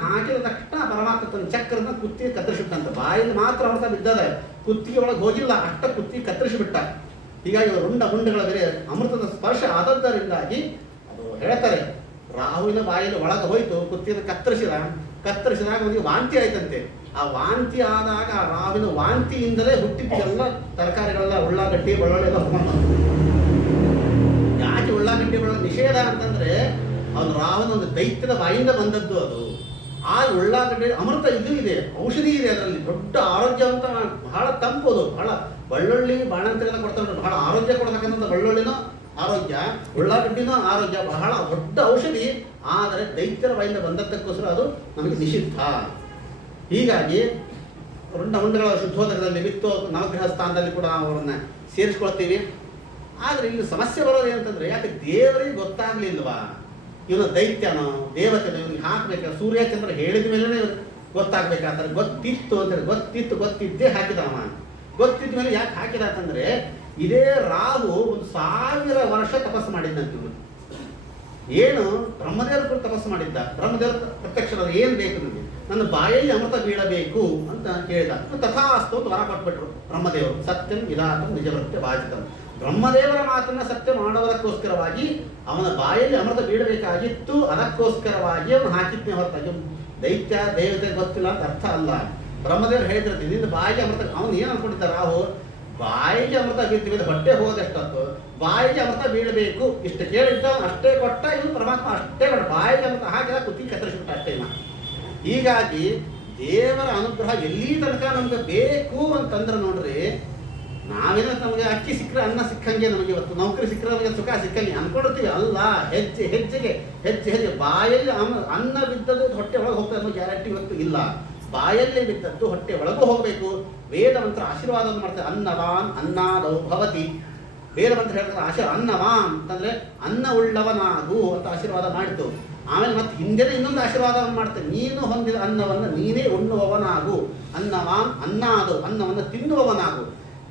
ಹಾಕಿದ ತಕ್ಷಣ ಪರಮಾತ್ಮ ತನ್ನ ಚಕ್ರನ ಕುತ್ತಿಗೆ ಕತ್ತರಿಸಿಬಿಟ್ಟಂತ. ಬಾಯಲ್ಲಿ ಮಾತ್ರ ಅಮೃತ ಬಿದ್ದದ, ಕುತ್ತಿಗೆ ಒಳಗೆ ಹೋಗಿಲ್ಲ. ಅಷ್ಟ ಕುತ್ತಿಗೆ ಕತ್ತರಿಸಿಬಿಟ್ಟ. ಹೀಗಾಗಿ ರುಂಡಗಳ ಬೇರೆ ಅಮೃತದ ಸ್ಪರ್ಶ ಆದದ್ದರಿಂದಾಗಿ ಅದು ಹೇಳ್ತಾರೆ, ರಾಹುವಿನ ಬಾಯಲ್ಲಿ ಒಳಗೆ ಹೋಯ್ತು, ಕುತ್ತಿಗೆ ಕತ್ತರಿಸಿದಾಗ ಅವನಿಗೆ ವಾಂತಿ ಆಯ್ತಂತೆ. ಆ ವಾಂತಿ ಆದಾಗ ಆ ರಾಹುವಿನ ವಾಂತಿಯಿಂದಲೇ ಹುಟ್ಟಿದ್ದೆಲ್ಲ ತರಕಾರಿಗಳೆಲ್ಲ, ಉಳ್ಳಾಗಡ್ಡಿ ಬೆಳ್ಳುಳ್ಳಿ ಎಲ್ಲ ಹೋಗೋಣ. ಯಾಕೆ ಉಳ್ಳಾಗಡ್ಡಿ ಬೆಳ್ಳುಳ್ಳಿ ನಿಷೇಧ ಅಂತಂದ್ರೆ ಅವನು ರಾಹುನ ಒಂದು ದೈತ್ಯದ ಬಾಯಿಂದ ಬಂದದ್ದು ಅದು. ಆ ಉಳ್ಳಾಗಡ್ಡಿ ಅಮೃತ ಇದು ಇದೆ, ಔಷಧಿ ಇದೆ ಅದರಲ್ಲಿ, ದೊಡ್ಡ ಆರೋಗ್ಯವಂತ, ಬಹಳ ತಂಪೋದು. ಬಹಳ ಬೆಳ್ಳುಳ್ಳಿ ಬಾಣಂತರೆಲ್ಲ ಕೊಡ್ತಾರೆ, ಬಹಳ ಆರೋಗ್ಯ ಕೊಡ್ತಕ್ಕಂಥ ಬೆಳ್ಳುಳ್ಳಿನೂ ಆರೋಗ್ಯ, ಉಳ್ಳಾಗಡ್ಡಿನೂ ಆರೋಗ್ಯ, ಬಹಳ ದೊಡ್ಡ ಔಷಧಿ. ಆದರೆ ದೈತ್ಯರ ಬಾಯಿಂದ ಬಂದದ್ದಕ್ಕೋಸ್ಕರ ಅದು ನಮಗೆ ನಿಷಿದ್ಧ. ಹೀಗಾಗಿ ರುಂಡಗಳ ಶುದ್ಧೋದಕದಲ್ಲಿ ವಿತ್ತು ನವಗ್ರಹ ಸ್ಥಾನದಲ್ಲಿ ಕೂಡ ಅವರನ್ನ ಸೇರಿಸ್ಕೊಳ್ತೀವಿ. ಆದರೆ ಇಲ್ಲಿ ಸಮಸ್ಯೆ ಬರೋದು ಏನಂತಂದ್ರೆ, ಯಾಕೆ ದೇವರಿಗೆ ಗೊತ್ತಾಗ್ಲಿಲ್ವಾ ಇವನು ದೈತ್ಯನೋ ದೇವತೆನೋ, ಇವನಿಗೆ ಹಾಕ್ಬೇಕು. ಸೂರ್ಯ ಚಂದ್ರ ಹೇಳಿದ ಮೇಲೆ ಗೊತ್ತಾಗ್ಬೇಕಾದ್ರೆ ಗೊತ್ತಿತ್ತು ಅಂತೇಳಿ ಗೊತ್ತಿದ್ದೇ ಹಾಕಿದ ಅವ. ಗೊತ್ತಿದ್ದ ಮೇಲೆ ಯಾಕೆ ಹಾಕಿದ ಅಂತಂದ್ರೆ, ಇದೇ ರಾಹು 1000 ವರ್ಷ ತಪಸ್ಸು ಮಾಡಿದ್ದಂತ. ಏನು ಬ್ರಹ್ಮದೇವರು ಕೂಡ ತಪಸ್ಸು ಮಾಡಿದ್ದ. ಬ್ರಹ್ಮದೇವರು ಪ್ರತ್ಯಕ್ಷ ಏನು ಬೇಕು ನನಗೆ, ನನ್ನ ಬಾಯಲ್ಲಿ ಅಮೃತ ಬೀಳಬೇಕು ಅಂತ ಕೇಳಿದ. ತಥಾಸ್ತು ಅಂತ ವರ ಕೊಟ್ಬಿಟ್ರು ಬ್ರಹ್ಮದೇವರು. ಸತ್ಯಂ ಇದಾತಂ ನಿಜವೃತ್ಯ ಬಾಧಿತಂ. ಬ್ರಹ್ಮದೇವರ ಮಾತನ್ನ ಸತ್ಯ ಮಾಡೋದಕ್ಕೋಸ್ಕರವಾಗಿ ಅವನ ಬಾಯಲ್ಲಿ ಅಮೃತ ಬೀಳಬೇಕಾಗಿತ್ತು. ಅದಕ್ಕೋಸ್ಕರವಾಗಿ ಅವನು ಹಾಕಿದ್ನೇ ಹೊರತಾಗಿ ದೈತ್ಯ ದೇವತೆ ಗೊತ್ತಿಲ್ಲ ಅಂತ ಅರ್ಥ ಅಲ್ಲ. ಬ್ರಹ್ಮದೇವರು ಹೇಳಿದ್ರೆ ನಿನ್ನ ಬಾಯಿಗೆ ಅಮೃತ, ಅವನು ಏನು ಅನ್ಕೊಂಡಿದ್ದ ರಾಹು, ಬಾಯಿಗೆ ಅಮೃತ ಬೀಳ್ತೀವಿ, ಹೊಟ್ಟೆ ಹೋದಷ್ಟತ್ತು ಬಾಯಿಗೆ ಅಮೃತ ಬೀಳಬೇಕು ಇಷ್ಟು ಕೇಳಿದ್ದ, ಅಷ್ಟೇ ಕೊಟ್ಟ. ಇವನು ಪರಮಾತ್ಮ ಅಷ್ಟೇ ಕೊಟ್ಟ, ಬಾಯಿಗೆ ಅಮೃತ ಹಾಕಿದ, ಕುತ್ತಿಗೆ ಕತ್ತರಿಸ್ಬಿಟ್ಟ ಅಷ್ಟೇ. ಹೀಗಾಗಿ ದೇವರ ಅನುಗ್ರಹ ಎಲ್ಲಿ ತನಕ ನಮ್ಗೆ ಬೇಕು ಅಂತಂದ್ರೆ ನೋಡ್ರಿ, ನಾವೇನೋ ನಮಗೆ ಅಕ್ಕಿ ಸಿಕ್ಕರೆ ಅನ್ನ ಸಿಕ್ಕಂಗೆ, ನಮಗೆ ಇವತ್ತು ನೌಕರಿ ಸಿಕ್ಕರೆ ನಮಗೆ ಸುಖ ಸಿಕ್ಕಂಗೆ ಅನ್ಕೊಳ್ತೀವಿ. ಅಲ್ಲ, ಹೆಜ್ಜೆ ಬಾಯಲ್ಲಿ ಅನ್ನ ಬಿದ್ದದ್ದು ಹೊಟ್ಟೆ ಒಳಗೆ ಹೋಗ್ತದೆ ಅನ್ನೋ ಗ್ಯಾರಂಟಿ ಇವತ್ತು ಇಲ್ಲ. ಬಾಯಲ್ಲಿ ಬಿದ್ದದ್ದು ಹೊಟ್ಟೆ ಒಳಗೂ ಹೋಗಬೇಕು. ವೇದ ಮಂತ್ರ ಆಶೀರ್ವಾದವನ್ನು ಮಾಡ್ತಾರೆ. ಅನ್ನವಾನ್ ಅನ್ನಾದೌ ಭವತಿ. ವೇದ ಮಂತ್ರ ಹೇಳ್ತಾರೆ ಅನ್ನವಾನ್ ಅಂತಂದ್ರೆ ಅನ್ನ ಉಳ್ಳವನಾಗು ಅಂತ ಆಶೀರ್ವಾದ ಮಾಡಿತು. ಆಮೇಲೆ ಮತ್ತೆ ಹಿಂದೆನೇ ಇನ್ನೊಂದು ಆಶೀರ್ವಾದವನ್ನು ಮಾಡ್ತಾರೆ, ನೀನು ಹೊಂದಿದ ಅನ್ನವನ್ನು ನೀನೇ ಉಣ್ಣುವವನಾಗು. ಅನ್ನವಾನ್ ಅನ್ನಾದೌ, ಅನ್ನವನ್ನು ತಿನ್ನುವವನಾಗು.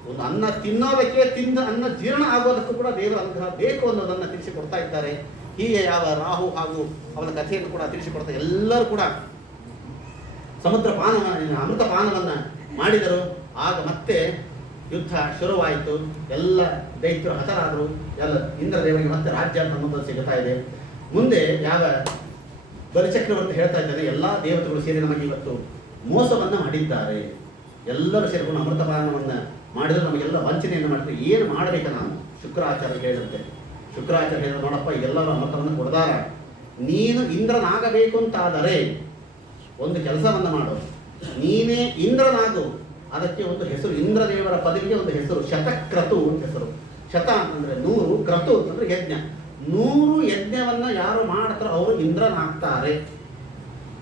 ಒಂದು ಅನ್ನ ತಿನ್ನೋದಕ್ಕೆ, ತಿಂದ ಅನ್ನ ಜೀರ್ಣ ಆಗೋದಕ್ಕೂ ಕೂಡ ದೇವರ ಅನುಗ್ರಹ ಬೇಕು ಅನ್ನೋದನ್ನು ತಿಳಿಸಿಕೊಡ್ತಾ ಇದ್ದಾರೆ. ಹೀಗೆ ಯಾವ ರಾಹು ಹಾಗೂ ಅವನ ಕಥೆಯನ್ನು ಕೂಡ ತಿಳಿಸಿಕೊಡ್ತಾ ಎಲ್ಲರೂ ಕೂಡ ಸಮುದ್ರ ಅಮೃತ ಪಾನವನ್ನು ಮಾಡಿದರು. ಆಗ ಮತ್ತೆ ಯುದ್ಧ ಶುರುವಾಯಿತು. ಎಲ್ಲ ದೈತ್ಯರು ಹತರಾದರು. ಎಲ್ಲ ಇಂದ್ರದೇವರಿಗೆ ಮತ್ತೆ ರಾಜ್ಯ ಅಂತ ಅನ್ನೋದು ಸಿಗುತ್ತಾ ಇದೆ. ಮುಂದೆ ಯಾವ ಬಲಿಚಕ್ರವರ್ತಿ ಹೇಳ್ತಾ ಇದ್ದಾನೆ, ಎಲ್ಲ ದೇವತೆಗಳು ಸೇರಿ ನಮಗೆ ಇವತ್ತು ಮೋಸವನ್ನು ಮಾಡಿದ್ದಾರೆ. ಎಲ್ಲರೂ ಸೇರಿಕೊಂಡು ಅಮೃತಪಾನವನ್ನು ಮಾಡಿದ್ರೆ ನಮಗೆಲ್ಲ ವಂಚನೆಯನ್ನು ಮಾಡ್ತಾರೆ. ಏನು ಮಾಡಬೇಕು ನಾನು? ಶುಕ್ರಾಚಾರ್ಯ ಹೇಳಿದಂತೆ, ಶುಕ್ರಾಚಾರ್ಯ ಹೇಳಿದ್ರೆ ನೋಡಪ್ಪ ಎಲ್ಲರೂ ಅಮೃತವನ್ನು ಕೊಡದಾರ, ನೀನು ಇಂದ್ರನಾಗಬೇಕು ಅಂತಾದರೆ ಒಂದು ಕೆಲಸವನ್ನು ಮಾಡು, ನೀನೇ ಇಂದ್ರನಾಗು. ಅದಕ್ಕೆ ಒಂದು ಹೆಸರು, ಇಂದ್ರದೇವರ ಪದವಿಗೆ ಒಂದು ಹೆಸರು ಶತಕ್ರತು ಅಂತ ಹೆಸರು. ಶತ ಅಂತಂದ್ರೆ 100, ಕ್ರತು ಅಂತಂದ್ರೆ ಯಜ್ಞ. 100 ಯಜ್ಞವನ್ನು ಯಾರು ಮಾಡ್ತಾರೋ ಅವರು ಇಂದ್ರನಾಗ್ತಾರೆ.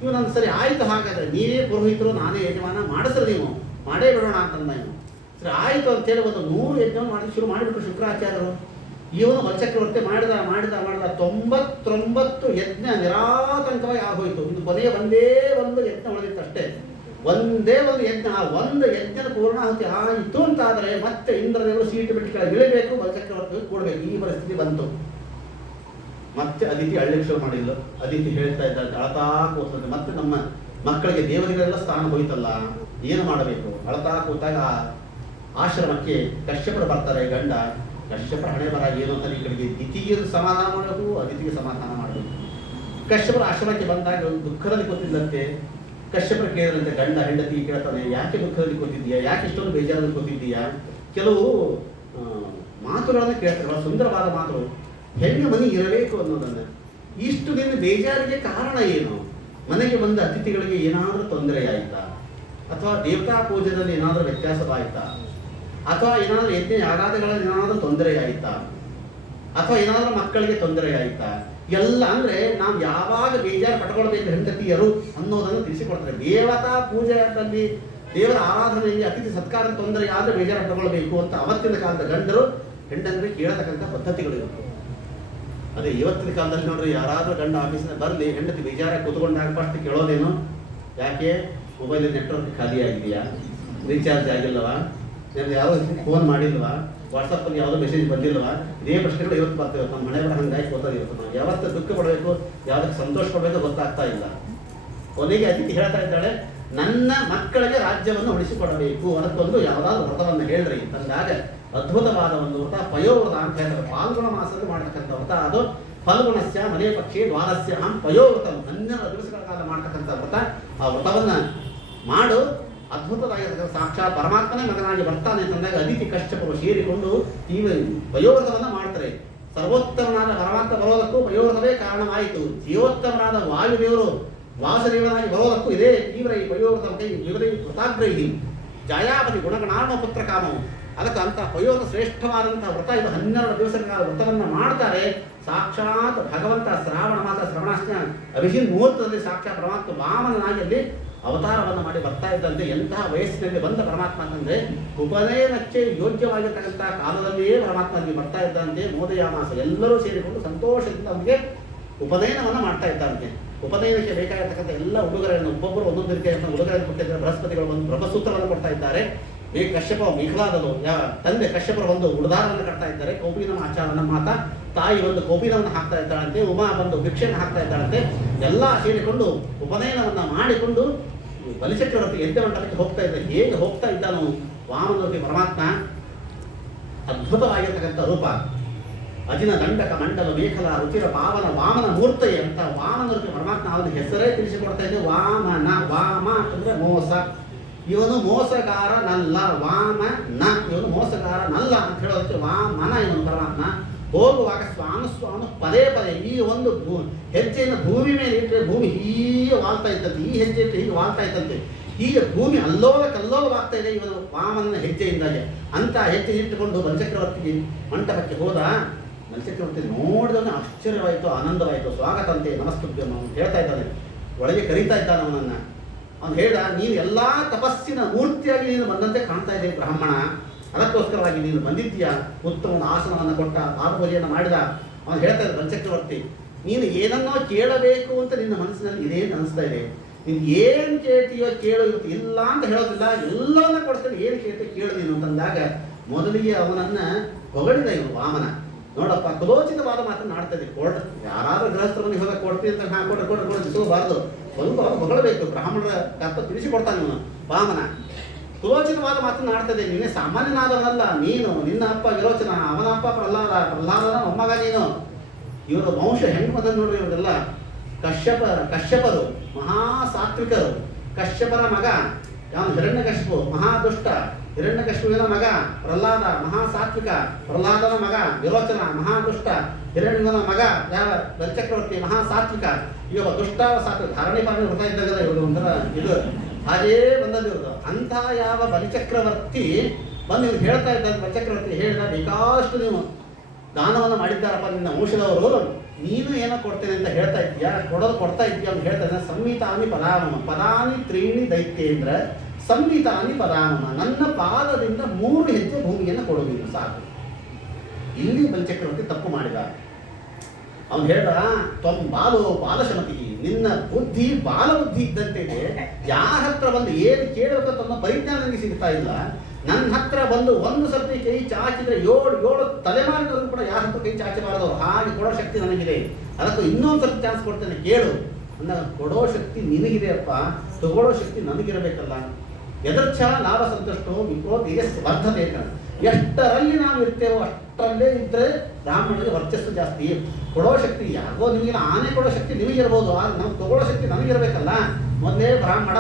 ಇವು ನನ್ನ ಸರಿ ಆಯ್ತು, ಹಾಗಾದ್ರೆ ನೀವೇ ಪುರೋಹಿತರು ನಾನೇ ಯಜಮಾನ ಮಾಡಿಸ್ರಿ, ನೀವು ಮಾಡೇ ಬಿಡೋಣ ಅಂತಂದ ಇವನು. ಸರಿ ಆಯ್ತು ಅಂತೇಳಿ ಒಂದು 100 ಯಜ್ಞವನ್ನು ಮಾಡಿ ಶುರು ಮಾಡಿಬಿಟ್ರು ಶುಕ್ರಾಚಾರ್ಯರು. ಇವನು ಬಲಚಕ್ರವರ್ತಿ ಮಾಡಿದ 99 ಯಜ್ಞ ನಿರಾತಂಕವಾಗಿ ಆಗೋಯ್ತು. ಇದು ಕೊನೆಯ ಒಂದೇ ಒಂದು ಯಜ್ಞ ಉಳಿದಿತ್ತು ಅಷ್ಟೇ, ಒಂದೇ ಒಂದು ಯಜ್ಞ. ಆ ಒಂದು ಯಜ್ಞದ ಪೂರ್ಣಾಹುತಿ ಆಯಿತು ಅಂತಾದರೆ ಮತ್ತೆ ಇಂದ್ರದೇವರು ಸೀಟು ಬಿಟ್ಟು ಕೆಳಗೆ ಇಳಿಬೇಕು, ಬಲಚಕ್ರವರ್ತಿ ಕೂಡಬೇಕು. ಈ ಪರಿಸ್ಥಿತಿ ಬಂತು. ಮತ್ತೆ ಅದಿತಿ ಅಳ್ಳಿಕ್ಕೆ ಶುರು ಮಾಡಿಲ್ಲ. ಅದಿತಿ ಹೇಳ್ತಾ ಇದ್ದಾರೆ, ಅಳತಾ ಕೂತಂತೆ. ಮತ್ತೆ ನಮ್ಮ ಮಕ್ಕಳಿಗೆ ದೇವರಿಗೆಲ್ಲ ಸ್ಥಾನ ಹೋಯ್ತಲ್ಲ, ಏನು ಮಾಡಬೇಕು? ಅಳತಾ ಕೂತಾಗ ಆಶ್ರಮಕ್ಕೆ ಕಶ್ಯಪರು ಬರ್ತಾರೆ. ಗಂಡ ಕಶ್ಯಪರ ಹಣೆ ಬರ ಏನು ಅಂತ ಈ ಕಡೆಗೆ ದಿತಿಗೆ ಸಮಾಧಾನ ಮಾಡಬೇಕು, ಅದಿತಿಗೆ ಸಮಾಧಾನ ಮಾಡಬೇಕು. ಕಶ್ಯಪರ ಆಶ್ರಮಕ್ಕೆ ಬಂದಾಗ ದುಃಖದಲ್ಲಿ ಕೂತಿದ್ದಂತೆ. ಕಶ್ಯಪರು ಕೇಳಿದಂತೆ, ಗಂಡ ಹೆಂಡತಿ ಕೇಳ್ತಾನೆ, ಯಾಕೆ ದುಃಖದಲ್ಲಿ ಕೂತಿದ್ದೀಯಾ, ಯಾಕೆ ಇಷ್ಟೊಂದು ಬೇಜಾರಲ್ಲಿ ಕೂತಿದ್ದೀಯಾ? ಕೆಲವು ಮಾತುಗಳನ್ನು ಕೇಳ್ತಾರೆ, ಬಹಳ ಸುಂದರವಾದ ಮಾತು. ಹೆಣ್ಣು ಮನೆ ಇರಬೇಕು ಅನ್ನೋದನ್ನು. ಇಷ್ಟು ದಿನ ಬೇಜಾರಿಗೆ ಕಾರಣ ಏನು? ಮನೆಗೆ ಬಂದ ಅತಿಥಿಗಳಿಗೆ ಏನಾದರೂ ತೊಂದರೆ ಆಯಿತಾ, ಅಥವಾ ದೇವತಾ ಪೂಜೆಯಲ್ಲಿ ಏನಾದರೂ ವ್ಯತ್ಯಾಸವಾಯಿತಾ, ಅಥವಾ ಏನಾದರೂ ಯಜ್ಞ ಯಾಗಾದಿಗಳಲ್ಲಿ ಏನಾದರೂ ತೊಂದರೆ ಆಯಿತಾ, ಅಥವಾ ಏನಾದರೂ ಮಕ್ಕಳಿಗೆ ತೊಂದರೆ ಆಯಿತಾ? ಎಲ್ಲ ಅಂದರೆ ನಾವು ಯಾವಾಗ ಬೇಜಾರು ಪಟ್ಕೊಳ್ಬೇಕು ಹೆಂಡತಿಯರು ಅನ್ನೋದನ್ನು ತಿಳಿಸಿಕೊಡ್ತಾರೆ. ದೇವತಾ ಪೂಜೆಯಲ್ಲಿ, ದೇವರ ಆರಾಧನೆಯಲ್ಲಿ ಅತಿಥಿ ಸತ್ಕಾರ ತೊಂದರೆ ಆದರೆ ಬೇಜಾರು ಪಟ್ಕೊಳ್ಬೇಕು ಅಂತ ಅವತ್ತಿನ ಕಾಲದ ಗಂಡರು ಹೆಂಡಂದ್ರೆ ಕೇಳತಕ್ಕಂಥ ಪದ್ಧತಿಗಳು ಇರುತ್ತೆ. ಅದೇ ಇವತ್ತಿನ ಕಾಲದಲ್ಲಿ ನೋಡ್ರಿ, ಯಾರಾದರೂ ಗಂಡ ಆಫೀಸಿನ ಬರಲಿ, ಹೆಂಡತಿ ಬೇಜಾರಾಗಿ ಕೂತ್ಕೊಂಡಾಗ ಫಸ್ಟ್ ಕೇಳೋದೇನು, ಯಾಕೆ ಮೊಬೈಲ್ ನೆಟ್ವರ್ಕ್ ಖಾಲಿ ಆಗಿದೆಯಾ, ರೀಚಾರ್ಜ್ ಆಗಿಲ್ಲವಾ, ಯಾವ ಫೋನ್ ಮಾಡಿಲ್ವಾ, ವಾಟ್ಸಪ್ಪಲ್ಲಿ ಯಾವುದೋ ಮೆಸೇಜ್ ಬಂದಿಲ್ವಾ? ಇದೇ ಪ್ರಶ್ನೆಗಳು ಇವತ್ತು ಬರ್ತೇವೆ. ನಮ್ಮ ಮನೆ ಬರ ಹಂಗಾಗಿ ಗೊತ್ತಾಗಿರುತ್ತೆ. ನಾವು ಯಾವತ್ತು ದುಃಖ ಪಡಬೇಕು, ಯಾವುದಕ್ಕೆ ಸಂತೋಷ ಪಡಬೇಕು ಗೊತ್ತಾಗ್ತಾ ಇಲ್ಲ. ಕೊನೆಗೆ ಅತಿಥಿ ಹೇಳ್ತಾ ಇದ್ದಾಳೆ, ನನ್ನ ಮಕ್ಕಳಿಗೆ ರಾಜ್ಯವನ್ನು ಉಳಿಸಿಕೊಡಬೇಕು, ಅದಕ್ಕೊಂದು ಯಾವುದಾದ್ರು ವ್ರತವನ್ನು ಹೇಳ್ರಿ ಅಂತಂದಾಗ ಅದ್ಭುತವಾದ ಒಂದು ವ್ರತ ಪಯೋವ್ರತ ಅಂತ ಹೇಳ್ತಾರೆ. ಫಾಲ್ಗುಣ ಮಾಸದಲ್ಲಿ ಮಾಡತಕ್ಕಂಥ ವ್ರತ ಅದು. ಫಲ್ಗುಣಸ್ಯ ಮನೆ ಪಕ್ಷಿ ದ್ವಾರಸ್ಯ ಪಯೋವ್ರತ, 12 ದಿವಸಗಳ ಕಾಲ ಮಾಡ್ತಕ್ಕಂಥ ವ್ರತ. ಆ ವ್ರತವನ್ನು ಮಾಡು, ಅದ್ಭುತವಾಗಿರ್ತಕ್ಕಂಥ ಸಾಕ್ಷಾತ್ ಪರಮಾತ್ಮನೇ ಮಗನಾಗಿ ಬರ್ತಾನೆ ಅಂತಂದಾಗ ಅದಿತಿ ಕಶ್ಯಪರು ಸೇರಿಕೊಂಡು ಈ ಪಯೋವ್ರತವನ್ನು ಮಾಡ್ತಾರೆ. ಸರ್ವೋತ್ತಮನಾದ ಪರಮಾತ್ಮ ಬರೋದಕ್ಕೂ ಪಯೋವ್ರತವೇ ಕಾರಣವಾಯಿತು. ಜೀವೋತ್ತಮನಾದ ವಾಯುದೇವರು ವಾಸುದೇವನಾಗಿ ಬರೋದಕ್ಕೂ ಇದೇ ತೀವ್ರ ಈ ಪಯೋವ್ರತ ಇವರೇ ಕೃತಾಗ್ರಹಿ ಜಾಯಾಪತಿ ಗುಣಗಣಾರ್ಣ ಪುತ್ರ ಕಾಮವು. ಅದಕ್ಕೆ ಅಂತ ಪಯೋವ್ರತ ಶ್ರೇಷ್ಠವಾದಂತಹ ವ್ರತ ಇದು. 12 ದಿವಸಗಳ ವ್ರತವನ್ನು ಮಾಡ್ತಾರೆ. ಸಾಕ್ಷಾತ್ ಭಗವಂತ ಶ್ರಾವಣ ಮಾಸ ಶ್ರವಣಾಷ್ಟಮಿ ಅಭಿಷೇಕ ಮುಹೂರ್ತದಲ್ಲಿ ಸಾಕ್ಷಾತ್ ಪರಮಾತ್ಮ ವಾಮನನಾಗಿ ಅಲ್ಲಿ ಅವತಾರವನ್ನು ಮಾಡಿ ಬರ್ತಾ ಇದ್ದಂತೆ. ಎಂತಹ ವಯಸ್ಸಿನಲ್ಲಿ ಬಂದ ಪರಮಾತ್ಮ ಅಂತಂದ್ರೆ ಉಪನಯನಕ್ಕೆ ಯೋಗ್ಯವಾಗಿರ್ತಕ್ಕಂಥ ಕಾಲದಲ್ಲಿಯೇ ಪರಮಾತ್ಮ ಅಲ್ಲಿ ಬರ್ತಾ ಇದ್ದಂತೆ. ಮೋದಯ ಮಾಸ ಎಲ್ಲರೂ ಸೇರಿಕೊಂಡು ಸಂತೋಷದಿಂದ ಅವನಿಗೆ ಉಪನಯನವನ್ನು ಮಾಡ್ತಾ ಇದ್ದಂತೆ. ಉಪನಯನಕ್ಕೆ ಬೇಕಾಗಿರ್ತಕ್ಕಂಥ ಎಲ್ಲ ಉಡುಗೊರೆಗಳನ್ನು ಒಬ್ಬೊಬ್ಬರು ಒಂದೊಂದು ರೀತಿಯ ಉಡುಗೊರೆಯನ್ನು ಕೊಟ್ಟಿದ್ದಾರೆ. ಬೃಹಸ್ಪತಿಗಳು ಒಂದು ಬ್ರಹ್ಮಸೂತ್ರವನ್ನು ಕೊಡ್ತಾ ಇದ್ದಾರೆ. ಕಶ್ಯಪ ಮೇಘಲಾದಲು ತಂದೆ ಕಶ್ಯಪರು ಒಂದು ಉಡದಾರವನ್ನು ಕಟ್ತಾ ಇದ್ದಾರೆ. ಕೌಪಿನ ಆಚಾರನ ಮಾತ ತಾಯಿ ಒಂದು ಕೌಪಿನವನ್ನು ಹಾಕ್ತಾ ಇದ್ದಾಳಂತೆ. ಉಮಾ ಒಂದು ಭಿಕ್ಷೆಯನ್ನು ಹಾಕ್ತಾ ಇದ್ದಾಳಂತೆ. ಎಲ್ಲ ಸೇರಿಕೊಂಡು ಉಪನಯನವನ್ನು ಮಾಡಿಕೊಂಡು ಬಲಿಚಕ್ರವರ್ತಿ ಯಜ್ಞ ಮಂಟಪಕ್ಕೆ ಹೋಗ್ತಾ ಇದ್ದ. ಹೇಗೆ ಹೋಗ್ತಾ ಇದ್ದಾನು ವಾಮನವರ್ತಿ ಪರಮಾತ್ಮ, ಅದ್ಭುತವಾಗಿರ್ತಕ್ಕಂಥ ರೂಪ. ಅಜಿನ ದಂಡಕ ಮಂಡಲ ಮೇಖಲ ರುಚಿರ ಪಾವನ ವಾಮನ ಮೂರ್ತಿ ಅಂತ ವಾಮನವರ್ತಿ ಪರಮಾತ್ಮ ಅವನ ಹೆಸರೇ ತಿಳಿಸಿಕೊಡ್ತಾ ಇದೆ. ವಾಮನ, ವಾಮ ಅಂತಂದ್ರೆ ಮೋಸ. ಇವನು ಮೋಸಗಾರನಲ್ಲ, ವಾಮನ ಇವನು ಮೋಸಗಾರನಲ್ಲ ಅಂತ ಹೇಳೋದಕ್ಕೆ ವಾಮನ ಇವನು ಪರಮಾತ್ಮ. ಹೋಗುವಾಗ ಸ್ವಾನು ಪದೇ ಪದೇ ಈ ಒಂದು ಹೆಜ್ಜೆಯನ್ನು ಭೂಮಿ ಮೇಲೆ ಇಟ್ಟರೆ ಭೂಮಿ ಹೀಗೆ ವಾಲ್ತಾ ಇತ್ತಂತೆ. ಈ ಹೆಜ್ಜೆ ಇಟ್ಟರೆ ಹೀಗೆ ವಾಲ್ತಾ ಇತ್ತಂತೆ. ಹೀಗೆ ಭೂಮಿ ಅಲ್ಲೋಲ ಕಲ್ಲೋಲವಾಗ್ತಾ ಇದೆ ಇವನು ವಾಮನ ಹೆಜ್ಜೆಯಿಂದಾಗೆ. ಅಂತ ಹೆಜ್ಜೆ ಇಟ್ಟುಕೊಂಡು ಬಲಚಕ್ರವರ್ತಿಗೆ ಮಂಟಪಕ್ಕೆ ಹೋದ. ಬಲಚಕ್ರವರ್ತಿ ನೋಡಿದವನು ಆಶ್ಚರ್ಯವಾಯಿತು, ಆನಂದವಾಯಿತು. ಸ್ವಾಗತ ಅಂತೆ, ನಮಸ್ತುಭ್ಯಂ ಅವನು ಹೇಳ್ತಾ ಇದ್ದಾನೆ. ಒಳಗೆ ಕರೀತಾ ಇದ್ದಾನೆ ಅವನನ್ನು. ಅವನು ಹೇಳ್ದ, ನೀನು ಎಲ್ಲ ತಪಸ್ಸಿನ ಮೂರ್ತಿಯಾಗಿ ನೀನು ಬಂದಂತೆ ಕಾಣ್ತಾ ಇದ್ದೆ ಬ್ರಾಹ್ಮಣ, ಅದಕ್ಕೋಸ್ಕರವಾಗಿ ನೀನು ಬಂದಿದ್ದೀಯಾ. ಉತ್ತಮ ಆಸನವನ್ನು ಕೊಟ್ಟ, ಪಾದಪೂಜೆಯನ್ನು ಮಾಡಿದ. ಅವನು ಹೇಳ್ತಾ ಇದ್ದ ಬಲಚಕ್ರವರ್ತಿ, ನೀನು ಏನನ್ನೋ ಕೇಳಬೇಕು ಅಂತ ನಿನ್ನ ಮನಸ್ಸಿನಲ್ಲಿ ಇದೇನು ಅನಿಸ್ತಾ ಇದೆ. ನೀನು ಏನು ಕೇಳ್ತೀಯೋ ಕೇಳು, ಇವತ್ತು ಇಲ್ಲ ಅಂತ ಹೇಳೋದಿಲ್ಲ, ಎಲ್ಲವನ್ನ ಕೊಡ್ತೇನೆ, ಏನು ಕೇಳ್ತೀಯೋ ಕೇಳು ನೀನು ಅಂತಂದಾಗ ಮೊದಲಿಗೆ ಅವನನ್ನು ಹೊಗಳಿದ ಇವನು ವಾಮನ. ನೋಡಪ್ಪ, ಕುಲೋಚಿತವಾದ ಮಾತನ್ನು ಆಡ್ತಾ ಇದ್ದೆ. ಯಾರಾದ್ರೂ ಗೃಹಸ್ಥರನ್ನು ಹೋಗಿ ಕೊಡ್ತೀನಿ ಅಂತ ಕೊಡ್ರಿ ಬಿಸೋಬಾರ್ದು, ಸ್ವಲ್ಪ ಹೊಗಳಬೇಕು. ಬ್ರಾಹ್ಮಣರ ತಪ್ಪ ತಿಳಿಸಿಕೊಡ್ತಾನೆ ಇವನು ವಾಮನ. ಕುಲೋಚಿತವಾದ ಮಾತನ್ನು ಆಡ್ತದೆ. ನೀನೇ ಸಾಮಾನ್ಯನಾದವನಲ್ಲ, ನೀನು ನಿನ್ನ ಅಪ್ಪ ವಿರೋಚನ, ಅವನ ಅಪ್ಪ ಪ್ರಹ್ಲಾದನ ಮೊಮ್ಮಗ ನೀನು. ಇವರು ವಂಶ ಹೆಣ್ಣು ಮದನ್ನು ನೋಡ್ರಿ. ಇವರೆಲ್ಲ ಕಶ್ಯಪರು ಮಹಾ ಸಾತ್ವಿಕರು. ಕಶ್ಯಪನ ಮಗ ಅವನು ಹಿರಣ್ಯಕಶಿಪು ಮಹಾದುಷ್ಟ, ಹಿರಣ್ಯಕಶಿಪುವಿನ ಮಗ ಪ್ರಹ್ಲಾದ ಮಹಾಸಾತ್ವಿಕ, ಪ್ರಹ್ಲಾದನ ಮಗ ವಿರೋಚನ ಮಹಾದುಷ್ಟ, ಹಿರಣ್ಯನ ಮಗ ಯಾವ ಬಲಿಚಕ್ರವರ್ತಿ ಮಹಾಸಾತ್ವಿಕ. ಈಗ ದುಷ್ಟ ಸಾತ್ವಿಕ ಧಾರಣೆ ಪಾರಣೆ ಹೊರತಾ ಇದ್ದಾಗ ಇವರು ಒಂಥರ ಇದು ಹಾಗೇ ಬಂದದ್ದು ಇವರು. ಅಂಥ ಯಾವ ಬಲಿಚಕ್ರವರ್ತಿ ಬಂದು ಇವ್ರು ಹೇಳ್ತಾ ಇದ್ದಾರೆ, ಬಲಿಚಕ್ರವರ್ತಿ ಹೇಳಿದ ಬೇಕಾಷ್ಟು ನೀವು ದಾನವನ್ನು ಮಾಡಿದ್ದಾರಪ್ಪ ನಿನ್ನ ವಂಶದವರು, ನೀನು ಏನೋ ಕೊಡ್ತೇನೆ ಅಂತ ಹೇಳ್ತಾ ಇದ್ದೀಯಾ, ಕೊಡ್ತಾ ಇದ್ದೀಯ ಅಂತ ಹೇಳ್ತಾ ಇದ್ದಾನೆ. ಸಂಹಿತಾನಿ ಪದಾನಮ ಪದಾನಿ ತ್ರೀಣಿ ದೈತ್ಯೇಂದ್ರ ಸಂಹಿತಾನಿ ಪದಾನಮ, ನನ್ನ ಪಾದದಿಂದ 3 ಹೆಜ್ಜೆ ಭೂಮಿಯನ್ನು ಕೊಡು ನೀನು ಸಾಕು. ಇಲ್ಲಿ ಬಲಿಚಕ್ರವರ್ತಿ ತಪ್ಪು ಮಾಡಿದ. ಅವನು ಹೇಳ್ದ ಬಾಲೋ ಬಾಲಶಮತಿ, ನಿನ್ನ ಬುದ್ಧಿ ಬಾಲ ಬುದ್ಧಿ ಇದ್ದಂತೆ ಇದೆ. ಯಾರ ಹತ್ರ ಬಂದು ಏನು ಕೇಳಬೇಕಂತ ಅನ್ನೋ ಪರಿಜ್ಞಾನ ನನಗೆ ಸಿಗ್ತಾ ಇಲ್ಲ. ನನ್ನ ಹತ್ರ ಬಂದು ಒಂದು ಸರ್ತಿ ಕೈ ಚಾಚಿದ್ರೆ 7 ತಲೆಮಾರಿನವರು ಕೂಡ ಯಾರ ಹತ್ರ ಕೈ ಚಾಚಬಾರದವರು, ಹಾಗೆ ಕೊಡೋ ಶಕ್ತಿ ನನಗಿದೆ. ಅದಕ್ಕೂ ಇನ್ನೊಂದು ಸರ್ತಿ ಚಾನ್ಸ್ ಕೊಡ್ತೇನೆ ಕೇಳು. ಕೊಡೋ ಶಕ್ತಿ ನಿನಗಿದೆ ಅಪ್ಪ, ತಗೊಳ್ಳೋ ಶಕ್ತಿ ನನಗಿರಬೇಕಲ್ಲ. ಯದರ್ಚ್ಛ ಲಾಭ ಸಂತುಷ್ಟೋ ವಿಪ್ರೋ ತೇಜಸ್ ವರ್ಧತೆ. ಎಷ್ಟರಲ್ಲಿ ನಾವು ಇರ್ತೇವೋ ಅಷ್ಟರಲ್ಲೇ ಇದ್ದರೆ ಬ್ರಾಹ್ಮಣರಿಗೆ ವರ್ಚಸ್ಸು ಜಾಸ್ತಿ. ಕೊಡೋ ಶಕ್ತಿ ಯಾರಿಗೋ ನಿಮಗೆ ಆನೆ ಕೊಡೋ ಶಕ್ತಿ ನಿಮಗಿರ್ಬೋದು, ಆದರೆ ನಾವು ತಗೊಳ್ಳೋ ಶಕ್ತಿ ನಮಗಿರಬೇಕಲ್ಲ. ಮೊದಲೇ ಬ್ರಾಹ್ಮಣ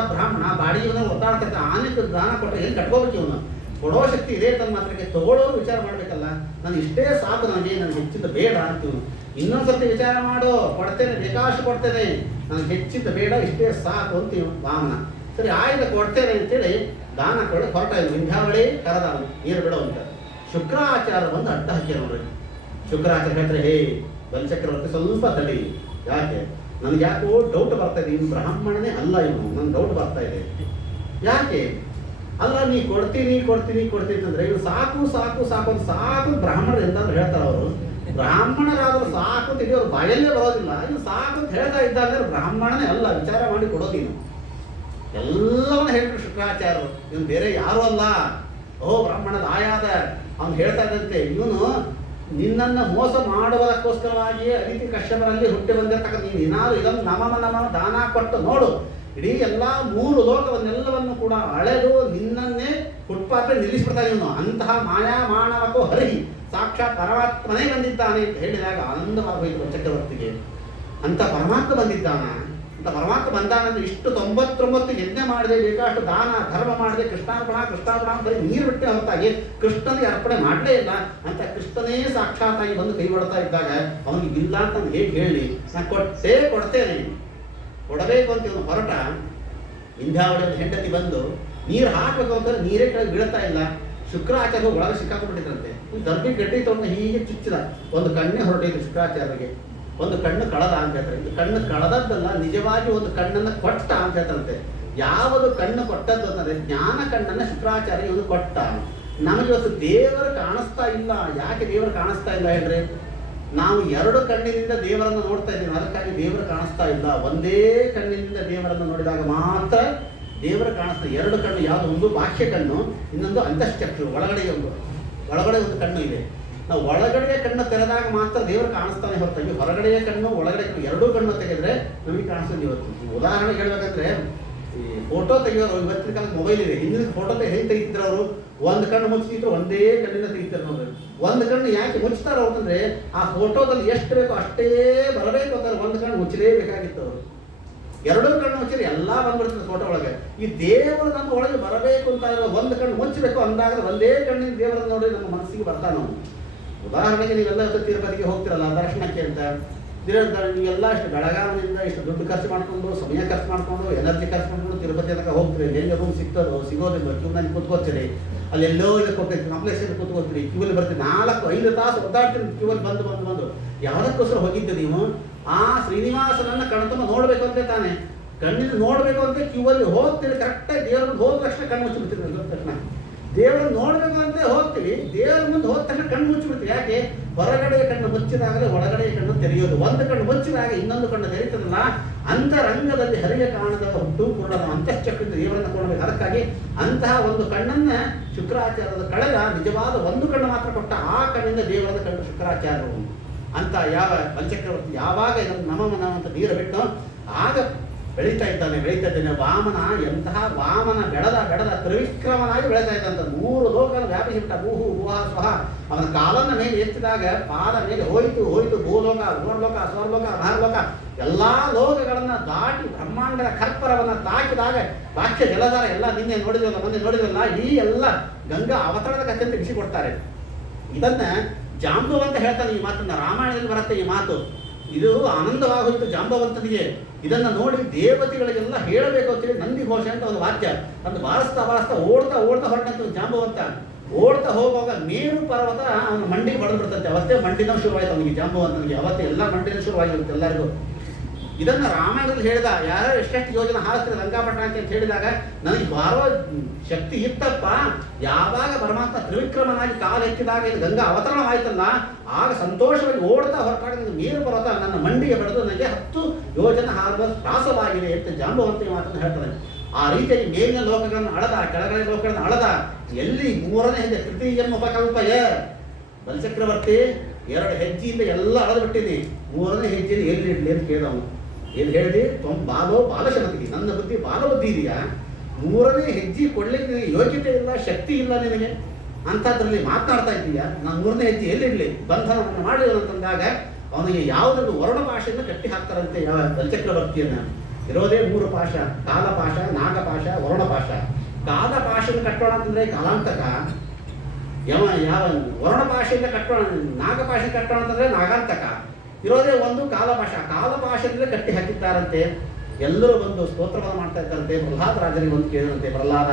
ಬಾಡಿಗೆ ಒದ್ದಾಡ್ತಿರ್ತಾರೆ, ಆನೆಗೆ ದಾನ ಕೊಟ್ಟರೆ ಏನು ಕಟ್ಕೋಬೇಕು ಇವನು. ಕೊಡೋ ಶಕ್ತಿ ಇದೆ ತನ್ನ ಮಾತ್ರಕ್ಕೆ ತಗೊಳ್ಳೋರು ವಿಚಾರ ಮಾಡಬೇಕಲ್ಲ. ನಾನು ಇಷ್ಟೇ ಸಾಕು, ನನಗೆ ಹೆಚ್ಚಿದ ಬೇಡ ಅಂತೀವಿ. ಇನ್ನೊಂದ್ಸರ್ತಿ ವಿಚಾರ ಮಾಡು, ಕೊಡ್ತೇನೆ ಬೇಕಾಷ್ಟು ಕೊಡ್ತೇನೆ, ನನಗೆ ಹೆಚ್ಚಿದ ಬೇಡ ಇಷ್ಟೇ ಸಾಕು ಅಂತೀವಿ ವಾಮನ. ಸರಿ ಆಯ್ತು ಕೊಡ್ತೇನೆ ಅಂತೇಳಿ ದಾನ ಕೊಡಿ ಹೊರಟ ವಿಂಧ್ಯಾವಳಿ ಕರೆದ ನೀರು ಬಿಡೋ ಅಂತ. ಶುಕ್ರಾಚಾರ್ಯ ಬಂದು ಅಡ್ಡ ಹಾಕ್ಯಾರ ನೋಡ್ರಿ. ಶುಕ್ರಾಚಾರ್ಯ ಹೇಳ್ತಾರೆ, ಹೇ ಬಲಿಚಕ್ರವರ್ತಿ ಸ್ವಲ್ಪ ತಡಿ, ಯಾಕೆ ನನಗೆ ಯಾಕೋ ಡೌಟ್ ಬರ್ತಾ ಇದೆ, ಇನ್ನು ಬ್ರಾಹ್ಮಣನೇ ಅಲ್ಲ ಇವನು, ನನ್ಗೆ ಡೌಟ್ ಬರ್ತಾ ಇದೆ. ಯಾಕೆ ಅಲ್ಲ ನೀ ಕೊಡ್ತೀನಿ ಅಂದ್ರೆ ಇವ್ರು ಸಾಕು ಬ್ರಾಹ್ಮಣರು ಎಂದಾದ್ರು ಹೇಳ್ತಾರೆ. ಅವರು ಬ್ರಾಹ್ಮಣರಾದರೂ ಸಾಕು ತೆಗೆಯೋರು ಬಾಯಲ್ಲೇ ಬರೋದಿಲ್ಲ. ಇವ್ರು ಸಾಕು ಅಂತ ಹೇಳ್ತಾ ಇದ್ದಾರೆ, ಬ್ರಾಹ್ಮಣನೇ ಅಲ್ಲ, ವಿಚಾರ ಮಾಡಿ ಕೊಡೋದೀನು ಎಲ್ಲವನ್ನ ಹೇಳ್ಬಿಟ್ಟು ಶುಕ್ರಾಚಾರ್ಯರು ಇವನು ಬೇರೆ ಯಾರು ಅಲ್ಲ, ಬ್ರಾಹ್ಮಣದ ಆಯಾದ. ಅವನು ಹೇಳ್ತಾ ಇದ್ದಂತೆ, ಇವನು ನಿನ್ನನ್ನು ಮೋಸ ಮಾಡುವುದಕ್ಕೋಸ್ಕರವಾಗಿ ಅದಿತಿ ಕಶ್ಯಪರಲ್ಲಿ ಹುಟ್ಟಿ ಬಂದಿರ್ತಕ್ಕಂಥ ನೀನು ಏನಾದ್ರು ಇದನ್ನು ನಮನ ದಾನ ಕೊಟ್ಟು ನೋಡು, ಇಡೀ ಎಲ್ಲ 3 ಲೋಕವನ್ನೆಲ್ಲವನ್ನು ಕೂಡ ಅಳೆದು ನಿನ್ನನ್ನೇ ಫುಟ್ಪಾತ್ ನಿಲ್ಲಿಸ್ಬಿಡ್ತಾನೆ ಇವನು. ಅಂತಹ ಮಾಯಾ ಮಾನವಕ್ಕೂ ಹರಿ ಸಾಕ್ಷಾತ್ ಪರಮಾತ್ಮನೇ ಬಂದಿದ್ದಾನೆ ಅಂತ ಹೇಳಿದಾಗ ಆನಂದವಾಗೋಯ್ತು ಚಕ್ರವರ್ತಿಗೆ. ಅಂತ ಪರಮಾತ್ಮ ಬಂದಿದ್ದಾನ, ಅಂತ ಪರಮಾತ್ಮ ಬಂದಾನಂದ್ರೆ ಇಷ್ಟು 99 ಯಜ್ಞ ಮಾಡಿದೆ, ಬೇಕಾಷ್ಟು ದಾನ ಧರ್ಮ ಮಾಡಿದೆ, ಕೃಷ್ಣಾರ್ಪಣ ಬರೀ ನೀರು ಬಿಟ್ಟೆ ಹೊರತಾಗಿ ಕೃಷ್ಣನಿಗೆ ಅರ್ಪಣೆ ಮಾಡಲೇ ಇಲ್ಲ. ಅಂತ ಕೃಷ್ಣನೇ ಸಾಕ್ಷಾತ್ತಾಗಿ ಬಂದು ಕೈ ಮಾಡ್ತಾ ಇದ್ದಾಗ ಅವನಿಗೆ ಇಲ್ಲ ಅಂತ ಹೇಗೆ ಹೇಳಿ, ನಾನು ಕೊಡ್ತೇನೆ ಕೊಡಬೇಕು ಅಂತ ಇವನು ಹೊರಟ. ವಿಂಧ್ಯಾವಳಿ ಹೆಂಡತಿ ಬಂದು ನೀರು ಹಾಕಬೇಕು ಅಂತಂದ್ರೆ ನೀರೇ ಕೆಳಗೆ ಬೀಳ್ತಾ ಇಲ್ಲ. ಶುಕ್ರಾಚಾರ್ಯ ಒಳಗೆ ಸಿಕ್ಕಾಕೊಂಡ್ಬಿಟ್ಟಿದ್ರಂತೆ. ದರ್ಬಿ ಗಡ್ಡಿ ತೊಗೊಂಡು ಹೀಗೆ ಚುಚ್ಚಿದ, ಒಂದು ಕಣ್ಣೇ ಹೊರಟಿತ್ತು ಶುಕ್ರಾಚಾರ್ಯರಿಗೆ. ಒಂದು ಕಣ್ಣು ಕಳದ ಅಂತ ಹೇಳ್ತಾರೆ. ಇದು ಕಣ್ಣು ಕಳದದ್ದಲ್ಲ, ನಿಜವಾಗಿ ಒಂದು ಕಣ್ಣನ್ನು ಕೊಟ್ಟ ಅಂತ ಹೇಳ್ತಾರಂತೆ. ಯಾವುದು ಕಣ್ಣು ಕೊಟ್ಟದ್ದು ಅಂತಂದ್ರೆ ಜ್ಞಾನ ಕಣ್ಣನ್ನು ಶುಕ್ರಾಚಾರ್ಯ ಇವನು ಕೊಟ್ಟ. ನಮಗೆ ಇವತ್ತು ದೇವರು ಕಾಣಿಸ್ತಾ ಇಲ್ಲ. ಯಾಕೆ ದೇವರು ಕಾಣಿಸ್ತಾ ಇಲ್ಲ ಹೇಳ್ರಿ? ನಾವು 2 ಕಣ್ಣಿನಿಂದ ದೇವರನ್ನು ನೋಡ್ತಾ ಇದ್ದೀವಿ, ಅದಕ್ಕಾಗಿ ದೇವರು ಕಾಣಿಸ್ತಾ ಇಲ್ಲ. ಒಂದೇ ಕಣ್ಣಿನಿಂದ ದೇವರನ್ನು ನೋಡಿದಾಗ ಮಾತ್ರ ದೇವರು ಕಾಣಿಸ್ತಾ. 2 ಕಣ್ಣು ಯಾವುದು? ಒಂದು ಬಾಹ್ಯ ಕಣ್ಣು, ಇನ್ನೊಂದು ಅಂತಶ್ಚಕ್ಷು, ಒಳಗಡೆ ಒಂದು ಕಣ್ಣು ಇದೆ. ನಾವು ಒಳಗಡೆಯ ಕಣ್ಣು ತೆರೆದಾಗ ಮಾತ್ರ ದೇವರು ಕಾಣಿಸ್ತಾನೆ ಹೊರತಾಗಿ ಹೊರಗಡೆಯ ಕಣ್ಣು ಒಳಗಡೆ ಕಣ್ಣು 2 ಕಣ್ಣು ತೆಗೆದ್ರೆ ನಮಗೆ ಕಾಣಿಸ್ತದೆ. ಇವತ್ತು ಉದಾಹರಣೆಗೆ ಹೇಳ್ಬೇಕಂದ್ರೆ, ಈ ಫೋಟೋ ತೆಗೆಯೋರು ಇವತ್ತಿನ ಕಾಲದ ಮೊಬೈಲ್ ಇದೆ, ಹಿಂದಿನ ಫೋಟೋ ಹೇಗೆ ತೆಗಿತಿದ್ರು ಅವರು? ಒಂದು ಕಣ್ಣು ಮುಚ್ಚಿದ್ರು, ಒಂದೇ ಕಣ್ಣಿಂದ ತೆಗಿತಾರೆ ನೋಡ್ರಿ. ಒಂದು ಕಣ್ಣು ಯಾಕೆ ಮುಚ್ತಾರೆ ಅಂತಂದ್ರೆ ಆ ಫೋಟೋದಲ್ಲಿ ಎಷ್ಟು ಬೇಕೋ ಅಷ್ಟೇ ಬರಬೇಕು ಅಂತಾರೆ. ಒಂದು ಕಣ್ಣು ಮುಚ್ಚಲೇಬೇಕಾಗಿತ್ತು ಅವರು. 2 ಕಣ್ಣು ಮುಚ್ಚಿದ್ರೆ ಎಲ್ಲ ಬಂದ್ಬಿಡ್ತದೆ ಫೋಟೋ ಒಳಗೆ. ಈ ದೇವರು ನಮ್ಮ ಒಳಗೆ ಬರಬೇಕು ಅಂತ ಒಂದು ಕಣ್ಣು ಮುಚ್ಚಬೇಕು ಅಂದಾಗ ಒಂದೇ ಕಣ್ಣಿನ ದೇವರನ್ನು ನೋಡಿ ನಮ್ಮ ಮನಸ್ಸಿಗೆ ಬರ್ತಾ ನಾವು. ಉದಾಹರಣೆಗೆ ನೀವೆಲ್ಲ ತಿರುಪತಿಗೆ ಹೋಗ್ತಿರಲ್ಲ ದರ್ಶನಕ್ಕೆ ಅಂತ, ನೀವೆಲ್ಲ ಇಷ್ಟು ಬೆಳಗಾವಿನಿಂದ ಇಷ್ಟು ದುಡ್ಡು ಖರ್ಚು ಮಾಡ್ಕೊಂಡು, ಸಮಯ ಖರ್ಚು ಮಾಡ್ಕೊಂಡು, ಎನರ್ಜಿ ಖರ್ಚು ಮಾಡ್ಕೊಂಡು ತಿರುಪತಿ ತನಕ ಹೋಗ್ತೀರಿ. ಎಲ್ಲಿ ರೂಮ್ ಸಿಗೋದಿಲ್ಲ, ಕ್ಯೂನಲ್ಲಿ ಕೂತ್ಕೋತೀರಿ. ಅಲ್ಲೆಲ್ಲೋ ಇಲ್ಲಿ ಕೊಡ್ತೀರಿ, ಕಾಂಪ್ಲೆಕ್ಸ್ ಕೂತ್ಕೋತೀರಿ, ಕ್ಯೂವಲ್ಲಿ ಬರ್ತೀರಿ, 4-5 ತಾಸು ಒದ್ದಾಡ್ತೀರಿ ಕ್ಯೂವಲ್ಲಿ ಬಂದು ಯಾವುದಕ್ಕೋಸ್ಕರ ಹೋಗಿದ್ದೆ ನೀವು? ಆ ಶ್ರೀನಿವಾಸನನ್ನ ಕಣ್ತುಂಬ ನೋಡ್ಬೇಕು ಅಂತ ತಾನೆ, ಕಣ್ಣಿನ ನೋಡ್ಬೇಕು ಅಂತ ಕ್ಯೂವಲ್ಲಿ ಹೋಗ್ತೀರಿ. ಕರೆಕ್ಟಾಗಿ ದೇವರ ಮುಂದೆ ಹೋದ ತಕ್ಷಣ ಕಣ್ಣು ಮುಚ್ಚಿಬಿಡ್ತೀರಿ. ತಕ್ಷಣ ದೇವರನ್ನು ನೋಡ್ಬೇಕು ಅಂತ ಹೋಗ್ತೀವಿ, ದೇವರ ಮುಂದೆ ಹೋದ ತಕ್ಷಣ ಕಣ್ಣು ಮುಚ್ಚಿಬಿಡ್ತೀವಿ. ಯಾಕೆ? ಹೊರಗಡೆಯ ಕಣ್ಣು ಮುಚ್ಚಿದಾಗಲೇ ಒಳಗಡೆಯ ಕಣ್ಣು ತೆರೆಯೋದು. ಒಂದು ಕಣ್ಣು ಮುಚ್ಚಿದಾಗ ಇನ್ನೊಂದು ಕಣ್ಣು ತೆರೀತದಲ್ಲ. ಅಂತರಂಗದಲ್ಲಿ ಹರಿಯ ಕಾಣದ ಹುಟ್ಟು ಪೂರ್ಣದ ಅಂತಶ್ಚಕ್ರಿಂದ ದೇವರನ್ನು ಕೊಡಬೇಕು. ಅದಕ್ಕಾಗಿ ಅಂತಹ ಒಂದು ಕಣ್ಣನ್ನ ಶುಕ್ರಾಚಾರ್ಯದ ಕಳೆದ ನಿಜವಾದ ಒಂದು ಕಣ್ಣು ಮಾತ್ರ ಕೊಟ್ಟ. ಆ ಕಣ್ಣಿಂದ ದೇವರದ ಕಣ್ಣು ಶುಕ್ರಾಚಾರ್ಯರು ಅಂತ ಯಾವ ಬಲಿಚಕ್ರವರ್ತಿ ಯಾವಾಗ ಇದನ್ನು ನಮ ಅಂತ ನೀರು ಬಿಟ್ಟು ಆಗ ಬೆಳೀತಾ ಇದ್ದಾನೆ. ವಾಮನ ಬೆಳೆದ ತ್ರಿವಿಕ್ರಮನಾಗಿ ಬೆಳೀತಾ ಇದ್ದಂತ 3 ಲೋಕನ ವ್ಯಾಪಿಸಿಬಿಟ್ಟ. ಭೂಹು ಭುವ ಸ್ವಹ. ಅವನ ಕಾಲನ ಮೇಲೆ ಎತ್ತಿದಾಗ ಪಾದ ಮೇಲೆ ಹೋಯಿತು ಭೂಲೋಕ, ಭೂರ್ಲೋಕ, ಸ್ವರ್ಲೋಕ, ಮಹಾಲೋಕ ಎಲ್ಲಾ ಲೋಕಗಳನ್ನ ದಾಟಿ ಬ್ರಹ್ಮಾಂಡದ ಕರ್ಪರವನ್ನ ತಾಕಿದಾಗ ವಾಕ್ಯ ಜಲಧಾರ ಎಲ್ಲ ಮೊನ್ನೆ ನೋಡಿದ್ರಲ್ಲ ಈ ಎಲ್ಲ ಗಂಗಾ ಅವತರಣದ ಕಥೆ ಅಂತ ಬಿಸಿಕೊಡ್ತಾರೆ. ಇದನ್ನ ಜಾಂಬವಂತ ಹೇಳ್ತಾನೆ. ಈ ಮಾತನ್ನ ರಾಮಾಯಣದಲ್ಲಿ ಬರುತ್ತೆ ಈ ಮಾತು. ಇದು ಆನಂದವಾಗೋಯ್ತು ಜಾಂಬವಂತನಿಗೆ. ಇದನ್ನ ನೋಡಿ ದೇವತೆಗಳಿಗೆಲ್ಲ ಹೇಳಬೇಕು ಅಂತೇಳಿ ನಂದಿ ಘೋಷ ಅಂತ ಒಂದು ವಾಕ್ಯ ಅದು ಬಾರಿಸ್ತಾ ಓಡ್ತಾ ಹೊರಟಂತ ಜಾಂಬವಂತ. ಓಡ್ತಾ ಹೋಗುವಾಗ ಮೇರು ಪರ್ವತ ಅವನ ಮಂಡಿಗೆ ಬಡದು ಬಿಡ್ತಂತೆ. ಅವತ್ತೇ ಮಂಡಿನ ಶುರುವಾಯ್ತು ಅವನಿಗೆ, ಜಾಂಬವಂತನಿಗೆ. ಅವತ್ತೇ ಎಲ್ಲ ಮಂಡಿನ ಶುರುವಾಗಿರುತ್ತೆ ಎಲ್ಲರಿಗೂ. ಇದನ್ನ ರಾಮಾಯಣದಲ್ಲಿ ಹೇಳಿದ ಯಾರು ಎಷ್ಟೆಷ್ಟು ಯೋಜನೆ ಹಾಕ್ತಾರೆ ರಂಗಾಪಟ್ಟಣ ಅಂತ ಹೇಳಿದಾಗ ನನಗೆ ಬಾರೋ ಶಕ್ತಿ ಇತ್ತಪ್ಪ. ಯಾವಾಗ ಪರಮಾತ್ಮ ತ್ರಿವಿಕ್ರಮನಾಗಿ ಕಾಲು ಎತ್ತಿದಾಗ ಇದು ಗಂಗಾ ಅವತರಣವಾಯ್ತಲ್ಲ, ಆಗ ಸಂತೋಷವಾಗಿ ಓಡ್ತಾ ಹೊರಟಾಗ ನೀರು ಪರ್ವತ ನನ್ನ ಮಂಡಿಗೆ ಬಡಿದು ನನಗೆ 10 ಯೋಜನೆ ಹಾರುವ ತ್ರಾಸವಾಗಿದೆ ಅಂತ ಜಾಂಬವಂತ ಮಾತನ್ನು ಹೇಳ್ತಾರೆ. ಆ ರೀತಿಯಾಗಿ ಮೇಲಿನ ಲೋಕಗಳನ್ನು ಅಳದ, ಕೆಳಗಡೆ ಲೋಕಗಳನ್ನು ಅಳದ. ಎಲ್ಲಿ 3ನೇ ಹೆಜ್ಜೆ ತೃತೀಯ ಉಪಕಲ್ಪಯ ಬಲಚಕ್ರವರ್ತಿ 2 ಹೆಜ್ಜೆಯಿಂದ ಎಲ್ಲ ಅಳದು ಬಿಟ್ಟಿನಿ. 3ನೇ ಹೆಜ್ಜೆಯಲ್ಲಿ ಎಲ್ಲಿ ಇಡ್ಲಿ ಅಂತ ಕೇಳಿದವನು. ಏನು ಹೇಳಿದೆ? ಬಾಲಶನತಿಗೆ ನನ್ನ ಬುದ್ಧಿ ಬಾಲಬುದ್ಧಿ ಇದೆಯಾ? 3ನೇ ಹೆಜ್ಜೆ ಕೊಡ್ಲಿಕ್ಕೆ ನಿನಗೆ ಯೋಗ್ಯತೆ ಇಲ್ಲ, ಶಕ್ತಿ ಇಲ್ಲ ನಿನಗೆ, ಅಂಥದ್ರಲ್ಲಿ ಮಾತನಾಡ್ತಾ ಇದ್ದೀಯಾ? ನಾನು 3ನೇ ಹೆಜ್ಜೆ ಎಲ್ಲಿಡ್ಲಿ? ಬಂಧನವನ್ನು ಮಾಡಿಲ್ಲ ಅಂತಂದಾಗ ಅವನಿಗೆ ಯಾವುದನ್ನು ವರ್ಣ ಭಾಷೆಯನ್ನು ಕಟ್ಟಿ ಹಾಕ್ತಾರಂತೆ ಬಲಚಕ್ರವರ್ತಿಯನ್ನ. ಇರೋದೇ 3 ಪಾಶ: ಕಾಲಪಾಶ, ನಾಗಪಾಶ, ವರ್ಣಪಾಶ. ಕಾಲಪಾಶನ ಕಟ್ಟೋಣ ಅಂತಂದ್ರೆ ಕಾಲಾಂತಕ, ಯಾವ ವರ್ಣಪಾಶೆಯಿಂದ ಕಟ್ಟೋಣ, ನಾಗಪಾಶ ಕಟ್ಟೋಣ ಅಂತಂದ್ರೆ ನಾಗಾಂತಕ. ಇರೋದೇ ಒಂದು ಕಾಲಪಾಶದಿಂದ ಕಟ್ಟಿ ಹಾಕಿದ್ದಾರಂತೆ. ಎಲ್ಲರೂ ಬಂದು ಸ್ತೋತ್ರವನ್ನು ಮಾಡ್ತಾ ಇದ್ದಾರಂತೆ. ಪ್ರಹ್ಲಾದ ರಾಜರಿಗೆ ಒಂದು ಕೇಳಿದಂತೆ, ಪ್ರಹ್ಲಾದ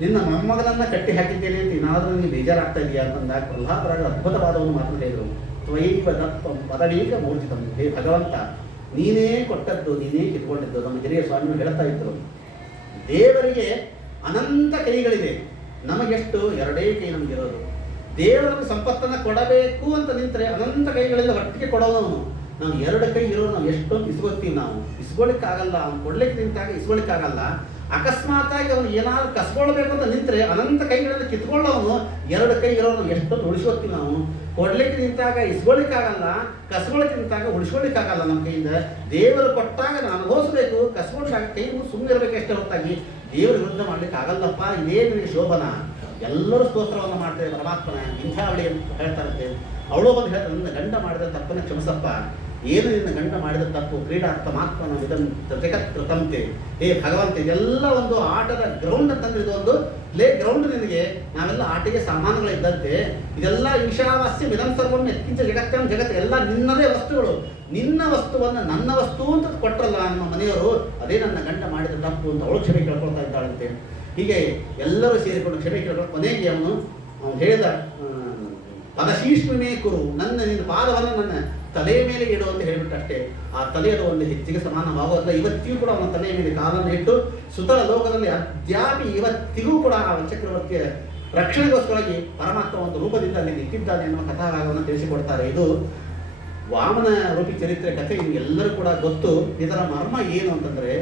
ನಿನ್ನ ಮೊಮ್ಮಗನನ್ನ ಕಟ್ಟಿ ಹಾಕಿದ್ದೇನೆ ಅಂತ ಏನಾದರೂ ನಿಮಗೆ ಬೇಜಾರಾಗ್ತಾ ಇದೆಯಾ ಅಂತಂದಾಗ ಪ್ರಹ್ಲಾದ ರಾಜ ಅದ್ಭುತವಾದ ಒಂದು ಮಾತನ್ನು ಹೇಳಿದರು. ತ್ವೈವ ದತ್ತಂ ಪದವೀಕ ಮೂರ್ಛಿತಂ. ಹೇ ಭಗವಂತ, ನೀನೇ ಕೊಟ್ಟದ್ದು, ನೀನೇ ಕಿತ್ಕೊಂಡಿದ್ದು. ನಮ್ಮ ಹಿರಿಯ ಸ್ವಾಮಿಗಳು ಹೇಳ್ತಾ ಇದ್ರು, ದೇವರಿಗೆ ಅನಂತ ಕೈಗಳಿದೆ, ನಮಗೆಷ್ಟು 2 ಕೈ ನಮಗಿರೋದು. ದೇವರಿಗೆ ಸಂಪತ್ತನ್ನು ಕೊಡಬೇಕು ಅಂತ ನಿಂತರೆ ಅನಂತ ಕೈಗಳಿಂದ ಒಟ್ಟಿಗೆ ಕೊಡೋನು. ನಾವು 2 ಕೈ ಇರೋ ನಾವು ಎಷ್ಟೊಂದು ಇಸ್ಕೊಳ್ತೀವಿ. ನಾವು ಇಸ್ಕೊಳ್ಳಿಕ್ಕಾಗಲ್ಲ. ಅವ್ನು ಕೊಡ್ಲಿಕ್ಕೆ ನಿಂತಾಗ ಇಸ್ಕೊಳ್ಳಿಕ್ಕಾಗಲ್ಲ. ಅಕಸ್ಮಾತಾಗಿ ಅವನು ಏನಾದ್ರು ಕಸ್ಕೊಳ್ಬೇಕು ಅಂತ ನಿಂತರೆ ಅನಂತ ಕೈಗಳಿಂದ ಕಿತ್ಕೊಳ್ಳೋನು. 2 ಕೈ ಇರೋ ನಾವು ಎಷ್ಟೊಂದು ಉಳಿಸ್ಕೊಳ್ತೀವಿ. ನಾವು ಕೊಡ್ಲಿಕ್ಕೆ ನಿಂತಾಗ ಇಸ್ಕೊಳ್ಳಿಕ್ಕಾಗಲ್ಲ, ಕಸ್ಕೊಳಕ್ಕೆ ನಿಂತಾಗ ಉಳಿಸ್ಕೊಳ್ಳಿಕ್ಕಾಗಲ್ಲ. ನಮ್ಮ ಕೈಯಿಂದ ದೇವರು ಕೊಟ್ಟಾಗ ನಾನು ಅನುಭವಿಸ್ಬೇಕು, ಕಸ್ಕೊಂಡಾಗ ಕೈ ಸುಮ್ಮನೆ ಇರಬೇಕು. ಎಷ್ಟೇ ಹೊತ್ತಾಗಿ ದೇವರ ವಿರುದ್ಧ ಮಾಡ್ಲಿಕ್ಕೆ ಆಗಲ್ಲಪ್ಪ, ಇದೇ ನಿನಗೆ ಶೋಭನ. ಎಲ್ಲರೂ ಸ್ತೋತ್ರವನ್ನು ಮಾಡ್ತಾರೆ ಪರಮಾತ್ಮನ. ಇಂಥವಳಿ ಅಂತ ಹೇಳ್ತಾರಂತೆ. ಅವಳು ಬಂದು ಹೇಳ್ತಾರೆ, ನಿನ್ನ ಗಂಡ ಮಾಡಿದ ತಪ್ಪನ್ನು ಕ್ಷಮಿಸಪ್ಪ. ಏನು ನಿನ್ನ ಗಂಡ ಮಾಡಿದ ತಪ್ಪು? ಕ್ರೀಡಾರ್ಥಮಾತ್ಮನ ಜಗತ್ಕೃತಂತೆ. ಹೇ ಭಗವಂತ, ಇದೆಲ್ಲ ಒಂದು ಆಟದ ಗ್ರೌಂಡ್ ಅಂತಂದ್ರೆ ಇದು ಒಂದು ಪ್ಲೇ ಗ್ರೌಂಡ್. ನಿನಗೆ ನಾವೆಲ್ಲ ಆಟಿಗೆ ಸಾಮಾನುಗಳಿದ್ದಂತೆ. ಇದೆಲ್ಲ ಈಶಾವಾಸ್ಯ ವಿಧಂ ಸರ್ವಂ ಯತ್ಕಿಂಚ ಜಗತ್ತಂ ಜಗತ್ ಎಲ್ಲ ನಿನ್ನದೇ ವಸ್ತುಗಳು. ನಿನ್ನ ವಸ್ತುವನ್ನು ನನ್ನ ವಸ್ತು ಅಂತ ಕೊಟ್ಟರಲ್ಲ ನಮ್ಮ ಮನೆಯವರು, ಅದೇ ನನ್ನ ಗಂಡ ಮಾಡಿದ ತಪ್ಪು ಅಂತ ಅವಳು ಕ್ಷಮೆ ಕೇಳ್ಕೊಳ್ತಾ ಇದ್ದಾಳಂತೆ. ಹೀಗೆ ಎಲ್ಲರೂ ಸೇರಿಕೊಂಡು ಕ್ಷಮೆ ಕೇಳ್ಕೊಂಡು ಕೊನೆಗೆ ಅವನು ಹೇಳಿದ, ಪದಶೀಷ್ಮೇ ಕುರು, ನಿನ್ನ ಪಾದವನ್ನು ನನ್ನ ತಲೆಯ ಮೇಲೆ ಇಡು ಅಂತ ಹೇಳಿಬಿಟ್ಟಷ್ಟೇ. ಆ ತಲೆಯದು ಒಂದು ಹೆಚ್ಚಿಗೆ ಸಮಾನವಾಗೋದಿಲ್ಲ. ಇವತ್ತಿಗೂ ಕೂಡ ಅವನ ತಲೆಯ ಮೇಲೆ ಕಾಲನ್ನು ಇಟ್ಟು ಸುತಲ ಲೋಕದಲ್ಲಿ ಅದ್ಯಾಪಿ ಇವತ್ತಿಗೂ ಕೂಡ ಆ ಚಕ್ರವರ್ತಿಯ ರಕ್ಷಣೆಗೋಸ್ಕರವಾಗಿ ಪರಮಾತ್ಮ ಒಂದು ರೂಪದಿಂದ ಅಲ್ಲಿ ಇಟ್ಟಿದ್ದಾನೆ ಎನ್ನುವ ಕಥಾಭಾಗವನ್ನು ತಿಳಿಸಿಕೊಡ್ತಾರೆ. ಇದು ವಾಮನ ರೂಪಿ ಚರಿತ್ರೆ ಕಥೆ ನಿಮಗೆಲ್ಲರೂ ಕೂಡ ಗೊತ್ತು. ಇದರ ಮರ್ಮ ಏನು ಅಂತಂದರೆ,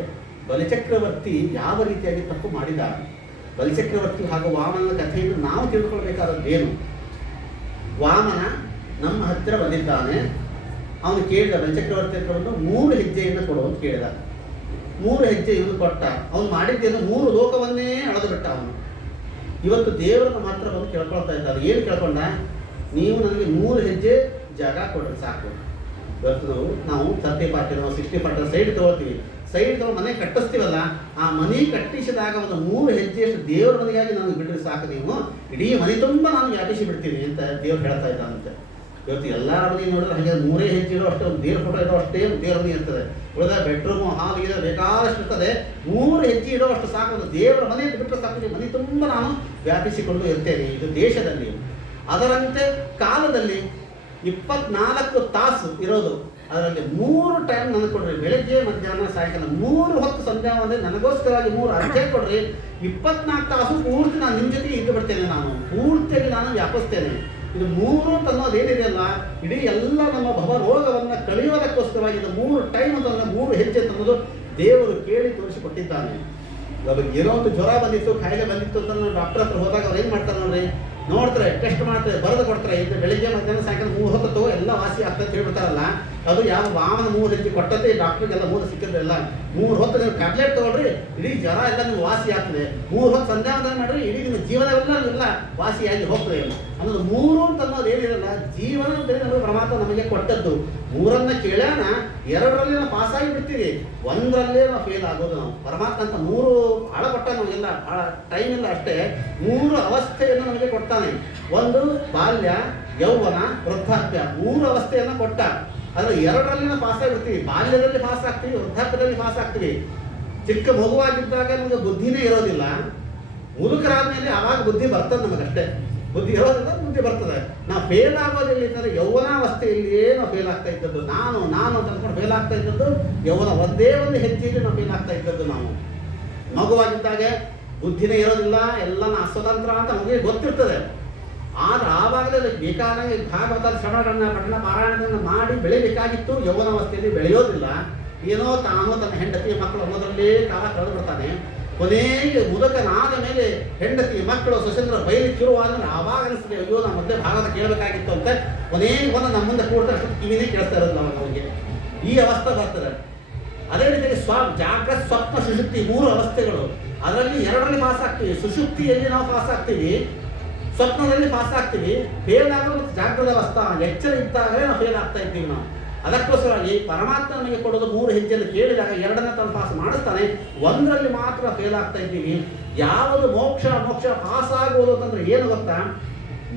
ಬಲಿಚಕ್ರವರ್ತಿ ಯಾವ ರೀತಿಯಾಗಿ ತಪ್ಪು ಮಾಡಿದ, ಬಲಿಚಕ್ರವರ್ತಿ ಹಾಗೂ ವಾಮನ ಕಥೆಯನ್ನು ನಾವು ತಿಳ್ಕೊಳ್ಬೇಕಾದದ್ದೇನು? ವಾಮನ ನಮ್ಮ ಹತ್ತಿರ ಬಂದಿದ್ದಾನೆ. ಅವನು ಕೇಳಿದ, ಬಲಿಚಕ್ರವರ್ತಿ ಹತ್ರ ಬಂದು 3 ಹೆಜ್ಜೆಯನ್ನು ಕೊಡು ಅಂತ ಕೇಳಿದ. 3 ಹೆಜ್ಜೆ ಇವನು ಕೊಟ್ಟ. ಅವನು ಮಾಡಿದ್ದೇನು? 3 ಲೋಕವನ್ನೇ ಅಳೆದು ಬಿಟ್ಟ ಅವನು. ಇವತ್ತು ದೇವರನ್ನು ಮಾತ್ರ ಬಂದು ಕೇಳ್ಕೊಳ್ತಾ ಇದ್ದಾರೆ. ಏನು ಕೇಳ್ಕೊಂಡ? ನೀವು ನನಗೆ 3 ಹೆಜ್ಜೆ ಜಾಗ ಕೊಡ್ರಿ ಸಾಕು. ಇವತ್ತು ನಾವು 30 ನಾವು 60 ಸೈಡ್ ತಗೊಳ್ತೀವಿ. ಸೈಡ್ ತಗೊಂಡು ಮನೆ ಕಟ್ಟಿಸ್ತೀವಲ್ಲ, ಆ ಮನೆ ಕಟ್ಟಿಸಿದಾಗ ಒಂದು 3 ಹೆಜ್ಜೆಯಷ್ಟು ದೇವರ ಮನೆಯಾಗಿ ನನಗೆ ಬಿಟ್ಟರೆ ಸಾಕು, ನೀವು ಇಡೀ ಮನೆ ತುಂಬ ನಾನು ವ್ಯಾಪಿಸಿ ಬಿಡ್ತೀನಿ ಅಂತ ದೇವ್ರು ಹೇಳ್ತಾ ಇದ್ದಾನಂತೆ. ಇವತ್ತು ಎಲ್ಲರ ಮನೆ ನೋಡಿದ್ರೆ ಹಾಗೆ 3 ಹೆಜ್ಜೆ ಇರೋ ಅಷ್ಟೇ, ಒಂದು ದೇವ್ರ ಫೋಟೋ ಇರೋ ಅಷ್ಟೇ ದೇವ್ರ ಮನೆ ಇರ್ತದೆ. ಉಳಿದ ಬೆಡ್ರೂಮು, ಹಾಲ್ ಇದೆ ಬೇಕಾದಷ್ಟು ಇರ್ತದೆ. 3 ಹೆಜ್ಜೆ ಇರೋ ಅಷ್ಟು ಸಾಕು, ಒಂದು ದೇವರ ಮನೆ ಬಿಟ್ಟರೆ ಸಾಕು, ಮನೆ ತುಂಬ ನಾನು ವ್ಯಾಪಿಸಿಕೊಂಡು ಇರ್ತೇನೆ. ಇದು ದೇಶದಲ್ಲಿ. ಅದರಂತೆ ಕಾಲದಲ್ಲಿ 24 ತಾಸು ಇರೋದು. ಅದರಲ್ಲಿ 3 ಟೈಮ್ ನನಗೆ ಕೊಡ್ರಿ, ಬೆಳಗ್ಗೆ ಮಧ್ಯಾಹ್ನ ಸಾಯಂಕಾಲ 3 ಹೊತ್ತು ಸಂಧ್ಯಾ ಅಂದರೆ ನನಗೋಸ್ಕರವಾಗಿ 3 ಅರ್ಧೆ ಕೊಡ್ರಿ. 24 ತಾಸು ಪೂರ್ತಿ ನಾನು ನಿಮ್ಮ ಜೊತೆಗೆ ಇದ್ದು ಬಿಡ್ತೇನೆ, ನಾನು ಪೂರ್ತಿಯಾಗಿ ನಾನು ವ್ಯಾಪಿಸ್ತೇನೆ. ಇದು 3 ಅಂತ ಅನ್ನೋದೇನಿದೆಯಲ್ಲ, ಇಡೀ ಎಲ್ಲ ನಮ್ಮ ಭವರೋಗವನ್ನು ಕಳೆಯೋದಕ್ಕೋಸ್ಕರವಾಗಿ ಇದು 3 ಟೈಮ್ ಅಂತ 3 ಹೆಜ್ಜೆ ಅನ್ನೋದು ದೇವರು ಕೇಳಿ ತೋರಿಸಿಕೊಟ್ಟಿದ್ದಾನೆ. ಏನೋ ಒಂದು ಜ್ವರ ಬಂದಿತ್ತು, ಕಾಯಿಲೆ ಬಂದಿತ್ತು ಅಂತ ಡಾಕ್ಟರ್ ಹತ್ರ ಹೋದಾಗ ಅವ್ರು ಏನು ಮಾಡ್ತಾರೆ ನೋಡ್ರಿ, ನೋಡ್ತಾರೆ, ಟೆಸ್ಟ್ ಮಾಡ್ತಾರೆ, ಬರೆದು ಕೊಡ್ತಾರೆ. ಇದು ಬೆಳಿಗ್ಗೆ ಮಧ್ಯಾಹ್ನ ಸಾಯಂಕಾಲ 3 ಹೊತ್ತು ಎಲ್ಲ ವಾಸಿ ಆಗ್ತದೆ ಅಂತ ಹೇಳ್ಬಿಡ್ತಾರಲ್ಲ, ಅದು ಯಾವ ವಾಮನ 3 ರೀತಿ ಕೊಟ್ಟದ್ದೇ ಡಾಕ್ಟ್ರಿಗೆಲ್ಲ 3 ಸಿಕ್ಕಿದ್ರೆಲ್ಲ 3 ಹೊತ್ತು ನೀವು ಟ್ಯಾಬ್ಲೆಟ್ ತೊಗೊಳ್ರಿ, ಇಡೀ ಜ್ವರ ಎಲ್ಲ ನೀವು ವಾಸಿ ಆಗ್ತದೆ. 3 ಹೊತ್ತು ಸಂಧ್ಯಾವಂದನ ಮಾಡಿರಿ, ಇಡೀ ನಿಮ್ಮ ಜೀವನವೆಲ್ಲ ವಾಸಿಯಾಗಿ ಹೋಗ್ತದೆ ಅನ್ನೋದು. 3 ಅಂತ ಅನ್ನೋದು ಏನಿರಲ್ಲ, ಜೀವನ ನಮಗೆ ಪರಮಾತ್ಮ ನಮಗೆ ಕೊಟ್ಟದ್ದು. 3 ಕೇಳ್ಯಾನ, 2ರಲ್ಲಿ ನಾವು ಪಾಸಾಗಿ ಬಿಡ್ತೀವಿ, 1ರಲ್ಲೇ ನಾವು ಫೇಲ್ ಆಗೋದು. ನಾವು ಪರಮಾತ್ಮ ಅಂತ 3 ಭಾಳ ಕೊಟ್ಟ, ನಮಗೆಲ್ಲ ಭಾಳ ಟೈಮ್ ಇಲ್ಲ ಅಷ್ಟೇ. 3 ಅವಸ್ಥೆಯನ್ನು ನಮಗೆ ಕೊಡ್ತಾನೆ. ಒಂದು ಬಾಲ್ಯ, ಯೌವನ, ವೃದ್ಧಾಪ್ಯ, 3 ಅವಸ್ಥೆಯನ್ನು ಕೊಟ್ಟ. ಅದ್ರ 2ರಲ್ಲಿ ನಾವು ಪಾಸ್ ಆಗಿರ್ತೀವಿ. ಬಾಲ್ಯದಲ್ಲಿ ಪಾಸ್ ಆಗ್ತೀವಿ, ವೃದ್ಧಾಪ್ಯದಲ್ಲಿ ಪಾಸ್ ಆಗ್ತೀವಿ. ಚಿಕ್ಕ ಮಗುವಾಗಿದ್ದಾಗ ನಮಗೆ ಬುದ್ಧಿನೇ ಇರೋದಿಲ್ಲ. ಮುದುಕರಾದ್ಮೇಲೆ ಆವಾಗ ಬುದ್ಧಿ ಬರ್ತದೆ ನಮಗಷ್ಟೇ. ಬುದ್ಧಿ ಇರೋದಿಲ್ಲ, ಬುದ್ಧಿ ಬರ್ತದೆ. ನಾವು ಫೇಲ್ ಆಗೋದಿಲ್ಲ ಅಂತಂದ್ರೆ ಯೌವನಾವಸ್ಥೆಯಲ್ಲಿಯೇ ನಾವು ಫೇಲ್ ಆಗ್ತಾ ಇದ್ದದ್ದು. ನಾನು ಅಂತ ಅಂದ್ಕೊಂಡು ಫೇಲ್ ಆಗ್ತಾ ಇದ್ದದ್ದು ಯೌವನ. ಒಂದೇ ಒಂದು ಹೆಜ್ಜೆಯಲ್ಲಿ ನಾವು ಫೇಲ್ ಆಗ್ತಾ ಇದ್ದದ್ದು. ನಾವು ಮಗುವಾಗಿದ್ದಾಗ ಬುದ್ಧಿನೇ ಇರೋದಿಲ್ಲ, ಎಲ್ಲ ಅಸ್ವತಂತ್ರ ಅಂತ ನಮಗೆ ಗೊತ್ತಿರ್ತದೆ. ಆದ್ರೆ ಆವಾಗಲೇ ಅದಕ್ಕೆ ಬೇಕಾದಂಗೆ ಭಾಗವತ ಶ್ರವಣ ಪಠಣ ಪಾರಾಯಣಗಳನ್ನು ಮಾಡಿ ಬೆಳಿಬೇಕಾಗಿತ್ತು. ಯೌವನಾವಸ್ಥೆಯಲ್ಲಿ ಬೆಳೆಯೋದಿಲ್ಲ, ಏನೋ ತಾನು ತನ್ನ ಹೆಂಡತಿ ಮಕ್ಕಳು ಅನ್ನೋದರಲ್ಲೇ ಕಾಲ ಕಳೆದು ಬಿಡ್ತಾನೆ. ಕೊನೆಗೆ ಮುದುಕನಾದ ಮೇಲೆ ಹೆಂಡತಿ ಮಕ್ಕಳು ಸೊಸೆಂದ್ರ ಬಯಲಿಕ್ಕೆ ಶುರುವಾದ್ರೆ ಆವಾಗ ಅನಿಸ್ತದೆ, ಅಯ್ಯೋ ನಾವು ಮೊದಲೇ ಭಾಗವತ ಕೇಳಬೇಕಾಗಿತ್ತು ಅಂತ. ಕೊನೆಗೆ ಬಂದು ನಮ್ಮ ಮುಂದೆ ಕೂಡ್ತಾರೆ, ಅಷ್ಟು ಕಿವಿನೇ ಕೇಳಿಸ್ತಾ ಇರೋದು ನಮಗೆ. ಈ ಅವಸ್ಥೆ ಬರ್ತದೆ. ಅದೇ ರೀತಿಯಾಗಿ ಜಾಗ್ರತ್, ಸ್ವಪ್ನ, ಸುಷುಪ್ತಿ 3 ಅವಸ್ಥೆಗಳು. ಅದರಲ್ಲಿ 2ರಲ್ಲಿ ಪಾಸ್ ಆಗ್ತೀವಿ. ಸುಷುಪ್ತಿಯಲ್ಲಿ ನಾವು ಪಾಸ್ ಆಗ್ತೀವಿ, ಸ್ವಪ್ನದಲ್ಲಿ ಪಾಸ್ ಆಗ್ತೀವಿ. ಫೇಲ್ ಆಗೋದು ಜಾಗ್ರದ ಅವಸ್ಥೆ, ಎಚ್ಚರ ಇದ್ದಾಗಲೇ ನಾವು ಫೇಲ್ ಆಗ್ತಾ ಇದ್ದೀವಿ ನಾವು. ಅದಕ್ಕೋಸ್ಕರವಾಗಿ ಪರಮಾತ್ಮ ನಮಗೆ ಕೊಡೋದು 3 ಹೆಜ್ಜೆಯನ್ನು ಕೇಳಿದಾಗ 2ನ್ನ ತಾನು ಪಾಸ್ ಮಾಡಿಸ್ತಾನೆ, 1ರಲ್ಲಿ ಮಾತ್ರ ಫೇಲ್ ಆಗ್ತಾ ಇದ್ದೀವಿ. ಯಾವುದು ಮೋಕ್ಷ ಪಾಸ್ ಆಗುವುದು ಅಂತಂದ್ರೆ ಏನು ಗೊತ್ತಾ?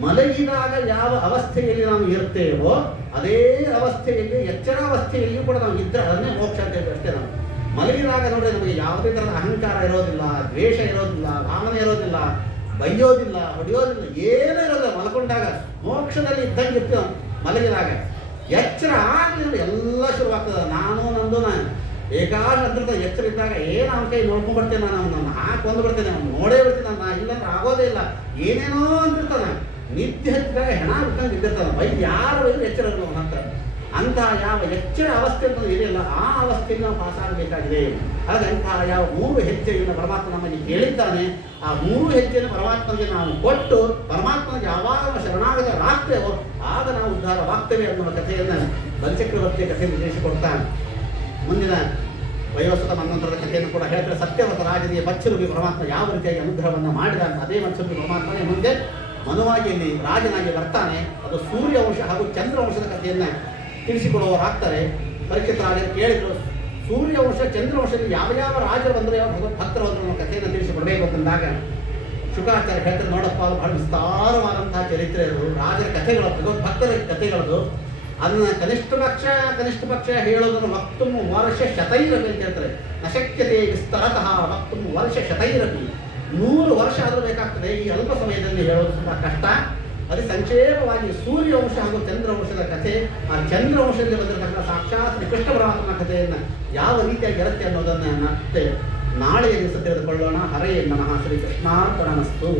ಮಲಗಿದಾಗ ಯಾವ ಅವಸ್ಥೆಯಲ್ಲಿ ನಾವು ಇರ್ತೇವೋ ಅದೇ ಅವಸ್ಥೆಯಲ್ಲಿ, ಎಚ್ಚರಾವಸ್ಥೆಯಲ್ಲಿಯೂ ಕೂಡ ನಾವು ಇದ್ದರೆ ಅದನ್ನೇ ಮೋಕ್ಷ ಅಂತ ಹೇಳಿ ಅಷ್ಟೇ. ನಾವು ಮಲಗಿದಾಗ ನೋಡ್ರಿ, ನಮಗೆ ಯಾವುದೇ ಥರದ ಅಹಂಕಾರ ಇರೋದಿಲ್ಲ, ದ್ವೇಷ ಇರೋದಿಲ್ಲ, ಭಾವನೆ ಇರೋದಿಲ್ಲ, ಬೈಯೋದಿಲ್ಲ, ಹೊಡೆಯೋದಿಲ್ಲ, ಏನೂ ಇರೋದಿಲ್ಲ. ಮಲ್ಕೊಂಡಾಗ ಮೋಕ್ಷದಲ್ಲಿ ಇದ್ದಂಗೆ ಇರ್ತೀವಿ ನಾವು ಮಲಗಿದಾಗ. ಎಚ್ಚರ ಆಗಲಿಲ್ಲ ಎಲ್ಲ ಶುರುವಾಗ್ತದೆ. ನಾನು ನಂದು ನಾನು ಬೇಕಾದ್ರೆ ಅಂತಿರ್ತ ಎಚ್ಚರ ಇದ್ದಾಗ ಏನು ಅವನ ಕೈ ನೋಡ್ಕೊಂಡ್ಬರ್ತೇನೆ, ನಾನು ಹಾಕೊಂಡು ಬರ್ತೇನೆ, ಅವ್ನು ನೋಡೇ ಬಿಡ್ತೀನಿ, ನಾನು ಇಲ್ಲಾಂದ್ರೆ ಆಗೋದೇ ಇಲ್ಲ, ಏನೇನೋ ಅಂತಿರ್ತಾನೆ. ನಿದ್ದೆ ಹತ್ತಿದಾಗ ಹೆಣ ಬಿಟ್ಟಂಗೆ ಇದ್ದಿರ್ತಾನೆ. ಯಾರು ಬೈದು ಎಚ್ಚರ ಇರಲ್ಲ ಅವನ ಹತ್ರ. ಅಂತಹ ಯಾವ ಎಚ್ಚರ ಅವಸ್ಥೆ ಅಂತ ಏನಿಲ್ಲ, ಆ ಅವಸ್ಥೆಗೆ ನಾವು ಪಾಸ್ ಆಗಬೇಕಾಗಿದೆ. ಹಾಗೆ ಅಂತಹ ಯಾವ 3 ಹೆಜ್ಜೆಯನ್ನು ಪರಮಾತ್ಮ ನಮಗೆ ಕೇಳಿದ್ದಾನೆ, ಆ 3 ಹೆಜ್ಜೆಯನ್ನು ಪರಮಾತ್ಮನಿಗೆ ನಾವು ಕೊಟ್ಟು ಪರಮಾತ್ಮನಿಗೆ ಯಾವಾಗ ನಾವು ಶರಣಾಗತರಾಗ್ತೇವೋ ಆಗ ನಾವು ಉದ್ಧಾರವಾಗ್ತೇವೆ ಅನ್ನುವ ಕಥೆಯನ್ನು ಬಲಿಚಕ್ರವರ್ತಿಯ ಕಥೆಯನ್ನು ತಿಳಿಸಿಕೊಡ್ತಾನೆ. ಮುಂದಿನ ವಯೋಸ್ವತ ಮನ್ವಂತರದ ಕಥೆಯನ್ನು ಕೂಡ ಹೇಳ್ತಾರೆ. ಸತ್ಯವತ ರಾಜನಿಗೆ ಮತ್ಸ್ಯರೂಪಿ ಪರಮಾತ್ಮ ಯಾವ ರೀತಿಯಾಗಿ ಅನುಗ್ರಹವನ್ನು ಮಾಡಿದ ಅಂತ ಅದೇ ಮತ್ಸ್ಯರೂಪಿ ಪರಮಾತ್ಮನೇ ಮುಂದೆ ಮನುವಾಗಿ ಇಲ್ಲಿ ರಾಜನಾಗಿ ಬರ್ತಾನೆ. ಅದು ಸೂರ್ಯವಂಶ ಹಾಗೂ ಚಂದ್ರವಂಶದ ಕಥೆಯನ್ನು ತಿಳಿಸಿಕೊಡುವವರಾಗ್ತಾರೆ. ಪರೀಕ್ಷಿತ ರಾಜರು ಕೇಳಿದ್ರು, ಸೂರ್ಯವಂಶ ಚಂದ್ರವಂಶದಲ್ಲಿ ಯಾವ ರಾಜರು ಬಂದರೆ ಭಕ್ತರು ಅನ್ನೋ ಕಥೆಯನ್ನು ತಿಳಿಸಿಕೊಡಬೇಕು ಅಂತಂದಾಗ ಶುಕಾಚಾರ್ಯ ಹೇಳ್ತಾರೆ, ನೋಡಪ್ಪ ಬಹಳ ವಿಸ್ತಾರವಾದಂತಹ ಚರಿತ್ರೆ ಅದು, ರಾಜರ ಕಥೆಗಳು, ಭಕ್ತರ ಕಥೆಗಳದು. ಅದನ್ನ ಕನಿಷ್ಠ ಪಕ್ಷ ಹೇಳೋದನ್ನು ವಕ್ತುಂ ವರ್ಷ ಶತೈರಪಿ ಅಂತ ಹೇಳ್ತಾರೆ. ನಶಕ್ಯತೆ ವಿಸ್ತರತಃ ವಕ್ತುಂ ವರ್ಷ ಶತೈರಪಿ. 100 ವರ್ಷ ಆದರೂ ಬೇಕಾಗ್ತದೆ. ಈ ಅಲ್ಪ ಸಮಯದಲ್ಲಿ ಹೇಳೋದು ತುಂಬ ಕಷ್ಟ. ಅದೇ ಸಂಕ್ಷೇಪವಾಗಿ ಸೂರ್ಯವಂಶ ಹಾಗೂ ಚಂದ್ರವಂಶದ ಕಥೆ, ಆ ಚಂದ್ರವಂಶದಲ್ಲಿ ಬಂದಿರತಕ್ಕಂಥ ಸಾಕ್ಷಾತ್ ಕೃಷ್ಣ ಪರಮಾತ್ಮನ ಕಥೆಯನ್ನು ಯಾವ ರೀತಿಯಾಗಿ ಇರುತ್ತೆ ಅನ್ನೋದನ್ನು ಮತ್ತೆ ನಾಳೆಯ ದಿವಸ ತಿಳಿದುಕೊಳ್ಳೋಣ. ಹರೇ ನಮಃ. ಶ್ರೀ ಕೃಷ್ಣಾರ್ಪಣಮಸ್ತು.